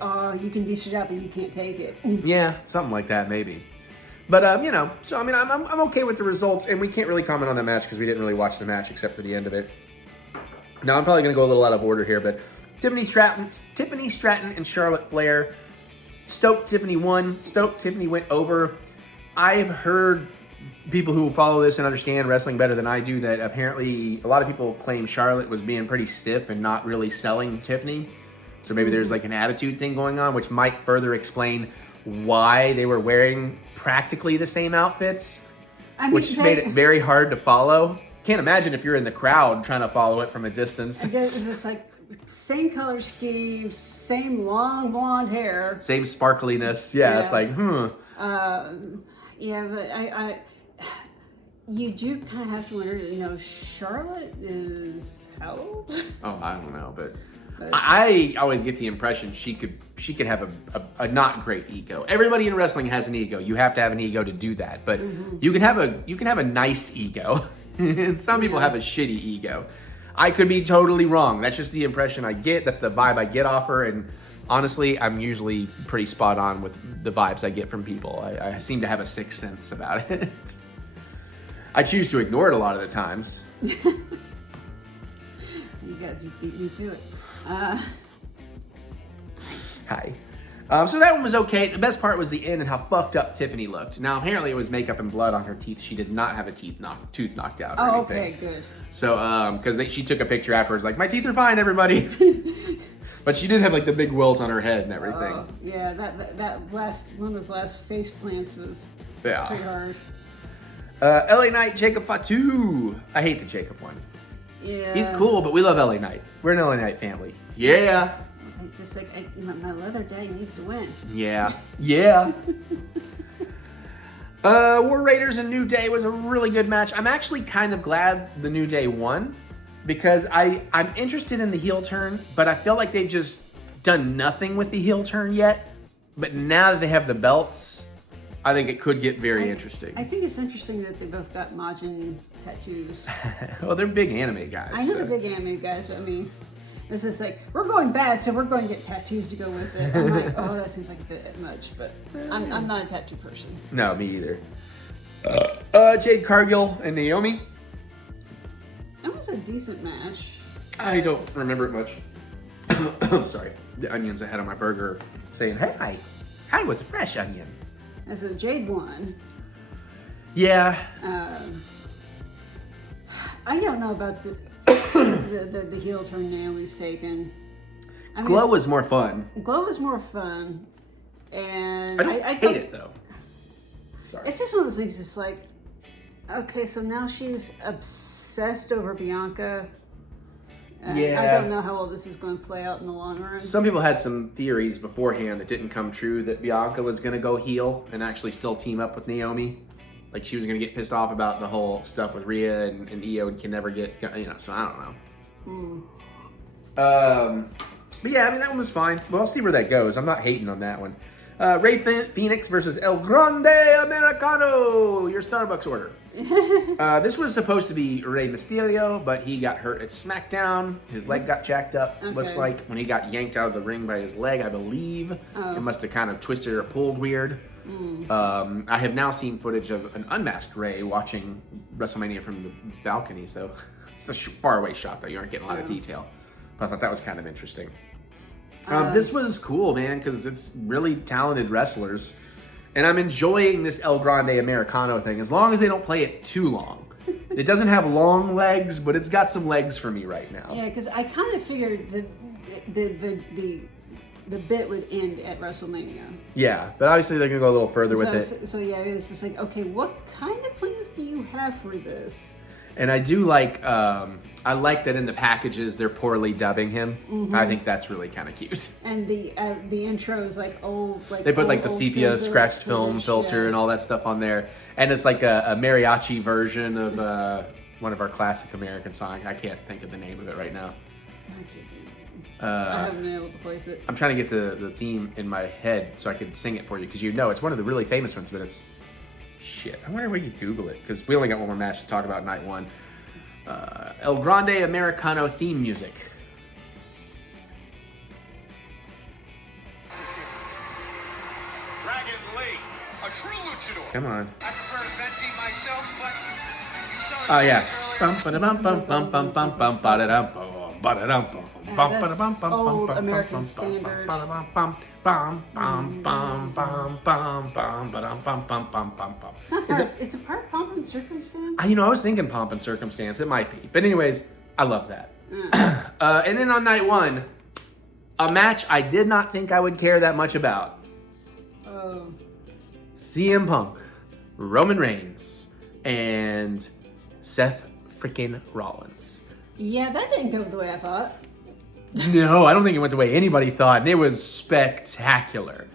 oh, you can dish it out, but you can't take it. Yeah, something like that, maybe. But, so, I mean, I'm okay with the results, and we can't really comment on that match because we didn't really watch the match except for the end of it. Now, I'm probably going to go a little out of order here, but Tiffany Stratton and Charlotte Flair. Tiffany won. Tiffany went over. I've heard people who follow this and understand wrestling better than I do that apparently a lot of people claim Charlotte was being pretty stiff and not really selling Tiffany. So maybe there's like an attitude thing going on, which might further explain why they were wearing practically the same outfits, which made it very hard to follow. Can't imagine if you're in the crowd trying to follow it from a distance. It's just like same color scheme, same long blonde hair. Same sparkliness. Yeah. It's like, Yeah, but you do kind of have to wonder, Charlotte is how old? Oh, I don't know, but I always get the impression she could have a not great ego. Everybody in wrestling has an ego. You have to have an ego to do that, but you can have a nice ego. And some people have a shitty ego. I could be totally wrong. That's just the impression I get. That's the vibe I get off her, and honestly, I'm usually pretty spot on with the vibes I get from people. I seem to have a sixth sense about it. I choose to ignore it a lot of the times. You beat me to it. Hi. So that one was okay. The best part was the end and how fucked up Tiffany looked. Now, apparently it was makeup and blood on her teeth. She did not have a tooth knocked out or anything. Okay, good. So, because she took a picture afterwards, like, my teeth are fine, everybody. But she did have, like, the big welt on her head and everything. Yeah, that last one of those last face plants was pretty hard. LA Knight, Jacob Fatu. I hate the Jacob one. Yeah. He's cool, but we love LA Knight. We're an LA Knight family. Yeah. It's just like, my leather daddy needs to win. Yeah. Yeah. War Raiders and New Day was a really good match. I'm actually kind of glad the New Day won because I'm interested in the heel turn, but I feel like they've just done nothing with the heel turn yet. But now that they have the belts, I think it could get very interesting. I think it's interesting that they both got Majin tattoos. Well, they're big anime guys. I know they're big anime guys, but I mean, this is like, we're going bad, so we're going to get tattoos to go with it. I'm like, oh, that seems like a bit much, but I'm not a tattoo person. No, me either. Jade Cargill and Naomi. That was a decent match. I don't remember it much. I'm sorry. The onions I had on my burger saying, "Hey, hi was a fresh onion." As a Jade won. Yeah. I don't know about the the heel turn Naomi's taken. I mean, Glow was more fun. Glow was more fun, and I hate it though. Sorry. It's just one of those things. It's like, okay, so now she's obsessed over Bianca. Yeah. I don't know how well this is going to play out in the long run. Some people had some theories beforehand that didn't come true that Bianca was going to go heel and actually still team up with Naomi. Like she was going to get pissed off about the whole stuff with Rhea and Io can never get, so I don't know. But yeah, I mean, that one was fine. Well, I'll see where that goes. I'm not hating on that one. Rey Phoenix versus El Grande Americano, your Starbucks order. This was supposed to be Rey Mysterio, but he got hurt at SmackDown. His leg got jacked up, looks like, when he got yanked out of the ring by his leg, I believe. It must have kind of twisted or pulled weird. I have now seen footage of an unmasked Rey watching WrestleMania from the balcony, so it's a faraway shot, though. You aren't getting a lot of detail. But I thought that was kind of interesting. This was cool, man, because it's really talented wrestlers. And I'm enjoying this El Grande Americano thing, as long as they don't play it too long. It doesn't have long legs, but it's got some legs for me right now. Yeah, because I kind of figured the bit would end at WrestleMania. Yeah, but obviously they're going to go a little further with it. So yeah, it's just like, okay, what kind of plans do you have for this? And I do like, I like that in the packages they're poorly dubbing him. I think that's really kind of cute. And the intro is like old, like they put like the old sepia scratched film filter and all that stuff on there, and it's like a mariachi version of one of our classic American songs. I can't think of the name of it right now. I haven't been able to place it. I'm trying to get the theme in my head so I can sing it for you, because it's one of the really famous ones, but it's shit. I wonder where you Google it, because we only got one more match to talk about night one. El Grande Americano theme music. Dragon Lee, a true luchador. Come on. I prefer to venti myself, but you saw Oh the yeah. earlier. Bum ba da bum bum bum bum bum bum ba da dum bum ba da dum bum. That's old American standard. Is it part of Pomp and Circumstance? I was thinking Pomp and Circumstance. It might be. But anyways, I love that. And then on night one, a match I did not think I would care that much about. Oh. CM Punk, Roman Reigns, and Seth freaking Rollins. Yeah, that didn't go the way I thought. No, I don't think it went the way anybody thought. And it was spectacular.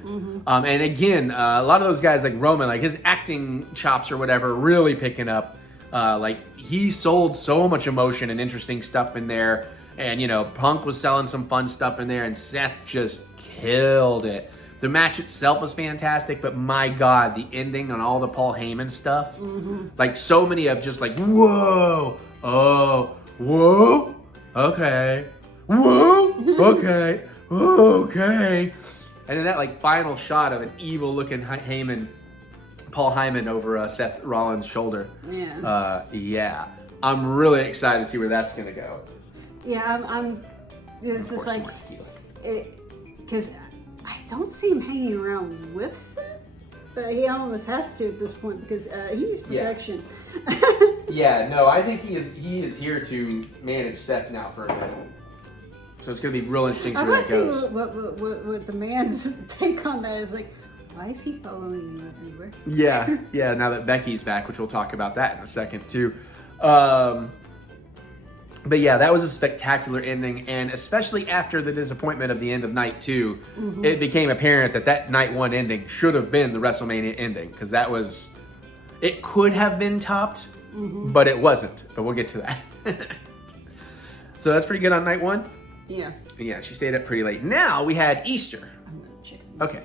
And again, a lot of those guys like Roman, like his acting chops or whatever, really picking up. Like he sold so much emotion and interesting stuff in there. And, Punk was selling some fun stuff in there, and Seth just killed it. The match itself was fantastic, but my God, the ending on all the Paul Heyman stuff, like so many of just like, whoa, oh, whoa, okay. Whoa! Okay. Okay. And then that like final shot of an evil looking Paul Heyman over Seth Rollins' shoulder. Yeah. Yeah. I'm really excited to see where that's gonna go. Yeah, it's just like because I don't see him hanging around with Seth, but he almost has to at this point because he needs protection. Yeah. No, I think he is here to manage Seth now for a bit. So it's going to be real interesting to see where that goes. I want to see what the man's take on that is like, why is he following you everywhere? Yeah, now that Becky's back, which we'll talk about that in a second too. But yeah, that was a spectacular ending, and especially after the disappointment of the end of night two, it became apparent that night one ending should have been the WrestleMania ending, because it could have been topped, but it wasn't. But we'll get to that. So that's pretty good on night one? Yeah. Yeah, she stayed up pretty late. Now we had Easter. I'm gonna check. Okay.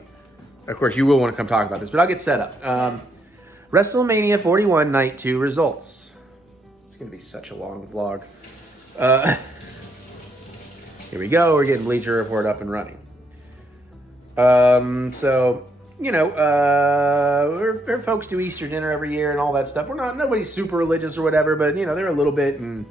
Of course, you will want to come talk about this, but I'll get set up. WrestleMania 41 Night 2 results. It's going to be such a long vlog. Here we go. We're getting Bleacher Report up and running. So you know, our folks do Easter dinner every year and all that stuff. Nobody's super religious or whatever, but you know, they're a little bit, and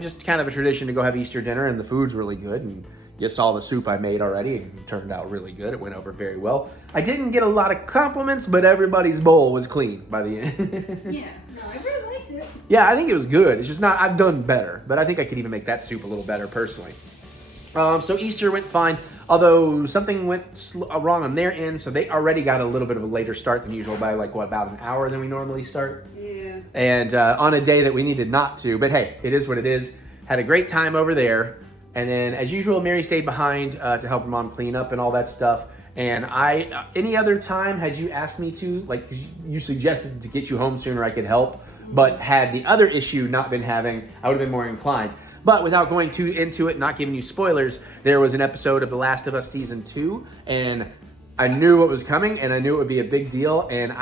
just kind of a tradition to go have Easter dinner, and the food's really good. And you saw the soup I made already, and it turned out really good. It went over very well. I didn't get a lot of compliments, but everybody's bowl was clean by the end. Yeah, no, I really liked it. Yeah, I think it was good. It's just not, I've done better, but I think I could even make that soup a little better personally. So Easter went fine, although something went wrong on their end, so they already got a little bit of a later start than usual by like, about an hour than we normally start. Yeah. And on a day that we needed not to, but hey, it is what it is. Had a great time over there. And then as usual, Mary stayed behind to help her mom clean up and all that stuff. And any other time, had you asked me to, like, 'cause you suggested to get you home sooner, I could help. But had the other issue not been having, I would have been more inclined. But without going too into it, not giving you spoilers, there was an episode of The Last of Us Season 2, and I knew what was coming, and I knew it would be a big deal, and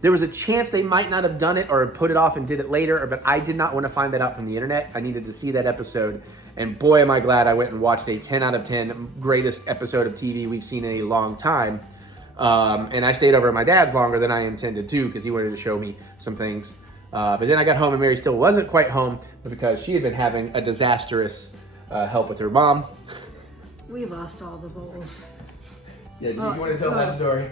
there was a chance they might not have done it or put it off and did it later, but I did not want to find that out from the internet. I needed to see that episode, and boy, am I glad I went and watched a 10 out of 10 greatest episode of TV we've seen in a long time. And I stayed over at my dad's longer than I intended to, because he wanted to show me some things. But then I got home and Mary still wasn't quite home because she had been having a disastrous help with her mom. We lost all the bowls. Yeah, do you want to tell that story?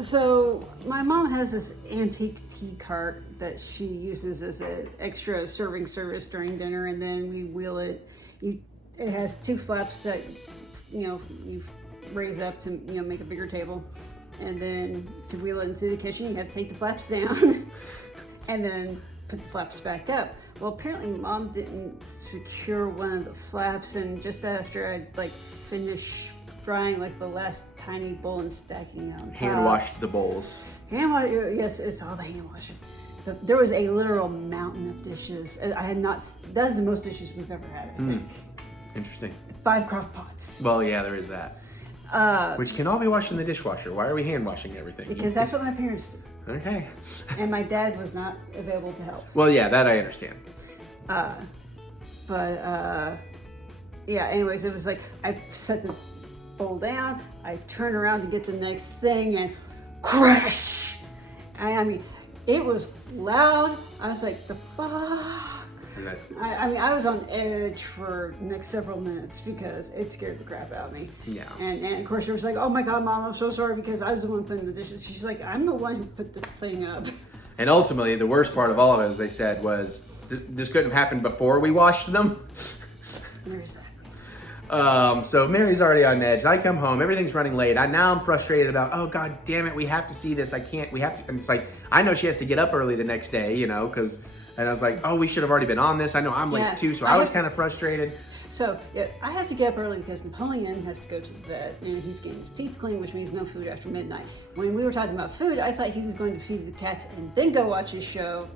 So my mom has this antique tea cart that she uses as an extra serving service during dinner, and then we wheel it. It has two flaps that you raise up to make a bigger table, and then to wheel it into the kitchen, you have to take the flaps down. And then put the flaps back up. Well, apparently Mom didn't secure one of the flaps, and just after I'd finished drying the last tiny bowl and stacking it on top. Hand washed the bowls. Hand wash, yes, it's all the hand washing. There was a literal mountain of dishes. That's the most dishes we've ever had, I think. Interesting. 5 crock pots. Well, yeah, there is that. Which can all be washed in the dishwasher. Why are we hand washing everything? Because that's what my parents did. Okay. And my dad was not available to help. Well, yeah, that I understand. Yeah, anyways, it was I set the bowl down, I turned around to get the next thing, and crash! I mean, it was loud. I was like, the fuck? I was on edge for the next several minutes because it scared the crap out of me. Yeah. And of course, it was like, oh my God, Mom, I'm so sorry because I was the one putting the dishes. She's like, I'm the one who put the thing up. And ultimately, the worst part of all of it, as they said, was this couldn't have happened before we washed them. There's that. So Mary's already on edge. I come home, everything's running late. Now I'm frustrated about, oh God damn it, we have to see this. And it's like, I know she has to get up early the next day, and I was like, oh, we should have already been on this. I know I'm late too, so I was kind of frustrated. So yeah, I have to get up early because Napoleon has to go to the vet, and he's getting his teeth cleaned, which means no food after midnight. When we were talking about food, I thought he was going to feed the cats and then go watch his show,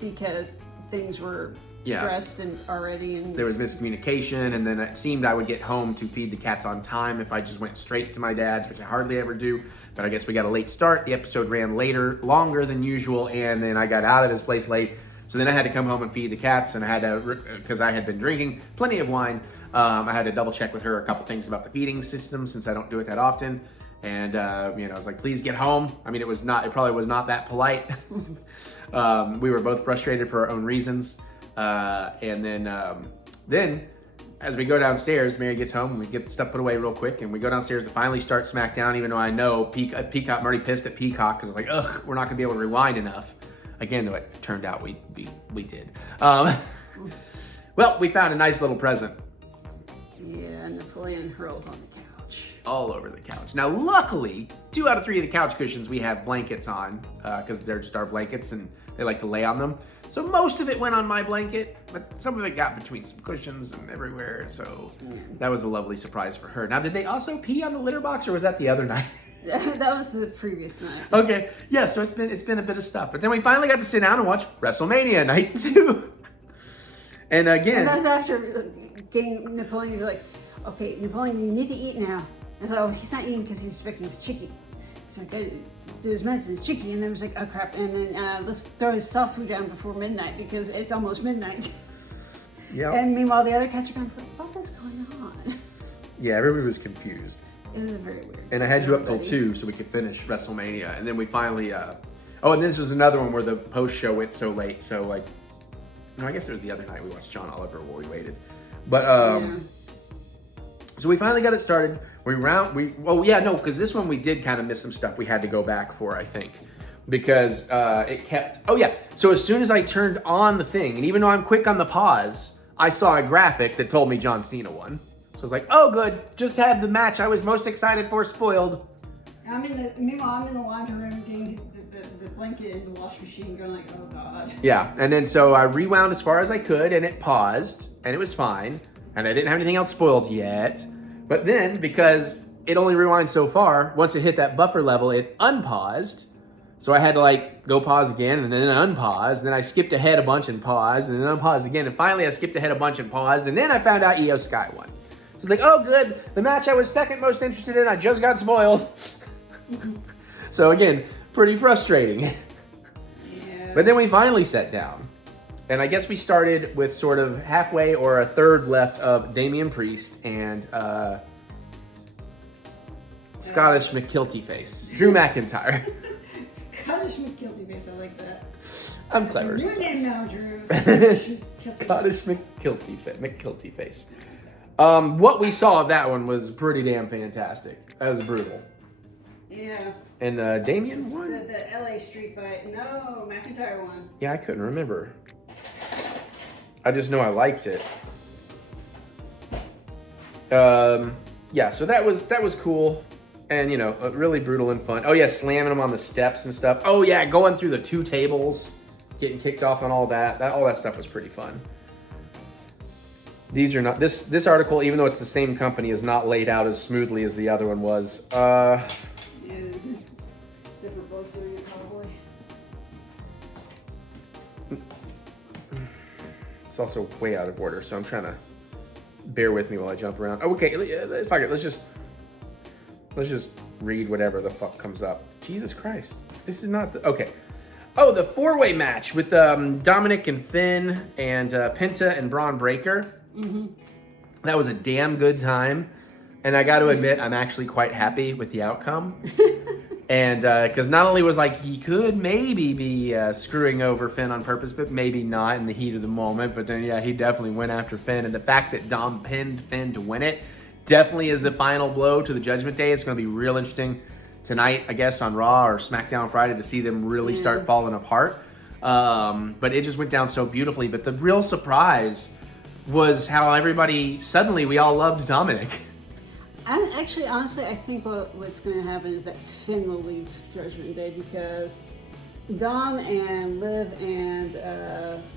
because things were stressed and already. And there was miscommunication, and then it seemed I would get home to feed the cats on time if I just went straight to my dad's, which I hardly ever do. But I guess we got a late start. The episode ran longer than usual, and then I got out of his place late. So then I had to come home and feed the cats, and I had to, because I had been drinking plenty of wine, I had to double check with her a couple things about the feeding system since I don't do it that often. And I was like, please get home. I mean, it probably was not that polite. We were both frustrated for our own reasons. And then as we go downstairs, Mary gets home and we get stuff put away real quick, and we go downstairs to finally start SmackDown, even though I know Peacock, I'm already pissed at Peacock because I'm like, ugh, we're not gonna be able to rewind enough. Again, though, it turned out we did. Well, we found a nice little present. Yeah, Napoleon hurled on the couch. All over the couch. Now, luckily, 2 out of 3 of the couch cushions we have blankets on, because they're just our blankets and they like to lay on them. So most of it went on my blanket, but some of it got between some cushions and everywhere. So that was a lovely surprise for her. Now, did they also pee on the litter box, or was that the other night? That was the previous night. Okay, yeah. So it's been a bit of stuff, but then we finally got to sit down and watch Wrestlemania night 2. And again, and that's after getting Napoleon to okay, Napoleon, you need to eat now. And so he's not eating because he's expecting his chickie. So okay, do his medicine, his chickie, and then it was like, oh crap, and then let's throw his soft food down before midnight because it's almost midnight. Yeah. And meanwhile, the other cats are going, what is going on? Yeah, everybody was confused. It was very weird. And I had you up till Everybody. 2 so we could finish WrestleMania. And then we finally, oh, and this was another one where the post show went so late. So like, no, I guess it was the other night we watched John Oliver while we waited. But, so we finally got it started. Because this one we did kind of miss some stuff we had to go back for, I think. Because it kept, so as soon as I turned on the thing, and even though I'm quick on the pause, I saw a graphic that told me John Cena won. So I was like, oh good, just had the match I was most excited for spoiled. Meanwhile, I'm in the laundry room getting the blanket in the wash machine going like, oh God. Yeah, and then so I rewound as far as I could and it paused and it was fine. And I didn't have anything else spoiled yet. But then, because it only rewinds so far, once it hit that buffer level, it unpaused. So I had to like go pause again and then unpause. And then I skipped ahead a bunch and paused and then unpaused again. And finally I skipped ahead a bunch and paused. And then I found out Io Sky won. So it's like, oh good, the match I was second most interested in, I just got spoiled. So again, pretty frustrating. Yeah. But then we finally sat down. And I guess we started with sort of halfway or a third left of Damian Priest and Scottish McKilty Face. Drew McIntyre. Scottish McKilty face, I like that. I'm clever. Your name sometimes. now, Drew. Scottish McKilty Face. What we saw of that one was pretty damn fantastic. That was brutal. Yeah. And Damian won? The LA street fight. No, McIntyre won. Yeah, I couldn't remember. I just know I liked it. Yeah, so that was cool. And, you know, really brutal and fun. Oh, yeah, slamming them on the steps and stuff. Oh, yeah, going through the 2 tables, getting kicked off and all that. All that stuff was pretty fun. These are not... This article, even though it's the same company, is not laid out as smoothly as the other one was. Yeah. Different both doing it, probably. It's also way out of order, so I'm trying to bear with me while I jump around. Oh, okay, fuck it. Let's just read whatever the fuck comes up. Jesus Christ. This is not the... Okay. Oh, the 4-way match with Dominic and Finn and Penta and Braun Breaker. Mm-hmm. That was a damn good time. And I got to admit, I'm actually quite happy with the outcome. And because not only was like he could maybe be screwing over Finn on purpose, but maybe not in the heat of the moment. But then, yeah, he definitely went after Finn. And the fact that Dom pinned Finn to win it definitely is the final blow to the Judgment Day. It's going to be real interesting tonight, I guess, on Raw or SmackDown Friday to see them really start falling apart. But it just went down so beautifully. But the real surprise was how everybody, suddenly we all loved Dominic. Honestly, I think what's going to happen is that Finn will leave Judgment Day because Dom and Liv and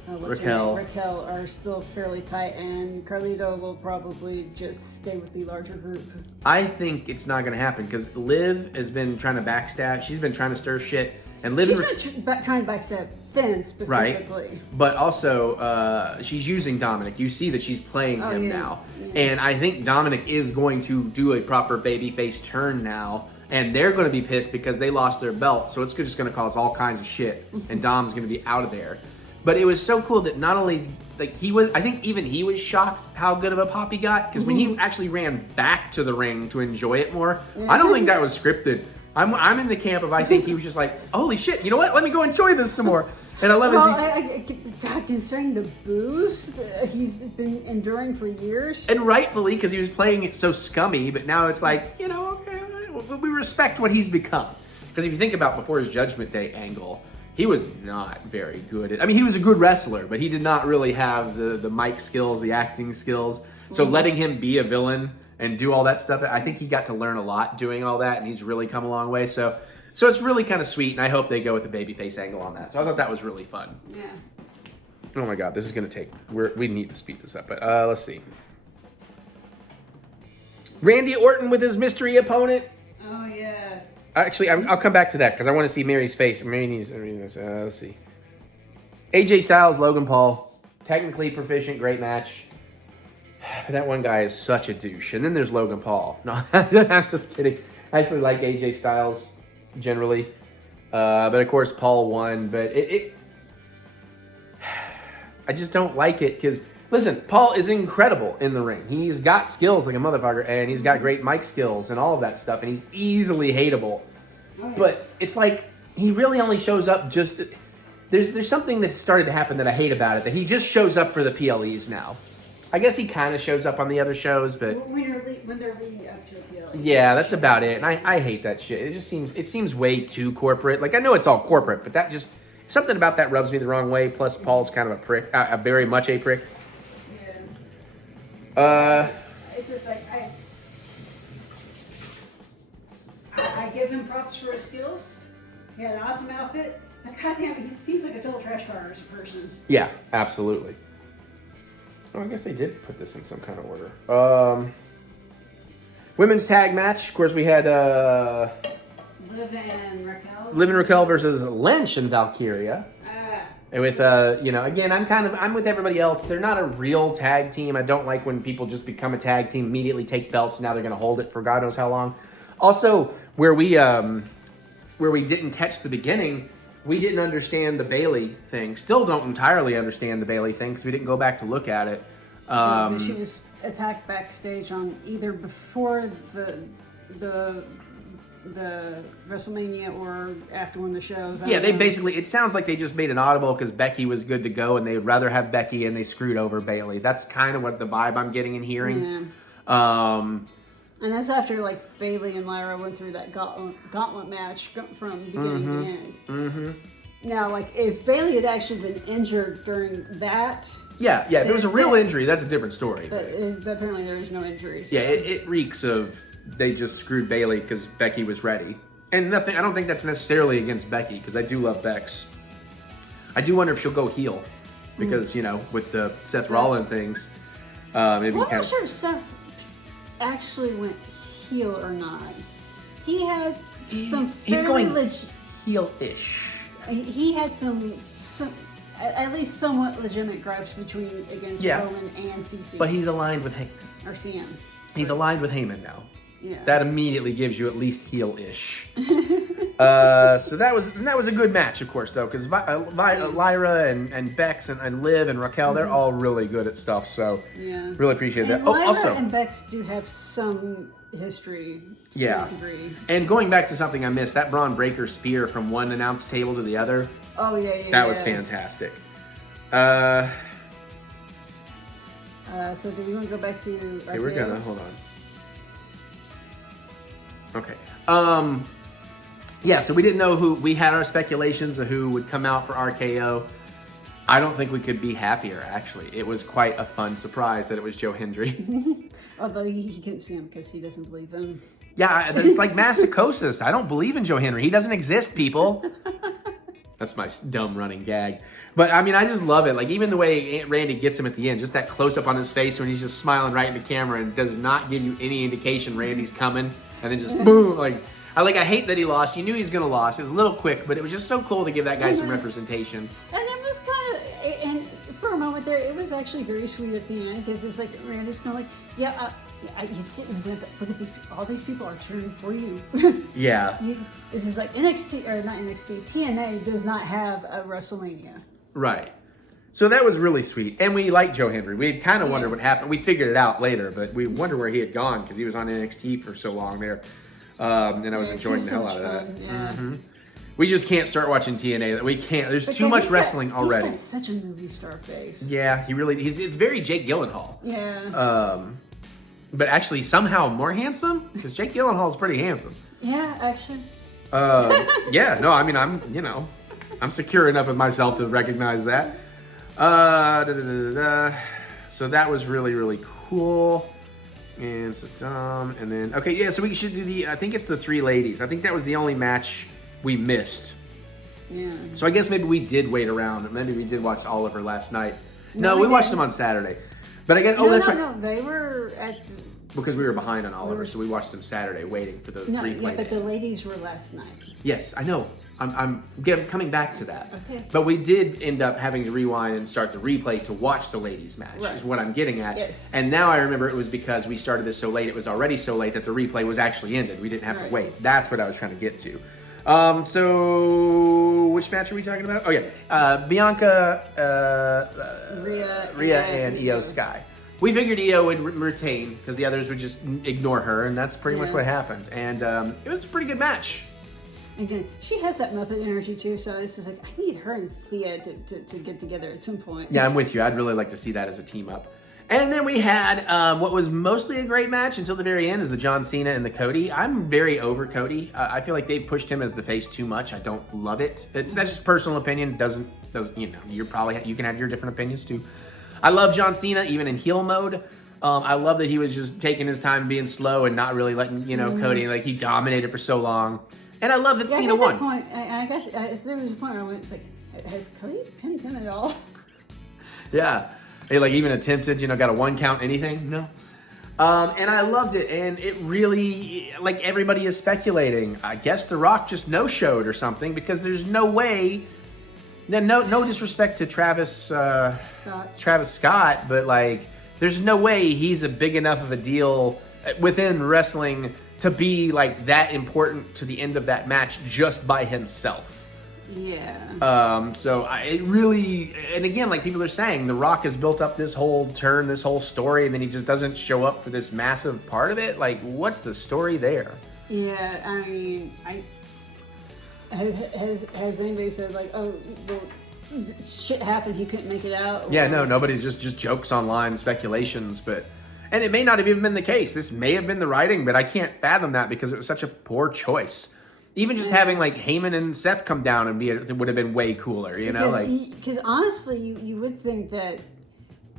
Raquel are still fairly tight, and Carlito will probably just stay with the larger group. I think it's not going to happen because Liv has been trying to backstab. She's been trying to stir shit. And Liv She's not trying to backstab Finn specifically. Right. But also, she's using Dominic. You see that she's playing him now. Yeah. And I think Dominic is going to do a proper babyface turn now. And they're going to be pissed because they lost their belt. So it's just going to cause all kinds of shit. And Dom's going to be out of there. But it was so cool that not only, like, I think even he was shocked how good of a pop he got. Because when he actually ran back to the ring to enjoy it more, I don't think that was scripted. I'm in the camp of I think he was just like, holy shit, you know what? Let me go enjoy this some more. And I love God, considering the booze that he's been enduring for years. And rightfully, because he was playing it so scummy, but now it's like, you know, okay, we respect what he's become. Because if you think about before his Judgment Day angle, he was not very good. I mean, he was a good wrestler, but he did not really have the mic skills, the acting skills. So letting him be a villain and do all that stuff, I think he got to learn a lot doing all that, and he's really come a long way. So it's really kind of sweet, and I hope they go with the babyface angle on that. So I thought that was really fun. Yeah. Oh my God, this is going to take... We need to speed this up, but let's see. Randy Orton with his mystery opponent. Oh, yeah. Actually, I'll come back to that, because I want to see Mary's face. Mary needs... let's see. AJ Styles, Logan Paul. Technically proficient, great match. But that one guy is such a douche. And then there's Logan Paul. No, I'm just kidding. I actually like AJ Styles generally. But of course, Paul won. But I just don't like it because Listen, Paul is incredible in the ring. He's got skills like a motherfucker, and he's got great mic skills and all of that stuff, and he's easily hateable. Oh, yes. But it's like he really only shows up just... There's something that's started to happen that I hate about it, that he just shows up for the PLEs now. I guess he kind of shows up on the other shows, but... When they're leading up to a PLE. Yeah, that's about it, and I hate that shit. It seems way too corporate. Like, I know it's all corporate, but that just... Something about that rubs me the wrong way, plus Paul's kind of a prick, very much a prick. It's just like I give him props for his skills. He had an awesome outfit. But goddamn, he seems like a total trash fire as a person. Yeah, absolutely. Oh, I guess they did put this in some kind of order. Women's tag match. Of course, we had Liv and Raquel. Liv and Raquel versus Lynch and Valkyria. And with, again, I'm with everybody else. They're not a real tag team. I don't like when people just become a tag team, immediately take belts, and now they're going to hold it for God knows how long. Also, where we didn't catch the beginning, we didn't understand the Bailey thing. Still don't entirely understand the Bailey thing because we didn't go back to look at it. She was attacked backstage on either before the Wrestlemania or after one of the shows. Yeah, they basically, it sounds like they just made an audible because Becky was good to go and they'd rather have Becky and they screwed over Bailey. That's kind of what the vibe I'm getting and hearing. Yeah. And that's after like Bailey and Lyra went through that gauntlet match from beginning to end. Mm-hmm. Now, like if Bailey had actually been injured during that. Yeah. If it was a real injury, that's a different story. But apparently there is no injuries. Yeah, it reeks of they just screwed Bailey because Becky was ready. And nothing, I don't think that's necessarily against Becky because I do love Bex. I do wonder if she'll go heel because, with the Seth Rollins things. I'm not sure if Seth actually went heel or not. He had some He's going legit heel-ish. He had some at least somewhat legitimate gripes against Roman and CC. But he's aligned with Heyman. Or CM. He's aligned with Heyman now. Yeah. That immediately gives you at least heel-ish. So that was a good match, of course, though, because Lyra and Bex and Liv and Raquel, they're all really good at stuff. So really appreciate that. Lyra Also, and Bex do have some history to a degree. And going back to something I missed, that Braun Breaker spear from one announce table to the other. Oh yeah. That was fantastic. So do we want to go back to Raquel? Okay, we're gonna hold on. Okay. So we didn't know who. We had our speculations of who would come out for RKO. I don't think we could be happier, actually. It was quite a fun surprise that it was Joe Hendry. Although he couldn't see him because he doesn't believe him. Yeah, it's like masochosis. I don't believe in Joe Hendry. He doesn't exist, people. That's my dumb running gag. But, I mean, I just love it. Like, even the way Aunt Randy gets him at the end, just that close-up on his face when he's just smiling right into camera and does not give you any indication Randy's coming. And then just boom, I hate that he lost. You knew he was going to lose. It was a little quick, but it was just so cool to give that guy some representation. And it was kind of, and for a moment there, it was actually very sweet at the end because it's like, Randy's kind of like, you didn't win, but look at these people. All these people are cheering for you. Yeah. This is like NXT, or not NXT, TNA does not have a WrestleMania. Right. So that was really sweet. And we liked Joe Hendry. We had kind of wondered what happened. We figured it out later, but we wondered where he had gone because he was on NXT for so long there. And I was enjoying the hell out of that. Yeah. Mm-hmm. We just can't start watching TNA. We can't. There's too much wrestling already. He's got such a movie star face. Yeah, he really. It's very Jake Gyllenhaal. Yeah. But actually somehow more handsome because Jake Gyllenhaal is pretty handsome. Yeah, actually. Yeah. No, I mean I'm secure enough with myself to recognize that. So that was really, really cool. And Saddam, and then so we should do I think it's the three ladies. I think that was the only match we missed. Yeah. So I guess maybe we did wait around. Maybe we did watch Oliver last night. No, we watched them on Saturday. But I guess that's right. No, they were at because we were behind on Oliver, so we watched them Saturday waiting for the replay. Yeah, but the ladies were last night. Yes, I know. I'm coming back to that. Okay. But we did end up having to rewind and start the replay to watch the ladies match, is what I'm getting at. Yes. And now I remember it was because we started this so late, it was already so late that the replay was actually ended. We didn't have to wait. That's what I was trying to get to. So which match are we talking about? Oh yeah, Bianca, Rhea, and Io Sky. We figured Io would retain because the others would just ignore her, and that's pretty much what happened. And it was a pretty good match. Again, she has that Muppet energy too, so it's just like, I need her and Thea to get together at some point. Yeah, I'm with you. I'd really like to see that as a team up. And then we had what was mostly a great match until the very end is the John Cena and the Cody. I'm very over Cody. I feel like they've pushed him as the face too much. I don't love it. That's just personal opinion. Doesn't you know? You can have your different opinions too. I love John Cena even in heel mode. I love that he was just taking his time, being slow, and not really letting Cody, like, he dominated for so long. And I love that Cena won. Point, I guess there was a point where I went, it's like, has Cody pinned him at all? Yeah. He, like, even attempted, got a 1 count anything? No. And I loved it. And it really, like, everybody is speculating. I guess The Rock just no-showed or something because there's no way. No disrespect to Travis Scott, but, like, there's no way he's a big enough of a deal within wrestling to be, like, that important to the end of that match just by himself. Yeah. So it really, and again, like people are saying, The Rock has built up this whole turn, this whole story, and then he just doesn't show up for this massive part of it. Like, what's the story there? Yeah, I mean, has anybody said, like, oh, well, shit happened, he couldn't make it out? Or... Yeah, no, nobody just jokes online, speculations, and it may not have even been the case. This may have been the writing, but I can't fathom that because it was such a poor choice. Even just having, like, Heyman and Seth come down and it would have been way cooler, Because honestly, you would think that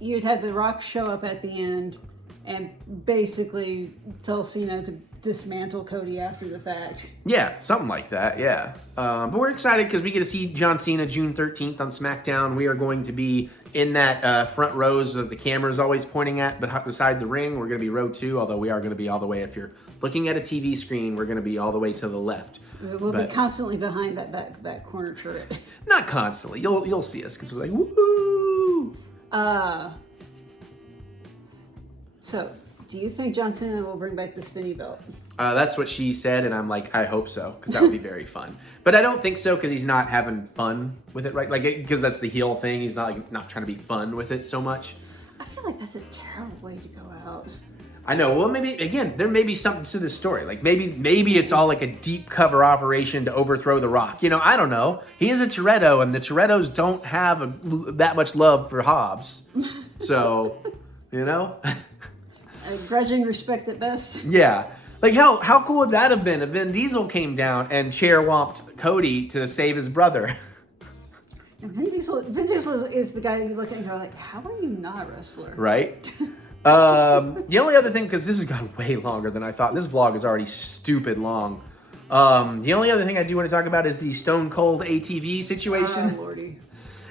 you'd have The Rock show up at the end and basically tell Cena to dismantle Cody after the fact. Yeah, something like that, yeah. But we're excited because we get to see John Cena June 13th on SmackDown. We are going to be in that front rows that the camera's always pointing at, but beside the ring, we're going to be row 2, although we are going to be all the way, if you're looking at a TV screen, we're going to be all the way to the left. We'll be constantly behind that corner turret. Not constantly. You'll see us because we're like, woohoo! So, do you think John Cena will bring back the spinny belt? That's what she said, and I'm like, I hope so, because that would be very fun. But I don't think so, because he's not having fun with it, right? Like, because that's the heel thing. He's not trying to be fun with it so much. I feel like that's a terrible way to go out. I know. Well, maybe, again, there may be something to this story. Like, maybe it's all like a deep cover operation to overthrow The Rock. I don't know. He is a Toretto, and the Torettos don't have that much love for Hobbs. So, A grudging respect at best. Yeah. Like, how cool would that have been if Vin Diesel came down and chair-womped Cody to save his brother? And Vin Diesel is the guy that you look at and you're like, how are you not a wrestler? Right? The only other thing, because this has gone way longer than I thought. This vlog is already stupid long. The only other thing I do want to talk about is the Stone Cold ATV situation. Oh, Lordy.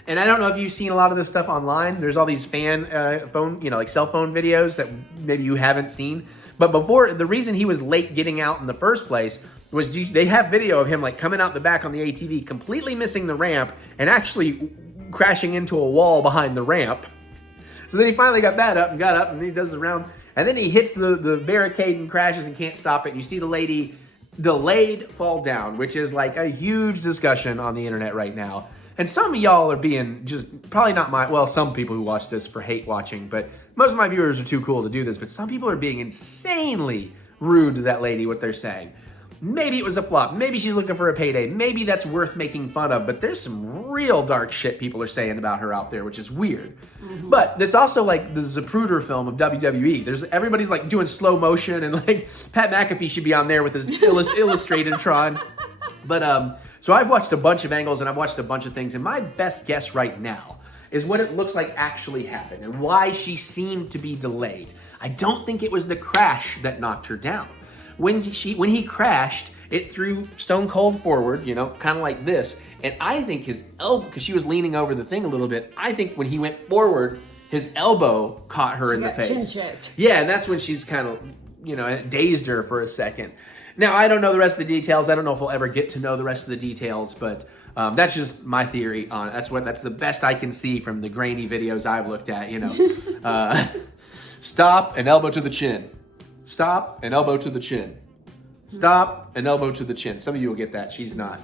And I don't know if you've seen a lot of this stuff online. There's all these fan phone, like cell phone videos that maybe you haven't seen. But before, the reason he was late getting out in the first place was they have video of him like coming out the back on the ATV, completely missing the ramp and actually crashing into a wall behind the ramp. So then he finally got up and he does the round. And then he hits the barricade and crashes and can't stop it. And you see the lady delayed fall down, which is like a huge discussion on the internet right now. And some of y'all are being just, probably not some people who watch this for hate watching, but most of my viewers are too cool to do this, but some people are being insanely rude to that lady, what they're saying. Maybe it was a flop. Maybe she's looking for a payday. Maybe that's worth making fun of, but there's some real dark shit people are saying about her out there, which is weird. Mm-hmm. But it's also like the Zapruder film of WWE. Everybody's like doing slow motion, and like Pat McAfee should be on there with his illustrated Tron. But so I've watched a bunch of angles and I've watched a bunch of things, and my best guess right now is what it looks like actually happened and why she seemed to be delayed. I don't think it was the crash that knocked her down. When he crashed, it threw Stone Cold forward, kind of like this. And I think his elbow, because she was leaning over the thing a little bit, I think when he went forward, his elbow caught her in the face. Chin-checked. Yeah, and that's when she's kind of, it dazed her for a second. Now, I don't know the rest of the details. I don't know if we'll ever get to know the rest of the details, but that's just my theory on it. That's the best I can see from the grainy videos I've looked at, Stop and elbow to the chin. Stop and elbow to the chin. Stop and elbow to the chin. Some of you will get that. She's not.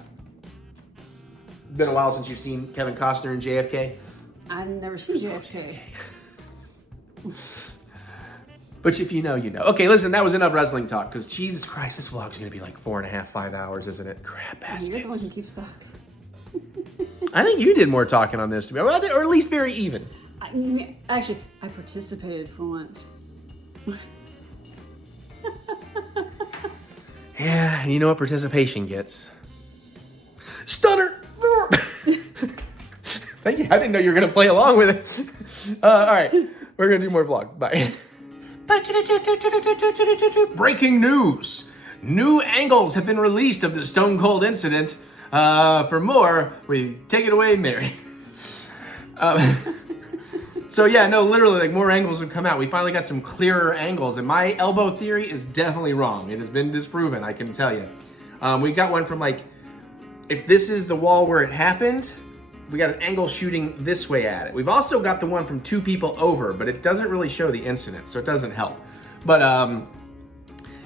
Been a while since you've seen Kevin Costner in JFK. I've never seen JFK. But if you know, you know. Okay, listen, that was enough wrestling talk, because Jesus Christ, this vlog's gonna be like 4.5, 5 hours, isn't it? Crap baskets. You're the one who keeps talking. I think you did more talking on this, or at least very even. Actually, I participated for once. Yeah, and you know what participation gets? Stunner! Thank you. I didn't know you were gonna play along with it. All right, we're gonna do more vlog. Bye. Breaking news. New angles have been released of the Stone Cold incident. For more, we take it away, Mary. So yeah, no, literally, like, more angles have come out. We finally got some clearer angles, and my elbow theory is definitely wrong. It has been disproven, I can tell you. We got one from, like, if this is the wall where it happened, we got an angle shooting this way at it. We've also got the one from 2 people over, but it doesn't really show the incident, so it doesn't help. But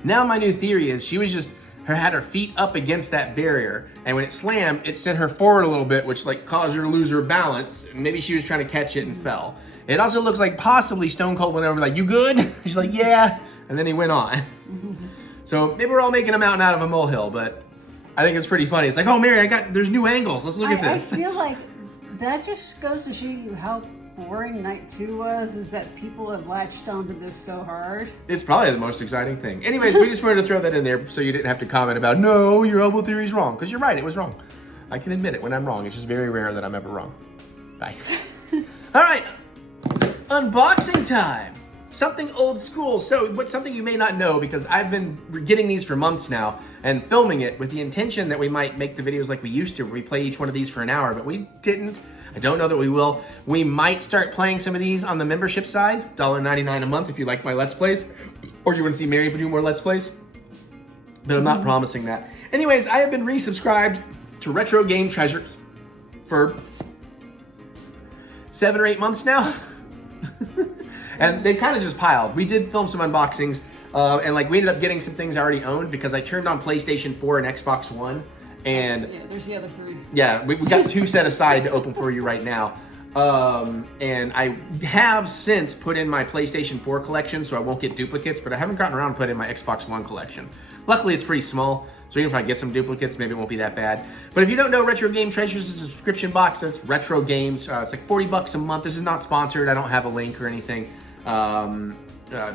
now my new theory is she was just had her feet up against that barrier, and when it slammed, it sent her forward a little bit, which like caused her to lose her balance. Maybe she was trying to catch it and fell. It also looks like possibly Stone Cold went over like, "You good?" She's like, "Yeah," and then he went on. So maybe we're all making a mountain out of a molehill, but I think it's pretty funny. It's like, "Oh, Mary, there's new angles. Let's look at this." I feel like that just goes to show you how boring night 2 was, is that people have latched onto this so hard. It's probably the most exciting thing. Anyways, we just wanted to throw that in there so you didn't have to comment about, "No, your elbow theory's wrong," because you're right, it was wrong. I can admit it when I'm wrong. It's just very rare that I'm ever wrong. Bye. All right, unboxing time. Something old school. So, something you may not know, because I've been getting these for months now and filming it with the intention that we might make the videos like we used to, where we play each one of these for an hour, but we didn't. I don't know that we will. We might start playing some of these on the membership side, $1.99 a month if you like my Let's Plays, or you want to see Mary do more Let's Plays, but I'm not promising that. Anyways, I have been resubscribed to Retro Game Treasures for 7 or 8 months now. And they kind of just piled. We did film some unboxings, and like we ended up getting some things I already owned because I turned on PlayStation 4 and Xbox One. And yeah, there's the other 3. Yeah, we got 2 set aside to open for you right now. And I have since put in my PlayStation 4 collection, so I won't get duplicates, but I haven't gotten around to put in my Xbox One collection. Luckily, it's pretty small, so even if I get some duplicates, maybe it won't be that bad. But if you don't know, Retro Game Treasures is a subscription box. That's retro games. It's like $40 a month. This is not sponsored. I don't have a link or anything.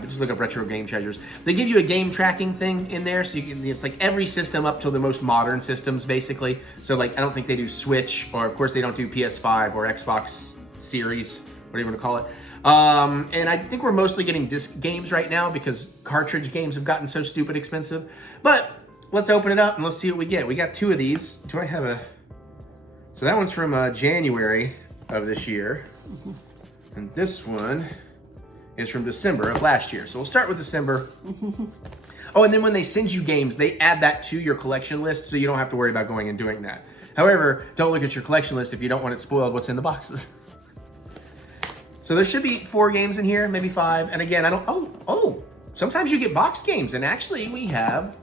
Just look up Retro Game Treasures. They give you a game tracking thing in there, so you can, it's like every system up till the most modern systems, basically. So like, I don't think they do Switch, or of course they don't do PS5 or Xbox Series, whatever you want to call it. And I think we're mostly getting disc games right now because cartridge games have gotten so stupid expensive. But let's open it up and let's see what we get. We got 2 of these. Do I have a... So that one's from January of this year. And this one is from December of last year. So we'll start with December. Oh, and then when they send you games, they add that to your collection list, so you don't have to worry about going and doing that. However, don't look at your collection list if you don't want it spoiled what's in the boxes. So there should be 4 games in here, maybe 5. And again, I don't, sometimes you get boxed games, and actually we have,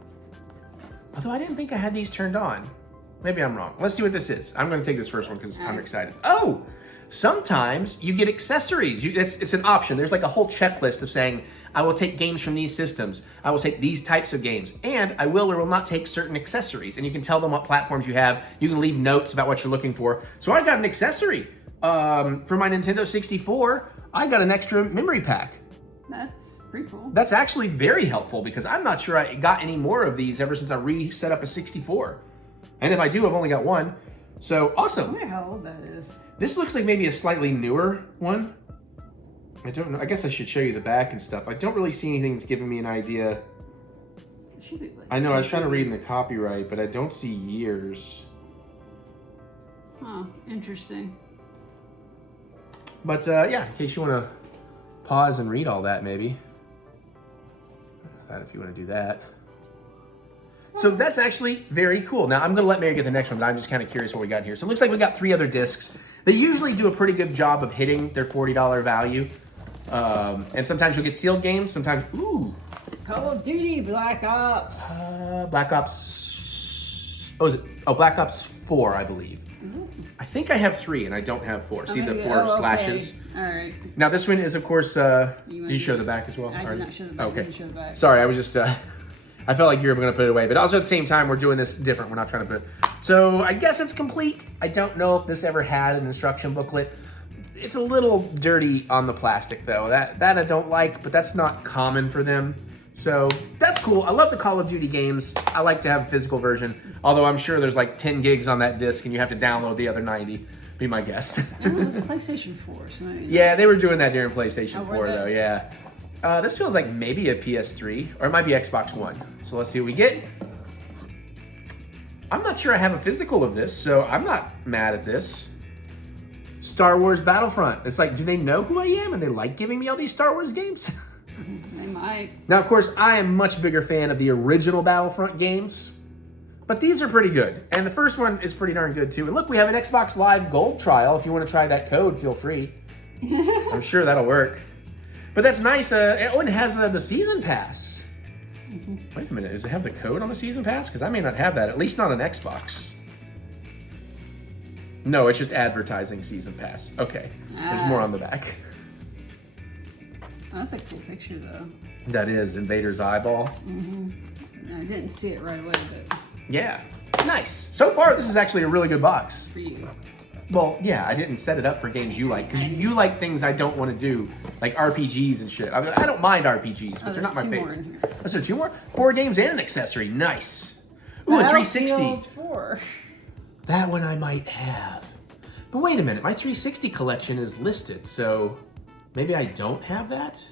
although I didn't think I had these turned on. Maybe I'm wrong. Let's see what this is. I'm gonna take this first one because I'm excited. Oh! Sometimes you get accessories. It's an option. There's like a whole checklist of saying, I will take games from these systems. I will take these types of games. And I will or will not take certain accessories. And you can tell them what platforms you have. You can leave notes about what you're looking for. So I got an accessory. For my Nintendo 64, I got an extra memory pack. That's pretty cool. That's actually very helpful because I'm not sure I got any more of these ever since I reset up a 64. And if I do, I've only got 1. So awesome. I wonder how old that is. This looks like maybe a slightly newer one. I don't know. I guess I should show you the back and stuff. I don't really see anything that's giving me an idea. It should be like, I know, I was trying to read in the copyright, but I don't see years. Huh, interesting. But yeah, in case you want to pause and read all that, maybe. If you want to do that. So that's actually very cool. Now I'm going to let Mary get the next one, but I'm just kind of curious what we got here. So it looks like we got 3 other discs. They usually do a pretty good job of hitting their $40 value. And sometimes you'll get sealed games. Sometimes, ooh. Call of Duty Black Ops. Black Ops. Oh, is it? Oh, Black Ops 4, I believe. Is it? I think I have 3 and I don't have 4. See the maybe- 4 okay. slashes? All right. Now this one is, of course, did you show the back as well? I did not show the back. I Okay. didn't show the back. Sorry, I was just, I felt like you were going to put it away. But also at the same time, we're doing this different. We're not trying to put So I guess it's complete. I don't know if this ever had an instruction booklet. It's a little dirty on the plastic though. That I don't like, but that's not common for them. So that's cool. I love the Call of Duty games. I like to have a physical version. Although I'm sure there's like 10 gigs on that disc and you have to download the other 90. Be my guest. It was a PlayStation 4. So maybe Yeah, they were doing that during PlayStation were 4 they? though, yeah. This feels like maybe a PS3, or it might be Xbox One. So let's see what we get. I'm not sure I have a physical of this, so I'm not mad at this. Star Wars Battlefront. It's like, do they know who I am and they like giving me all these Star Wars games? They might. Now, of course, I am a much bigger fan of the original Battlefront games, but these are pretty good. And the first one is pretty darn good too. And look, we have an Xbox Live Gold trial. If you want to try that code, feel free. I'm sure that'll work. But that's nice. It has the season pass. Wait a minute, does it have the code on the season pass? Because I may not have that, at least not on Xbox. No, it's just advertising season pass. Okay, there's more on the back. Oh, that's a cool picture though. That is Invader's eyeball. I didn't see it right away, but Yeah, nice. So far, this is actually a really good box. for you. Well, yeah, I didn't set it up for games you like, because you like things I don't want to do, like RPGs and shit. I mean, I don't mind RPGs, but they're not my there's 2 more favorite. in here. Oh, so 2 more? 4 games and an accessory. Nice. Ooh, a 360. Battlefield 4. That one I might have. But wait a minute, my 360 collection is listed, so maybe I don't have that?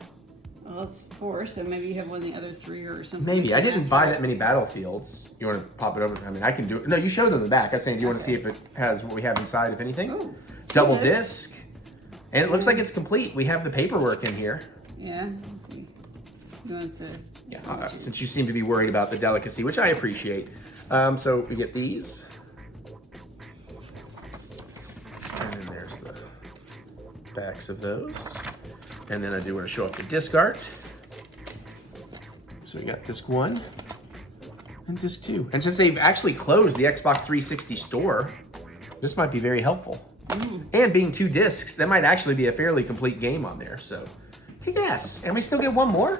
Well, it's 4, so maybe you have one of the other 3 or something. Maybe. I didn't buy that many Battlefields. You want to pop it over? I mean, I can do it. No, you showed them the back. I was saying, do you want to see if it has what we have inside, if anything? Ooh, Double it does. disc. And it looks like it's complete. We have the paperwork in here. Yeah. Let's see. You want to? Yeah, since you seem to be worried about the delicacy, which I appreciate. So we get these. And then there's the backs of those. And then I do want to show off the disc art. So we got disc 1 and disc 2. And since they've actually closed the Xbox 360 store, this might be very helpful. And being 2 discs, that might actually be a fairly complete game on there. So, yes. And we still get one more.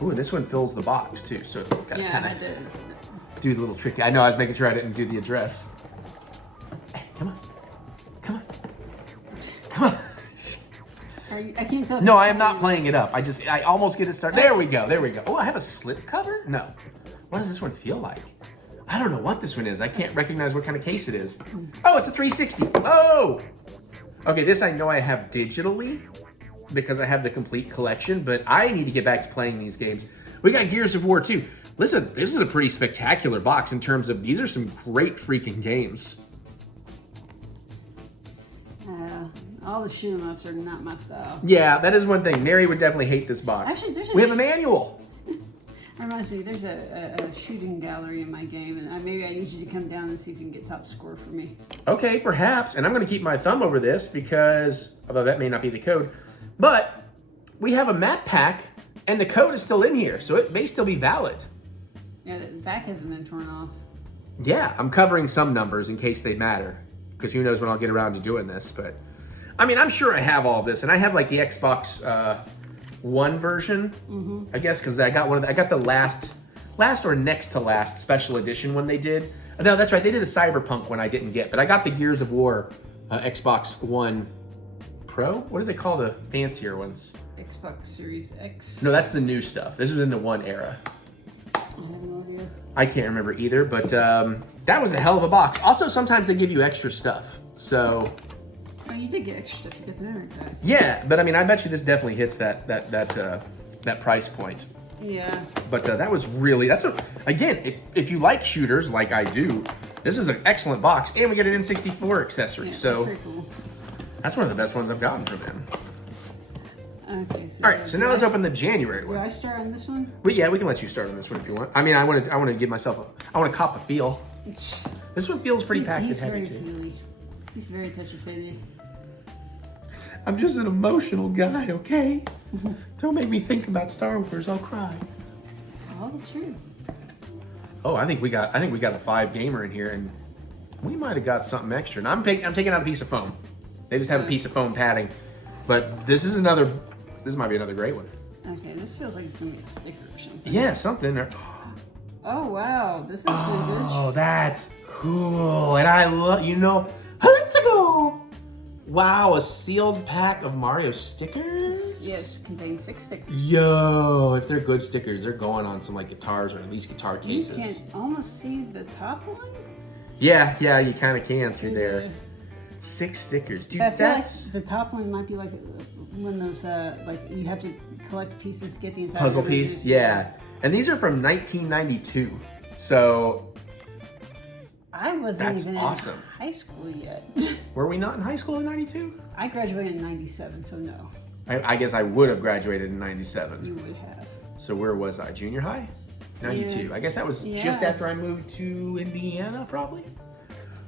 Ooh, this one fills the box too. So got to Yeah, kind I of did. do the little tricky. I know, I was making sure I didn't do the address. Hey, come on. Come on. Come on. I can't tell. No, I am not playing it up. I almost get it started. There we go. There we go. Oh, I have a slip cover? No. What does this one feel like? I don't know what this one is. I can't recognize what kind of case it is. Oh, it's a 360. Oh! Okay, this I know I have digitally because I have the complete collection, but I need to get back to playing these games. We got Gears of War 2. Listen, this is a pretty spectacular box in terms of these are some great freaking games. All the shoot 'em ups are not my style. Yeah, that is one thing. Mary would definitely hate this box. Actually, we have a manual. Reminds me, there's a shooting gallery in my game, and maybe I need you to come down and see if you can get top score for me. Okay, perhaps. And I'm going to keep my thumb over this because, although that may not be the code, but we have a map pack and the code is still in here, so it may still be valid. Yeah, the back hasn't been torn off. Yeah, I'm covering some numbers in case they matter because who knows when I'll get around to doing this. But I mean, I'm sure I have all of this, and I have like the Xbox One version, I guess, because I got I got the last or next to last special edition one they did. No, that's right. They did a Cyberpunk one I didn't get, but I got the Gears of War Xbox One Pro. What do they call the fancier ones? Xbox Series X. No, that's the new stuff. This was in the One era. I have no idea. I can't remember either, but that was a hell of a box. Also, sometimes they give you extra stuff. So, Oh, you did get extra stuff. You got the memory pack. yeah, but I mean, I bet you this definitely hits that price point. Yeah. But that was really, again, if you like shooters like I do, this is an excellent box. And we get an N64 accessory. Yeah, So that's pretty cool. that's one of the best ones I've gotten from him. Okay. So All right, so now let's open the January Do one. I start on this one? But yeah, we can let you start on this one if you want. I mean, I want to give myself I want to cop a feel. This one feels pretty packed and He's heavy very too. feely. He's very touchy-feely. I'm just an emotional guy, okay? Don't make me think about Star Wars. I'll cry. Oh, that's true. Oh, I think we got a 5 gamer in here, and we might have got something extra. And I'm taking out a piece of foam. They just have a piece of foam padding, but this might be another great one. Okay, this feels like it's gonna be a sticker or something. Yeah, something. Oh wow, this is vintage. Oh, that's cool. And I love, let's go. Wow, a sealed pack of Mario stickers? Yes, contains 6 stickers. Yo, if they're good stickers, they're going on some like guitars or at least guitar cases. You can almost see the top one. Yeah, you kind of can through there. 6 stickers, dude. I feel That's like the top one might be like one of those like you have to collect pieces to get the entire puzzle piece. Yeah, and these are from 1992, so I wasn't that's even awesome. in high school yet. Were we not in high school in 92? I graduated in 97, so no. I guess I would have graduated in 97. You would have. So where was I? Junior high? 92. Yeah. I guess that was Yeah. just after I moved to Indiana, probably.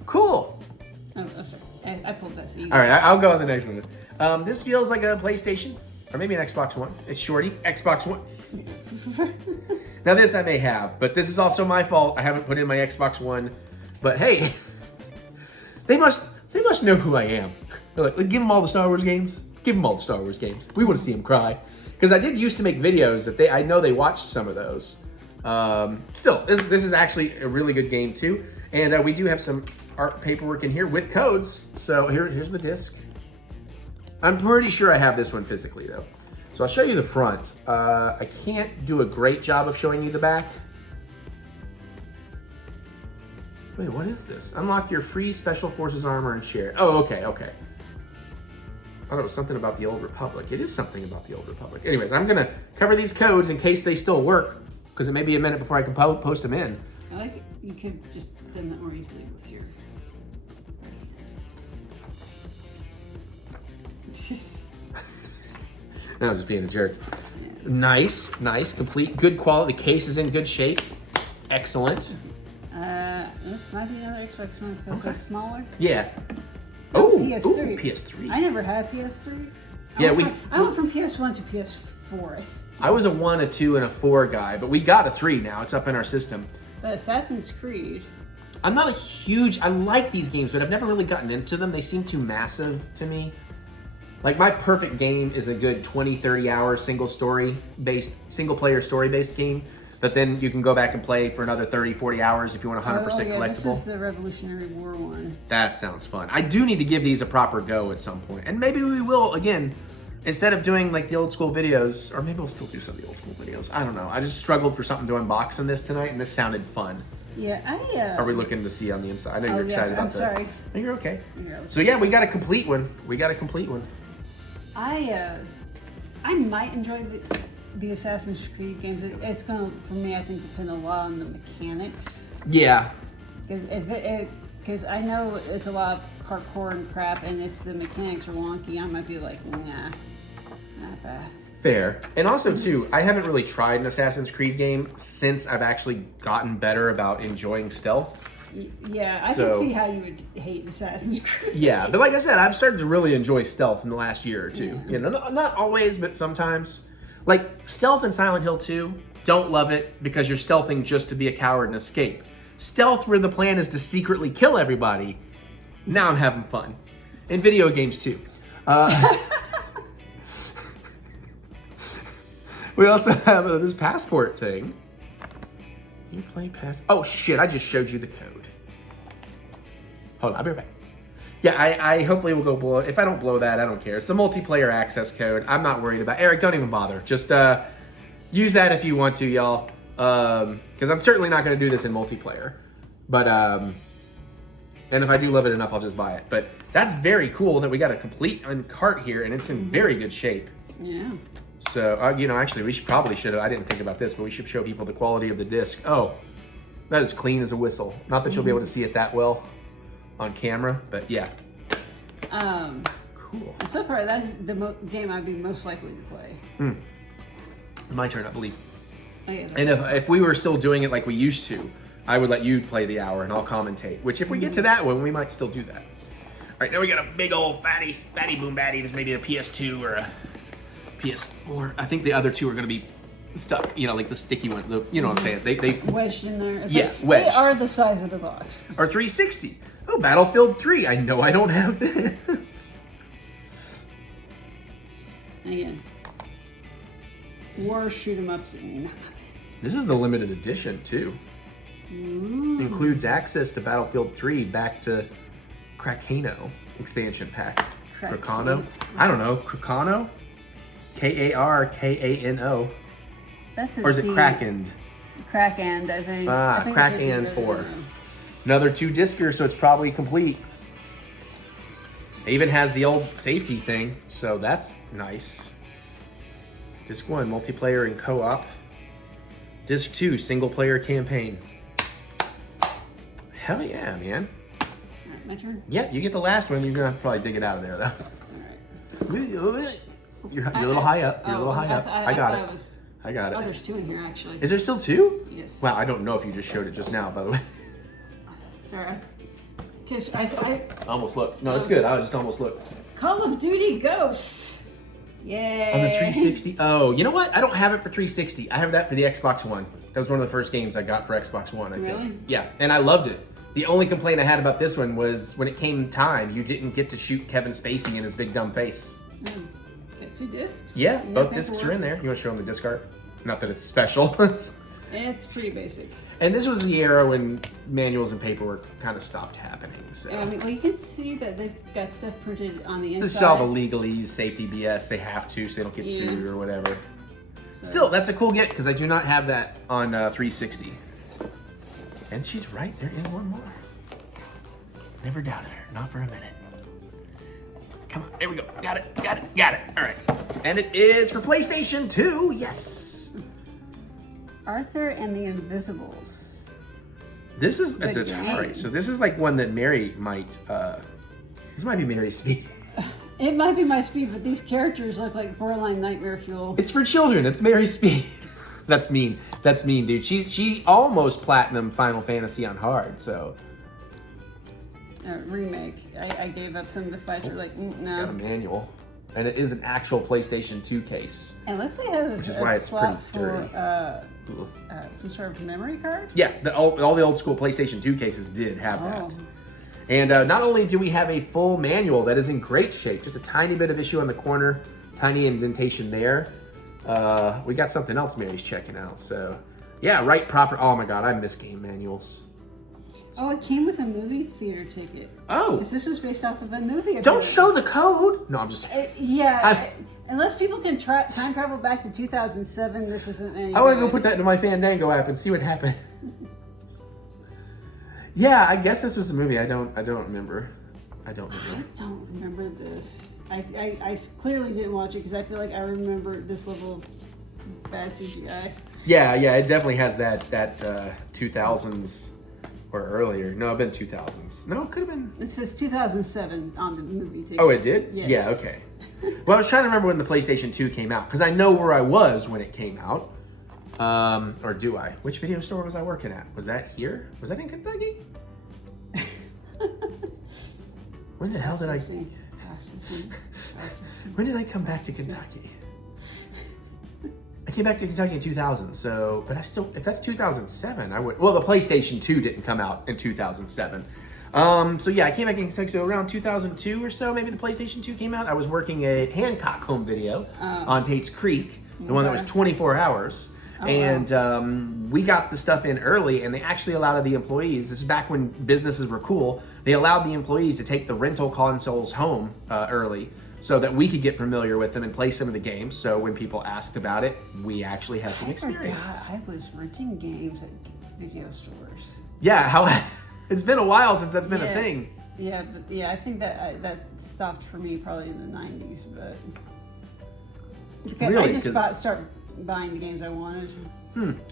Cool. Oh, sorry. I pulled that. So you All right, I'll go on the next one. This feels like a PlayStation or maybe an Xbox One. It's shorty. Xbox One. Now this I may have, but this is also my fault. I haven't put in my Xbox One. But hey, they must know who I am. They're like, give them all the Star Wars games. Give them all the Star Wars games. We want to see them cry. Because I did used to make videos that I know they watched some of those. Still, this is actually a really good game too. And we do have some art paperwork in here with codes. So here's the disc. I'm pretty sure I have this one physically though. So I'll show you the front. I can't do a great job of showing you the back. Wait, what is this? Unlock your free Special Forces armor and share. Oh, okay. I thought it was something about the Old Republic. It is something about the Old Republic. Anyways, I'm gonna cover these codes in case they still work, because it may be a minute before I can post them in. I like it. You could just done that more easily with your. No, I'm just being a jerk. Nice, complete, good quality. The case is in good shape. Excellent. This might be another Xbox One. Okay. Smaller. Yeah. Oh, PS3. PS3. I never had a PS3. Yeah, I went from PS1 to PS4. I was a 1, a 2, and a 4 guy, but we got a 3 now. It's up in our system. But Assassin's Creed. I'm not I like these games, but I've never really gotten into them. They seem too massive to me. Like my perfect game is a good 20, 30 hour single player story based game. But then you can go back and play for another 30, 40 hours if you want 100% collectible. This is the Revolutionary War one. That sounds fun. I do need to give these a proper go at some point. And maybe we will, again, instead of doing like the old school videos, or maybe we'll still do some of the old school videos. I don't know. I just struggled for something to unbox in this tonight, and this sounded fun. Yeah, Are we looking to see on the inside? I know you're excited about that. I'm sorry. No, you're okay. So yeah, we got a complete one. I might enjoy the Assassin's Creed games. It's gonna, for me, I think, depend a lot on the mechanics. Yeah. Because I know it's a lot of parkour and crap, and if the mechanics are wonky, I might be like, nah, not bad. Fair. And also, too, I haven't really tried an Assassin's Creed game since I've actually gotten better about enjoying stealth. Yeah, I can see how you would hate Assassin's Creed. Yeah, but like I said, I've started to really enjoy stealth in the last year or two. Yeah. You know, not always, but sometimes. Like, stealth in Silent Hill 2, don't love it because you're stealthing just to be a coward and escape. Stealth where the plan is to secretly kill everybody, now I'm having fun. In video games, too. We also have this passport thing. You play pass? Oh shit! I just showed you the code. Hold on, I'll be right back. Yeah, I hopefully will go blow. If I don't blow that, I don't care. It's the multiplayer access code. I'm not worried about. Eric, don't even bother. Just use that if you want to, y'all. Because I'm certainly not going to do this in multiplayer. But and if I do love it enough, I'll just buy it. But that's very cool that we got a complete cart here, and it's in very good shape. Yeah. So, you know, actually, we probably should have, I didn't think about this, but we should show people the quality of the disc. Oh, that is clean as a whistle. Not that you'll be able to see it that well on camera, but yeah. Cool. So far, that's the game I'd be most likely to play. My turn, I believe. Oh, yeah, And if we were still doing it like we used to, I would let you play the hour and I'll commentate, which if we get to that one, we might still do that. All right, now we got a big old fatty boom batty. This may be a PS2 or a PS4. I think the other two are going to be stuck. You know, like the sticky one. You know what I'm saying? They Wedged in there. It's Yeah, like, wedged. They are the size of the box. are 360. Oh, Battlefield 3. I know I don't have this. Again, war shoot 'em ups. None of it. This is the limited edition too. Includes access to Battlefield 3 back to Krakano expansion pack. Krakano? I don't know. Krakano? Karkano. That's a Or is it D. Kraken? Kraken, I think. Ah, I think it's a D Kraken rather 4. than a- Another 2-discer, so it's probably complete. It even has the old safety thing, so that's nice. Disc 1, multiplayer and co-op. Disc 2, single player campaign. Hell yeah, man. Alright, my turn. Yeah, you get the last one. You're gonna have to probably dig it out of there, though. You're a little high up. You're a little high up. I got it. I got Oh, it. there's 2 in here actually. Is there still 2? Yes. Wow, I don't know if you just showed it just now, by the way. Sorry. Okay, so I Almost looked. No, it's good. I just almost looked. Call of Duty Ghosts. Yay. On the 360. Oh, you know what? I don't have it for 360. I have that for the Xbox One. That was one of the first games I got for Xbox One, I think. Really? Yeah, and I loved it. The only complaint I had about this one was when it came time, you didn't get to shoot Kevin Spacey in his big dumb face. Got 2 discs. Yeah, No both discs are in paperwork. there. You want to show them the disc art? Not that it's special. It's pretty basic. And this was the era when manuals and paperwork kind of stopped happening. So I mean, well, you can see that they've got stuff printed on the inside. this is all the legalese, safety BS. They have to, so they don't get Yeah. sued or whatever. Still, that's a cool get because I do not have that on 360. And she's right. There is one more. Never doubted her. Not for a minute. Come on. There we go. Got it. Got it. Got it. All right. And it is for PlayStation 2. Yes. Arthur and the Invisibles. This is The it's all game. right. So this is like one that Mary might. This might be Mary's speed. It might be my speed, but these characters look like borderline nightmare fuel. It's for children. It's Mary's speed. That's mean. That's mean, dude. She almost platinum Final Fantasy on hard. So Remake. I gave up some of the fights. Are like, got a no. manual, and it is an actual PlayStation 2 case. And let's say it has Which is a why it's slot pretty dirty. for Ooh. some sort of memory card. Yeah, all the old school PlayStation 2 cases did have that. Oh. And not only do we have a full manual that is in great shape, just a tiny bit of issue on the corner, tiny indentation there. We got something else Mary's checking out. So, yeah, right proper. Oh my God, I miss game manuals. Oh, it came with a movie theater ticket. Oh, This is based off of a movie. don't apparently. show the code. No, I'm just. Unless people can time travel back to 2007, this isn't any I want to go good. put that into my Fandango app and see what happens. Yeah, I guess this was a movie. I don't remember. I don't remember. I don't remember this. I clearly didn't watch it because I feel like I remember this level of bad CGI. Yeah, it definitely has that 2000s or earlier. No, it'd been 2000s. No, it could have been. It says 2007 on the movie ticket. Oh, it did? Yes. Yeah, okay. Well, I was trying to remember when the PlayStation 2 came out because I know where I was when it came out. Or do I? Which video store was I working at? Was that here? Was that in Kentucky? When the hell did I? Processing. When did I come back to Kentucky? I came back to Kentucky in 2000. So, but I still, if that's 2007, I would. Well, the PlayStation 2 didn't come out in 2007. So yeah, I came back in Kentucky so around 2002 or so. Maybe the PlayStation 2 came out. I was working a Hancock home video on Tate's Creek, the one that was 24 hours. And we got the stuff in early, and they actually allowed the employees, this is back when businesses were cool, they allowed the employees to take the rental consoles home early so that we could get familiar with them and play some of the games. So when people asked about it, we actually had some experience. I was renting games at video stores. Yeah, it's been a while since that's been a thing. Yeah, but I think that stopped for me probably in the 90s, but Really? I just started buying the games I wanted.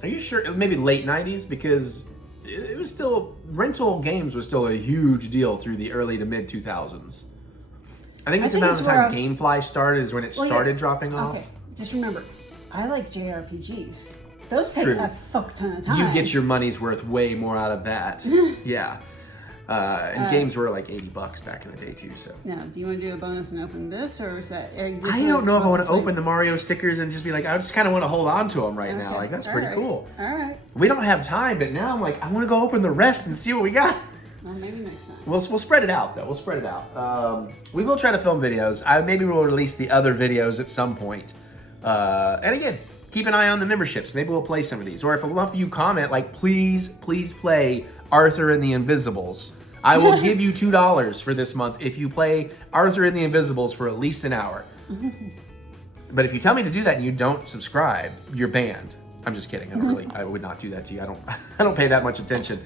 Are you sure? It was maybe late 90s because it was still, rental games was still a huge deal through the early to mid 2000s. I think it's about the time GameFly started is when it started dropping off. Okay, just remember, I like JRPGs. Those take True. a fuck ton of time. You get your money's worth way more out of that. Yeah. And games were like $80 back in the day too. So Now, do you want to do a bonus and open this, or is that? I don't know if I want to open the Mario stickers and just be like, I just kind of want to hold on to them right now. Like that's pretty cool. All right. We don't have time, but now I'm like, I want to go open the rest and see what we got. Well, maybe next time. We'll spread it out though. We'll spread it out. We will try to film videos. Maybe we'll release the other videos at some point. And again, keep an eye on the memberships. Maybe we'll play some of these. Or if enough of you comment, like, please play Arthur and the Invisibles. I will give you $2 for this month if you play Arthur and the Invisibles for at least an hour. But if you tell me to do that and you don't subscribe, you're banned. I'm just kidding. I would not do that to you. I don't pay that much attention.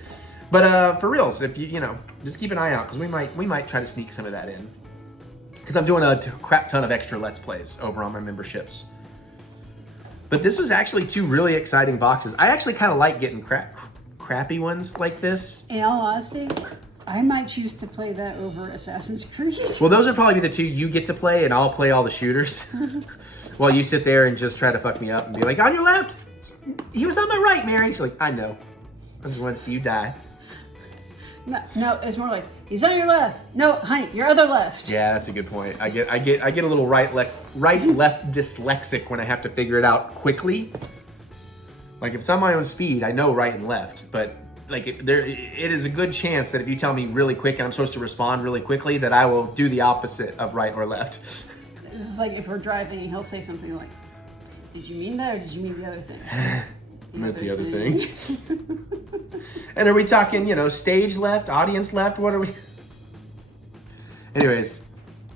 But for reals, if you know, just keep an eye out because we might try to sneak some of that in. Because I'm doing a crap ton of extra Let's Plays over on my memberships. But this was actually 2 really exciting boxes. I actually kind of like getting crappy ones like this. In all honesty, I might choose to play that over Assassin's Creed. Well, those would probably be the 2 you get to play, and I'll play all the shooters. While you sit there and just try to fuck me up and be like, on your left! He was on my right, Mary. She's like, I know. I just want to see you die. No, it's more like, he's on your left. No, honey, your other left. Yeah, that's a good point. I get a little right left dyslexic when I have to figure it out quickly. Like if it's on my own speed, I know right and left, but like it is a good chance that if you tell me really quick and I'm supposed to respond really quickly, that I will do the opposite of right or left. This is like if we're driving and he'll say something like, did you mean that or did you mean the other thing? I meant the other thing. And are we talking, you know, stage left, audience left? What are we? Anyways,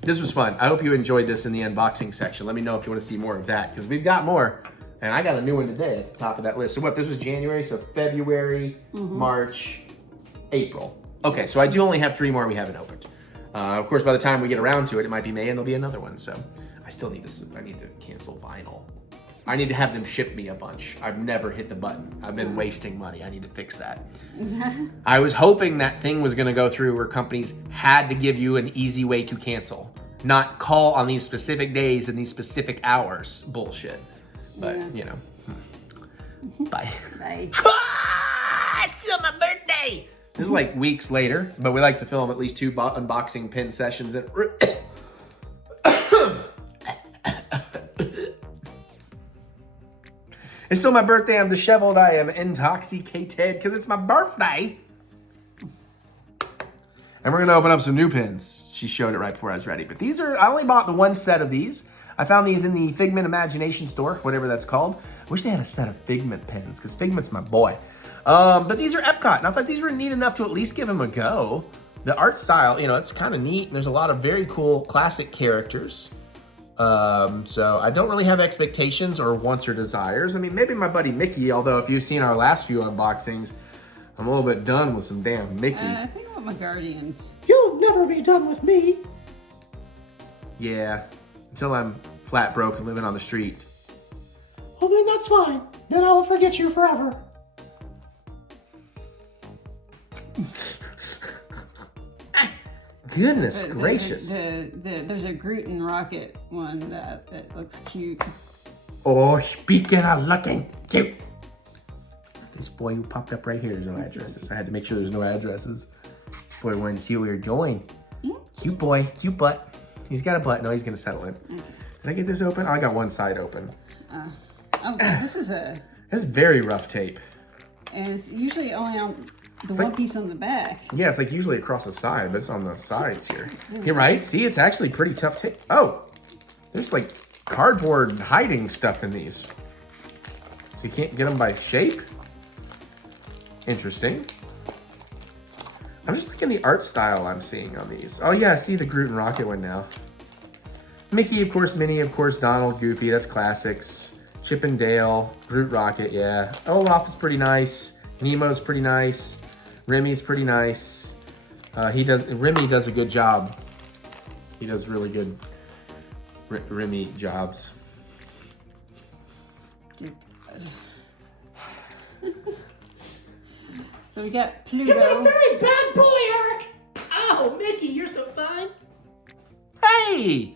this was fun. I hope you enjoyed this in the unboxing section. Let me know if you want to see more of that because we've got more. And I got a new one today at the top of that list. So what, this was January, so February, March, April. Okay, so I do only have 3 more we haven't opened. Of course, by the time we get around to it, it might be May and there'll be another one. So I need to cancel vinyl. I need to have them ship me a bunch. I've never hit the button. I've been wasting money. I need to fix that. I was hoping that thing was gonna go through where companies had to give you an easy way to cancel, not call on these specific days and these specific hours. Bullshit. But, you know. Bye. Bye. It's still my birthday! This is like weeks later, but we like to film at least 2 unboxing pin sessions. It's still my birthday. I'm disheveled. I am intoxicated because it's my birthday. And we're going to open up some new pins. She showed it right before I was ready. But these are, I only bought the 1 set of these. I found these in the Figment Imagination store, whatever that's called. I wish they had a set of Figment pins because Figment's my boy. But these are Epcot. And I thought these were neat enough to at least give them a go. The art style, you know, it's kind of neat. There's a lot of very cool classic characters. So I don't really have expectations or wants or desires. I mean, maybe my buddy Mickey, although if you've seen our last few unboxings, I'm a little bit done with some damn Mickey. I think I want my Guardians. You'll never be done with me. Yeah, until I'm flat broke and living on the street. Well, then that's fine. Then I will forget you forever. Goodness gracious. There's a Groot and Rocket one that looks cute. Oh, speaking of looking cute. This boy who popped up right here, there's no addresses. I had to make sure there's no addresses. This boy wanted to see where we were going. Cute boy, cute butt. He's got a butt. No, he's gonna settle in. Okay. Did I get this open? Oh, I got one side open. This is a... That's very rough tape. And it's usually only on the one piece on the back. Yeah, it's like usually across the side, but it's on the sides here. You're right. See, it's actually pretty tough tape. Oh, there's like cardboard hiding stuff in these. So you can't get them by shape? Interesting. I'm just liking the art style I'm seeing on these. Oh yeah, I see the Groot and Rocket one now. Mickey, of course, Minnie, of course, Donald, Goofy, that's classics. Chip and Dale, Groot, Rocket, yeah. Olaf is pretty nice. Nemo's pretty nice. Remy's pretty nice. Remy does a good job. He does really good Remy jobs. So we got Pluto. You're a very bad boy, Eric. Oh, Mickey, you're so fine. Hey!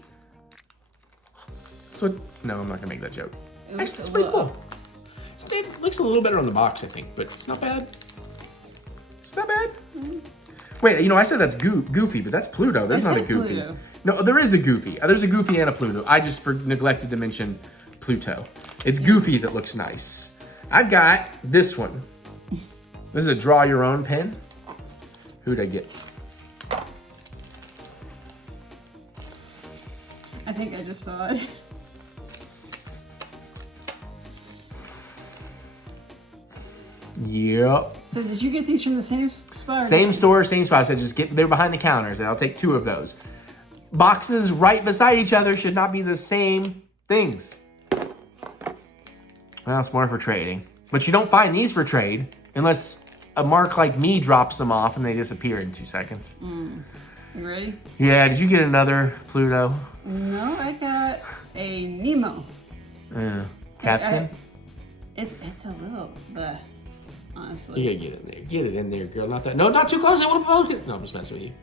So, no, I'm not gonna make that joke. Actually, it's pretty cool. It looks a little better on the box, I think, but it's not bad. It's not bad. Wait, I said that's Goofy, but that's Pluto. There's not a Goofy. Pluto. No, there is a Goofy. There's a Goofy and a Pluto. I just neglected to mention Pluto. It's Goofy that looks nice. I've got this one. This is a draw your own pen. Who'd I get? I think I just saw it. Yep. So did you get these from the same spot? Same store, same spot. I said just they're behind the counters, and I'll take 2 of those. Boxes right beside each other should not be the same things. Well, it's more for trading. But you don't find these for trade unless a mark like me drops them off and they disappear in 2 seconds. You ready? Yeah, did you get another Pluto? No, I got a Nemo. Captain? It's a little, but honestly. You gotta get in there. Get it in there, girl. Not too close. I want to focus. No, I'm just messing with you.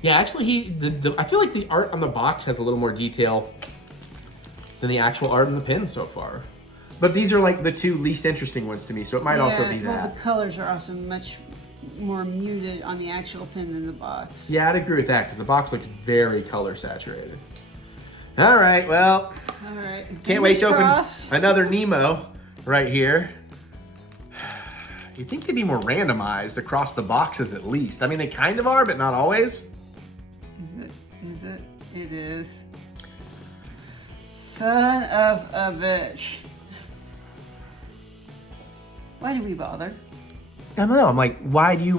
Yeah, actually, I feel like the art on the box has a little more detail than the actual art in the pin so far. But these are like the 2 least interesting ones to me, so it might also be well, that. the colors are also much more muted on the actual pin than the box. Yeah, I'd agree with that because the box looks very color saturated. All right, well, All right. can't wait to open Crossed. another Nemo right here. You'd think they'd be more randomized across the boxes at least. I mean, they kind of are, but not always. Is it? It is. Son of a bitch. Why do we bother? I don't know. I'm like, why did you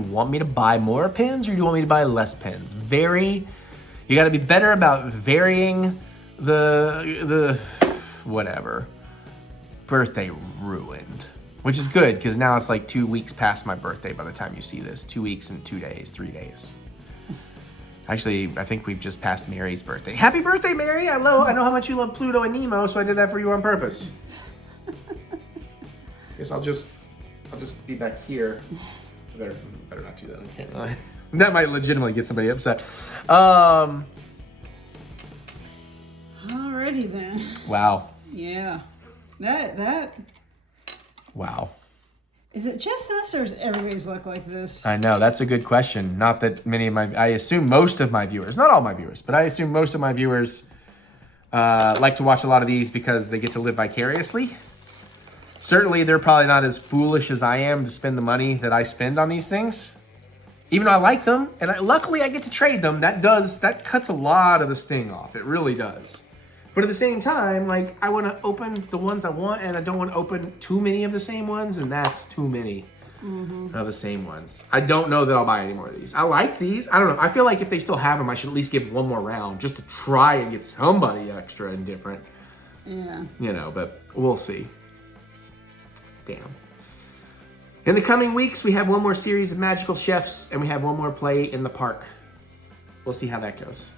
want me to buy more pins or do you want me to buy less pins? You got to be better about varying the whatever. Birthday ruined. Which is good because now it's like 2 weeks past my birthday by the time you see this. 2 weeks and 2 days, 3 days. Actually, I think we've just passed Mary's birthday. Happy birthday, Mary! I know how much you love Pluto and Nemo, so I did that for you on purpose. Guess I'll just be back here. I better not do that on camera. That might legitimately get somebody upset. Alrighty then. Wow. Yeah. That. Wow. Is it just us or does everybody's look like this? I know, that's a good question. Not that I assume most of my viewers, not all my viewers, but I assume most of my viewers like to watch a lot of these because they get to live vicariously. Certainly, they're probably not as foolish as I am to spend the money that I spend on these things. Even though I like them, and luckily I get to trade them, that cuts a lot of the sting off. It really does. But at the same time, like, I want to open the ones I want, and I don't want to open too many of the same ones, and that's too many of the same ones. I don't know that I'll buy any more of these. I like these. I don't know. I feel like if they still have them, I should at least give one more round just to try and get somebody extra and different. Yeah. But we'll see. Damn. In the coming weeks, we have one more series of Magical Chefs, and we have one more play in the park. We'll see how that goes.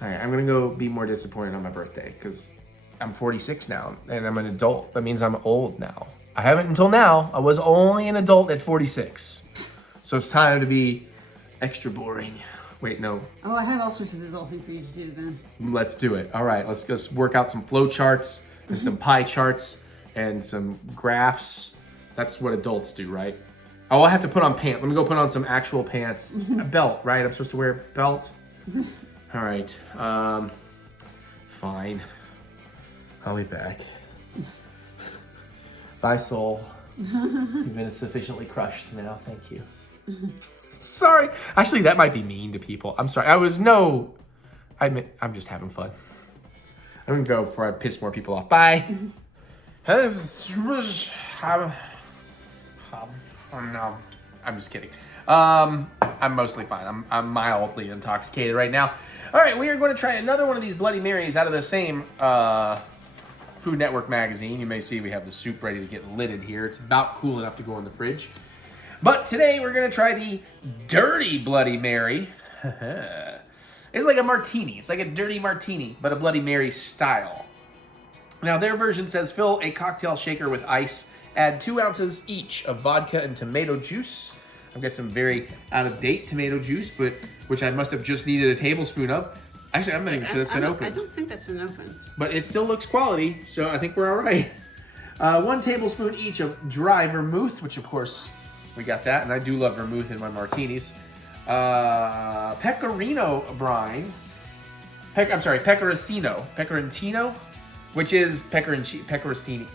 All right, I'm gonna go be more disappointed on my birthday because I'm 46 now and I'm an adult. That means I'm old now. I haven't until now. I was only an adult at 46. So it's time to be extra boring. Wait, no. Oh, I have all sorts of adulting for you to do then. Let's do it. All right, let's just work out some flow charts and some pie charts and some graphs. That's what adults do, right? Oh, I have to put on pants. Let me go put on some actual pants. A belt, right? I'm supposed to wear a belt? All right, fine. I'll be back. Bye, soul. You've been sufficiently crushed now. Thank you. Sorry. Actually, that might be mean to people. I'm sorry. I'm just having fun. I'm gonna go before I piss more people off. Bye. No, I'm just kidding. I'm mostly fine. I'm mildly intoxicated right now. All right, we are going to try another one of these Bloody Marys out of the same Food Network magazine. You may see we have the soup ready to get lidded here. It's about cool enough to go in the fridge. But today we're going to try the Dirty Bloody Mary. It's like a martini. It's like a dirty martini, but a Bloody Mary style. Now, their version says fill a cocktail shaker with ice, add 2 ounces each of vodka and tomato juice. I've got some very out-of-date tomato juice, but which I must have just needed a tablespoon of. Actually, I'm not even sure that's been opened. I don't think that's been opened. But it still looks quality, so I think we're all right. 1 tablespoon each of dry vermouth, which of course We got that, and I do love vermouth in my martinis. Pecorino brine. Pecorino, which is pecorino.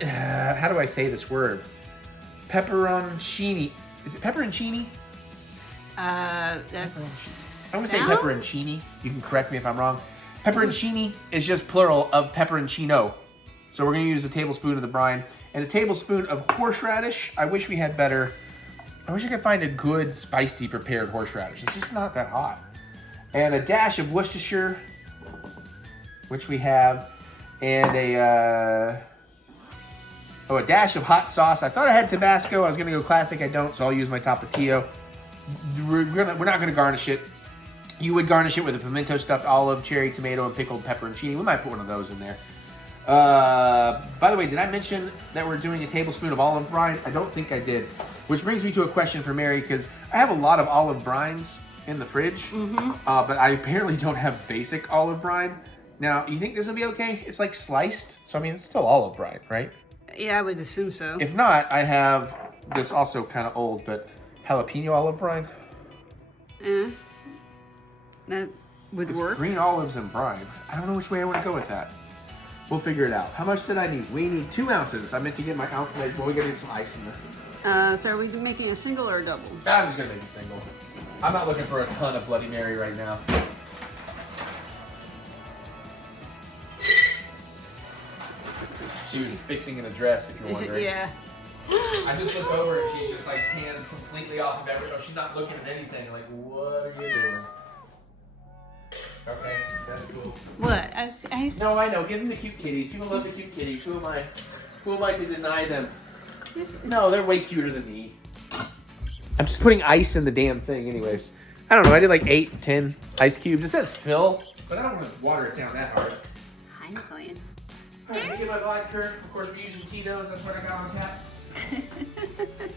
How do I say this word? Pepperoncini. Is it pepperoncini? That's. I would say pepperoncini. You can correct me if I'm wrong. Pepperoncini is just plural of pepperoncino. So we're going to use a tablespoon of the brine and a tablespoon of horseradish. I wish we had better. I wish I could find a good, spicy prepared horseradish. It's just not that hot. And a dash of Worcestershire, which we have, and a dash of hot sauce. I thought I had Tabasco. I was going to go classic. I don't, so I'll use my Tapatio. We're not going to garnish it. You would garnish it with a pimento stuffed olive, cherry, tomato, and pickled pepperoncini. We might put one of those in there. By the way, did I mention that we're doing a tablespoon of olive brine? I don't think I did. Which brings me to a question for Mary, because I have a lot of olive brines in the fridge, but I apparently don't have basic olive brine. Now, you think this will be okay? It's like sliced, so I mean, it's still olive brine, right? Yeah, I would assume so. If not, I have this also kind of old, but jalapeno olive brine. That would It's work. green olives and brine. I don't know which way I want to go with that. We'll figure it out. How much did I need? We need 2 ounces. I meant to get my ounce measure. Well, we gotta get some ice in there. So are we making a single or a double? I'm just gonna make a single. I'm not looking for a ton of Bloody Mary right now. She was fixing in a dress, if you're wondering. Yeah. I just look over and she's just like hands completely off of everything. She's not looking at anything. Like, what are you doing? Okay, that's cool. What? No, I know. Give them the cute kitties. People love the cute kitties. Who am I? Who am I to deny them? No, they're way cuter than me. I'm just putting ice in the damn thing, anyways. I don't know. I did like 8, 10 ice cubes. It says fill, but I don't want to water it down that hard. I'm playing. All right, let me get my vodka. Of course, we're using Tito's. That's what I got on tap.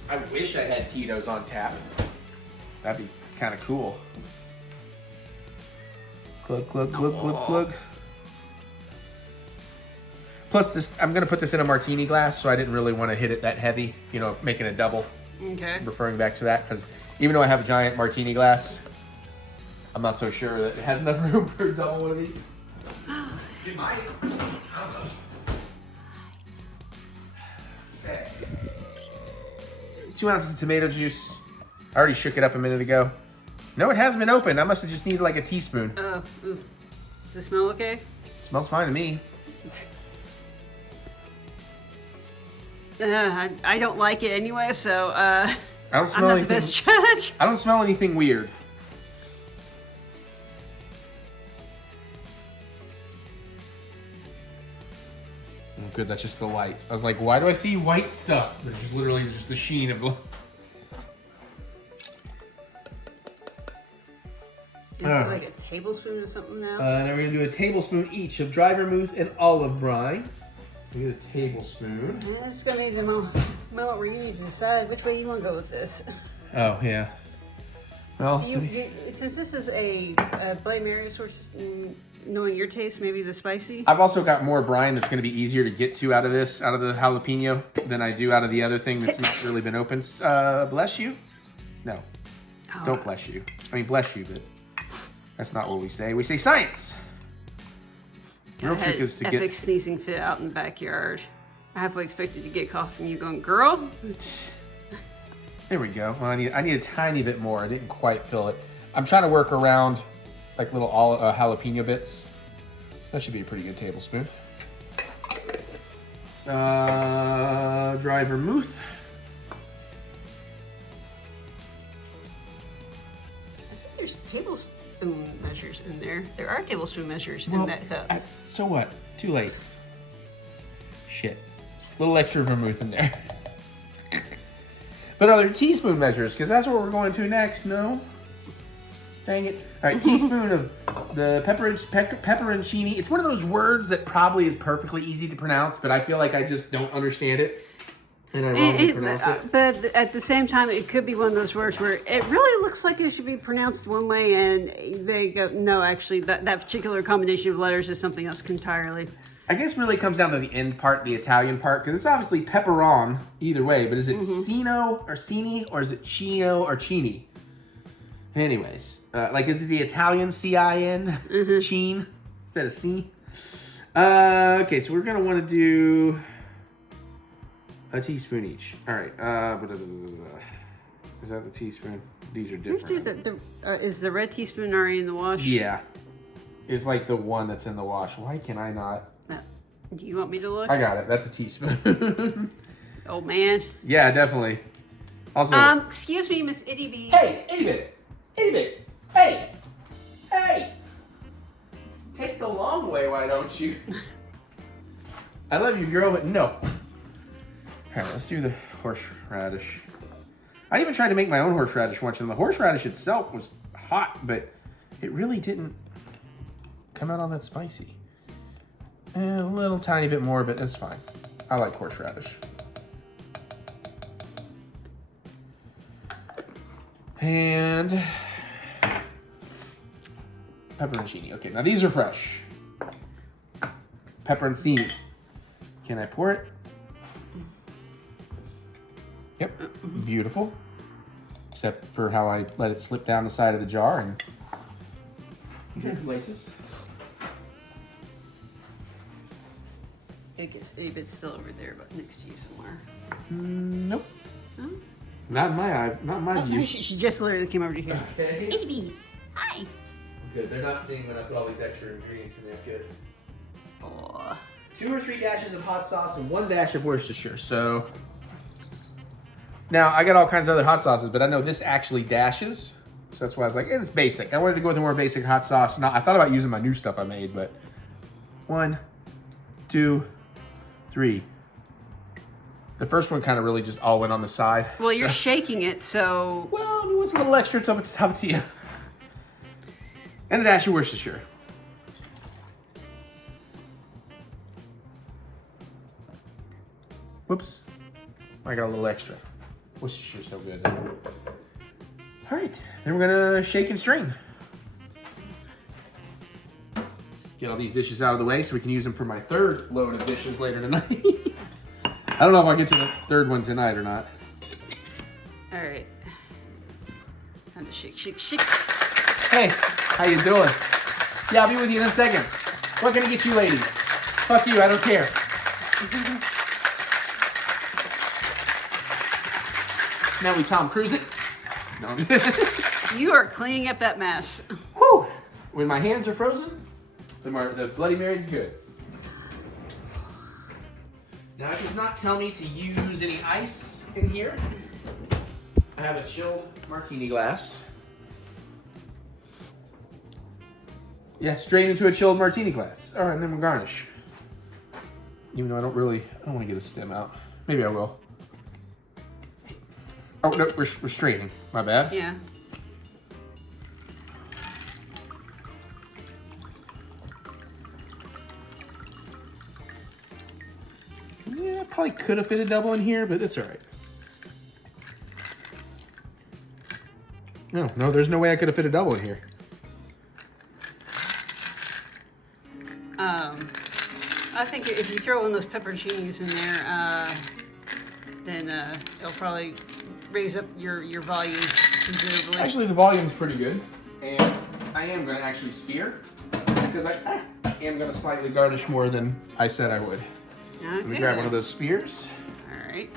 I wish I had Tito's on tap. That'd be kind of cool. Glug, glug, glug, glug, glug. Plus, this, I'm going to put this in a martini glass, so I didn't really want to hit it that heavy, you know, making a double. Okay. Referring back to that, because even though I have a giant martini glass, I'm not so sure that it has enough room for a double one of these. It might. I don't know. Okay. 2 ounces of tomato juice. I already shook it up a minute ago. No, it hasn't been opened. I must have just needed like a teaspoon. Oh, does it smell okay? It smells fine to me. I don't like it anyway, so I don't smell I'm not anything. the best judge. I don't smell anything weird. Oh, good, that's just the light. I was like, why do I see white stuff? But it's just literally just the sheen of the... Is it like a tablespoon or something now? Now we're gonna do a tablespoon each of dry vermouth and olive brine. We get a tablespoon. This is gonna be the moment where you need to decide which way you want to go with this. Oh yeah. Well, Since this is a Bloody Mary sort of, knowing your taste, maybe the spicy. I've also got more brine that's going to be easier to get to out of this, out of the jalapeno, than I do out of the other thing that's not really been opened. Bless you? No. Oh. Don't bless you. I mean, bless you, but that's not what we say. We say science. The real trick is to epic get... sneezing fit out in the backyard. I halfway expected to get cough from you going, girl. There we go. Well, I need a tiny bit more. I didn't quite fill it. I'm trying to work around like little jalapeno bits. That should be a pretty good tablespoon. Dry vermouth. I think there's tablespoon measures in there. There are tablespoon measures in that cup. So what? Too late. Shit. A little extra vermouth in there. But other teaspoon measures, because that's what we're going to next, no? Dang it. All right, teaspoon of the pepperoncini. It's one of those words that probably is perfectly easy to pronounce, but I feel like I just don't understand it. And I wrongly pronounce it. But at the same time, it could be one of those words where it really looks like it should be pronounced one way, and they go, no, actually, that particular combination of letters is something else entirely. I guess really it comes down to the end part, the Italian part, because it's obviously pepperon either way, but is it Cino or Cini, or is it Chino or Chini? Anyways, like is it the Italian C-I-N, Chin, instead of C? Okay, so we're going to want to do a teaspoon each. All right, is that the teaspoon? These are different. Is the red teaspoon already in the wash? Yeah. It's like the one that's in the wash. Why can I not? Do you want me to look? I got it. That's a teaspoon. Oh, man. Yeah, definitely. Also. Excuse me, Miss Itty Bee. Hey, Itty Bit. Itty Bit. Hey. Hey. Take the long way, why don't you? I love you, girl, but no. All right, let's do the horseradish. I even tried to make my own horseradish once, and the horseradish itself was hot, but it really didn't come out all that spicy. A little tiny bit more, but that's fine. I like horseradish. And pepperoncini. Okay, now these are fresh. Pepperoncini. Can I pour it? Yep, beautiful. Except for how I let it slip down the side of the jar and laces. It's still over there, but next to you somewhere. Nope. Huh? Not in my eye. Not in my view. She just literally came over to here. Okay. Itty Bees. Hi. Good. They're not seeing when I put all these extra ingredients in there. Good. Oh. 2 or 3 dashes of hot sauce and 1 dash of Worcestershire. So now I got all kinds of other hot sauces, but I know this actually dashes. So that's why I was like, it's basic. I wanted to go with a more basic hot sauce. Now I thought about using my new stuff I made, but 1, 2, 3. The first one kind of really just all went on the side. Well, you're shaking it, so. Well, I mean, what's a little extra? It's up to you. And a dash of Worcestershire. Whoops. I got a little extra. Worcestershire's so good. All right, then we're gonna shake and strain. Get all these dishes out of the way so we can use them for my 3rd load of dishes later tonight. I don't know if I'll get to the 3rd one tonight or not. All right. Time to shake, shake, shake. Hey, how you doing? Yeah, I'll be with you in a second. What can I get you ladies? Fuck you, I don't care. Now we Tom Cruise it. No. You are cleaning up that mess. Whew. When my hands are frozen, the Bloody Mary's good. Now, it does not tell me to use any ice in here. I have a chilled martini glass. Yeah, straight into a chilled martini glass. All right, and then we'll garnish. Even though I don't want to get a stem out. Maybe I will. Oh, no, we're straining. My bad. Yeah. Yeah, probably could have fit a double in here, but it's all right. No, there's no way I could have fit a double in here. I think if you throw one of those pepperoncinis in there, then it'll probably raise up your volume considerably. Actually, the volume's pretty good, and I am going to actually spear because I am going to slightly garnish more than I said I would. Okay, Let me grab one of those spears. All right.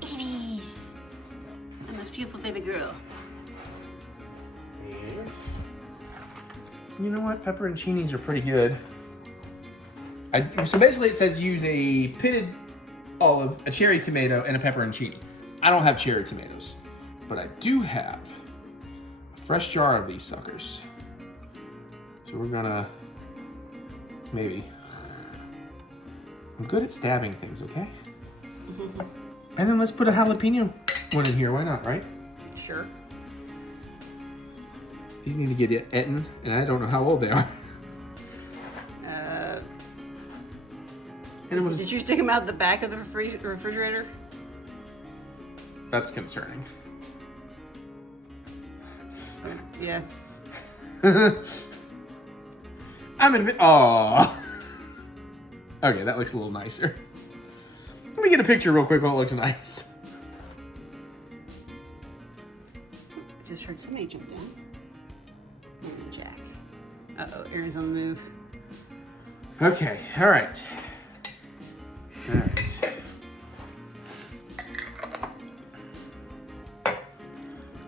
Babies. And this beautiful baby girl. You know what? Pepperoncinis are pretty good. So basically it says use a pitted olive, a cherry tomato, and a pepperoncini. I don't have cherry tomatoes, but I do have a fresh jar of these suckers. So we're gonna, maybe. I'm good at stabbing things, okay? And then let's put a jalapeno one in here, why not, right? Sure. These need to get eaten, and I don't know how old they are. And it was, Did you stick them out the back of the refrigerator? that's concerning. Yeah. I'm gonna be, oh. Okay, that looks a little nicer. Let me get a picture real quick while it looks nice. Just heard somebody jump down. And Jack. Uh-oh, Aaron's on the move. Okay, all right. All right.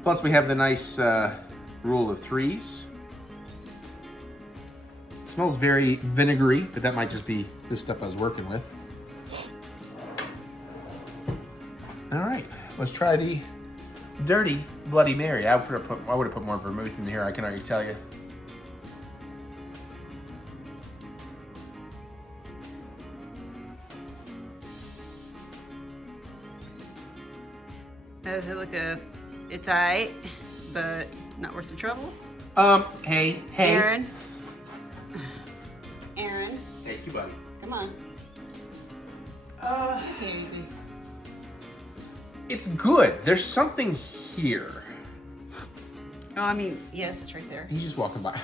Plus we have the nice rule of threes. It smells very vinegary, but that might just be the stuff I was working with. All right, let's try the Dirty Bloody Mary. I would have put more vermouth in here, I can already tell you. Does it look it's alright, but not worth the trouble? Hey. Aaron. Hey, you buddy. Come on. Okay. It's good. There's something here. Oh, I mean, yes, it's right there. He's just walking by.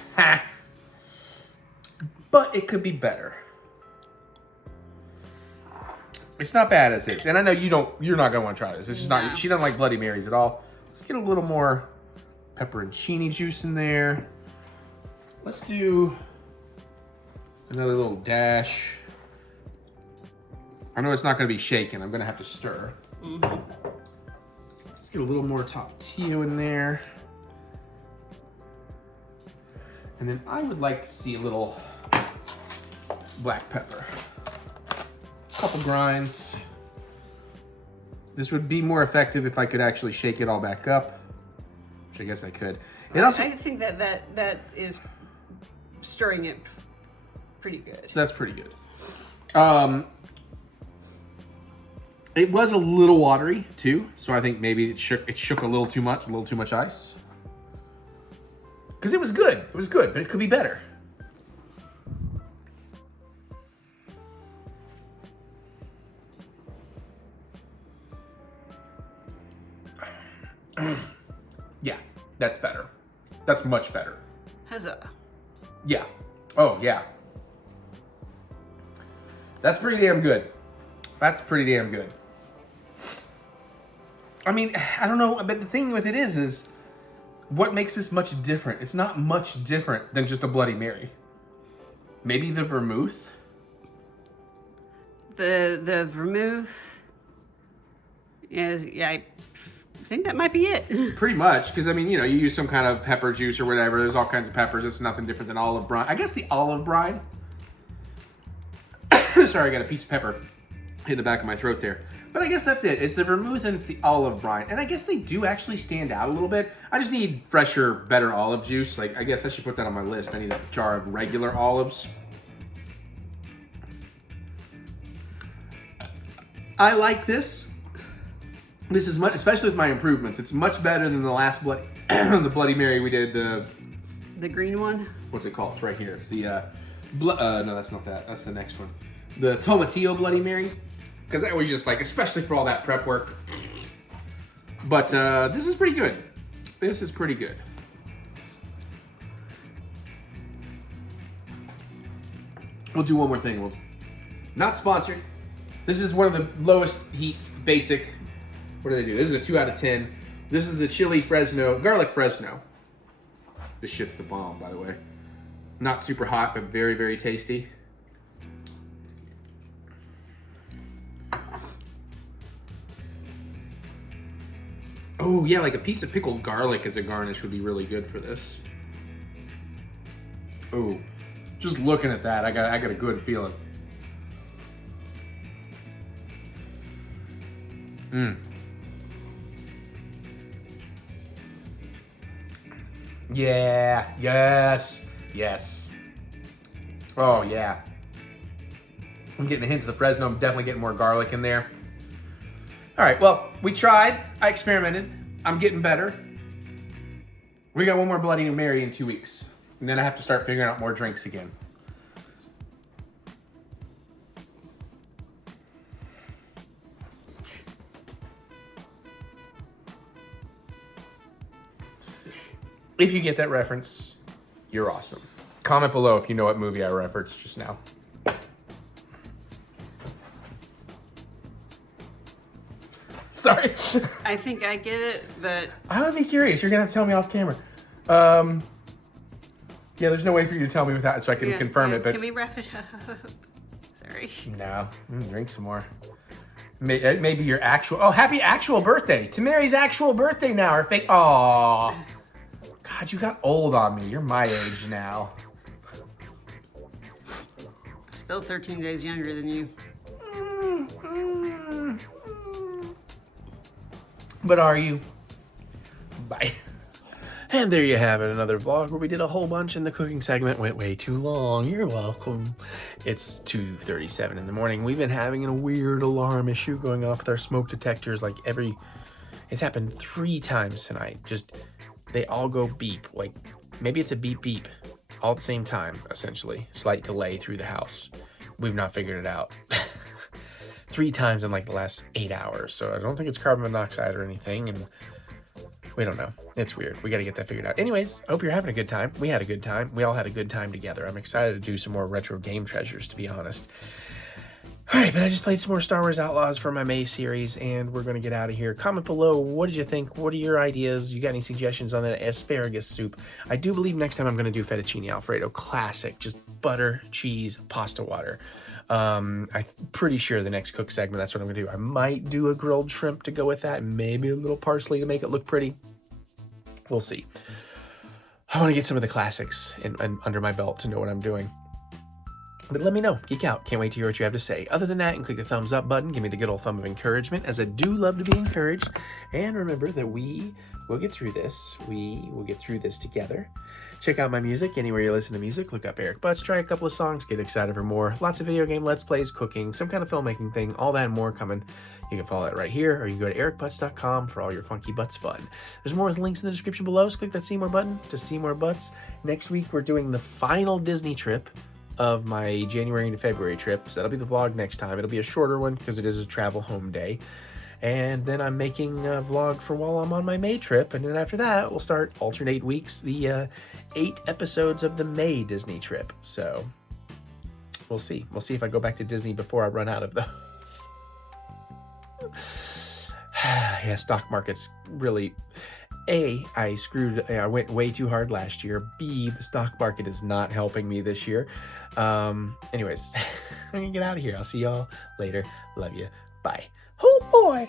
But it could be better. It's not bad as is. And I know you're not gonna want to try this. It's just not, she doesn't like Bloody Marys at all. Let's get a little more pepperoncini juice in there. Let's do another little dash. I know it's not gonna be shaken. I'm gonna have to stir. Let's get a little more Tapatio in there. And then I would like to see a little black pepper. Couple grinds. This would be more effective if I could actually shake it all back up, which I guess I could. And also, I think that is stirring it pretty good. that's pretty good. It was a little watery too, so I think maybe it shook a little too much ice. Because it was good. It was good, but it could be better. Yeah, that's better. That's much better. Huzzah. Yeah. Oh, yeah. That's pretty damn good. That's pretty damn good. I mean, I don't know, but the thing with it is what makes this much different? It's not much different than just a Bloody Mary. Maybe the vermouth? The vermouth is, yeah, I think that might be it. Pretty much, because I mean, you use some kind of pepper juice or whatever. There's all kinds of peppers. It's nothing different than olive brine. I guess the olive brine. Sorry, I got a piece of pepper hit the back of my throat there. But I guess that's it. It's the vermouth and it's the olive brine. And I guess they do actually stand out a little bit. I just need fresher, better olive juice. Like, I guess I should put that on my list. I need a jar of regular olives. I like this. This is much, especially with my improvements. It's much better than the last the Bloody Mary we did. The green one? What's it called? It's right here. It's the no, that's not that. That's the next one. The Tomatillo Bloody Mary. Because that was just like, especially for all that prep work. But this is pretty good. This is pretty good. We'll do one more thing. Not sponsored. This is one of the lowest heats, basic. What do they do? This is a 2 out of 10. This is the chili Fresno, garlic Fresno. This shit's the bomb, by the way. Not super hot, but very, very tasty. Oh, yeah, like a piece of pickled garlic as a garnish would be really good for this. Oh, just looking at that, I got a good feeling. Yeah, yes. Oh, yeah. I'm getting a hint of the Fresno. I'm definitely getting more garlic in there. All right, well, we tried. I experimented. I'm getting better. We got one more Bloody Mary in 2 weeks. And then I have to start figuring out more drinks again. If you get that reference, you're awesome. Comment below if you know what movie I referenced just now. Sorry. I think I get it, but I would be curious. You're gonna have to tell me off camera. Yeah, there's no way for you to tell me without, so I can confirm it. But can we wrap it up? Sorry. No, drink some more. Maybe your actual. Oh, happy actual birthday to Mary's actual birthday now. Her fake. Aw. God, you got old on me. You're my age now. Still 13 days younger than you. But are you? Bye. And there you have it, another vlog where we did a whole bunch and the cooking segment went way too long. You're welcome. It's 2:37 in the morning. We've been having a weird alarm issue going off with our smoke detectors. Like it's happened 3 times tonight. Just, they all go beep. Like, maybe it's a beep beep all at the same time, essentially. Slight delay through the house. We've not figured it out. 3 times in like the last 8 hours. So I don't think it's carbon monoxide or anything. And we don't know. It's weird. We got to get that figured out. Anyways, I hope you're having a good time. We had a good time. We all had a good time together. I'm excited to do some more retro game treasures, to be honest. All right, but I just played some more Star Wars Outlaws for my May series, and we're going to get out of here. Comment below. What did you think? What are your ideas? You got any suggestions on that asparagus soup? I do believe next time I'm going to do fettuccine Alfredo. Classic. Just butter, cheese, pasta water. I'm pretty sure the next cook segment, that's what I'm gonna do. I might do a grilled shrimp to go with that, maybe a little parsley to make it look pretty. We'll see. I want to get some of the classics under my belt to know what I'm doing. But let me know. Geek out. Can't wait to hear what you have to say. Other than that, and click the thumbs up button. Give me the good old thumb of encouragement, as I do love to be encouraged. And remember that we will get through this. We will get through this together. Check out my music anywhere you listen to music. Look up EricButts. Try a couple of songs. Get excited for more. Lots of video game Let's Plays, cooking, some kind of filmmaking thing. All that and more coming. You can follow that right here, or you can go to TheEricButts.com for all your funky butts fun. There's more links in the description below, so click that see more button to see more butts. Next week, we're doing the final Disney trip of my January to February trip. So that'll be the vlog next time. It'll be a shorter one because it is a travel home day. And then I'm making a vlog for while I'm on my May trip. And then after that, we'll start alternate weeks, the 8 episodes of the May Disney trip. So we'll see. We'll see if I go back to Disney before I run out of those. Yeah, stock market's really... A, I went way too hard last year. B, the stock market is not helping me this year. Anyways, I'm gonna get out of here. I'll see y'all later. Love you. Bye. Oh boy.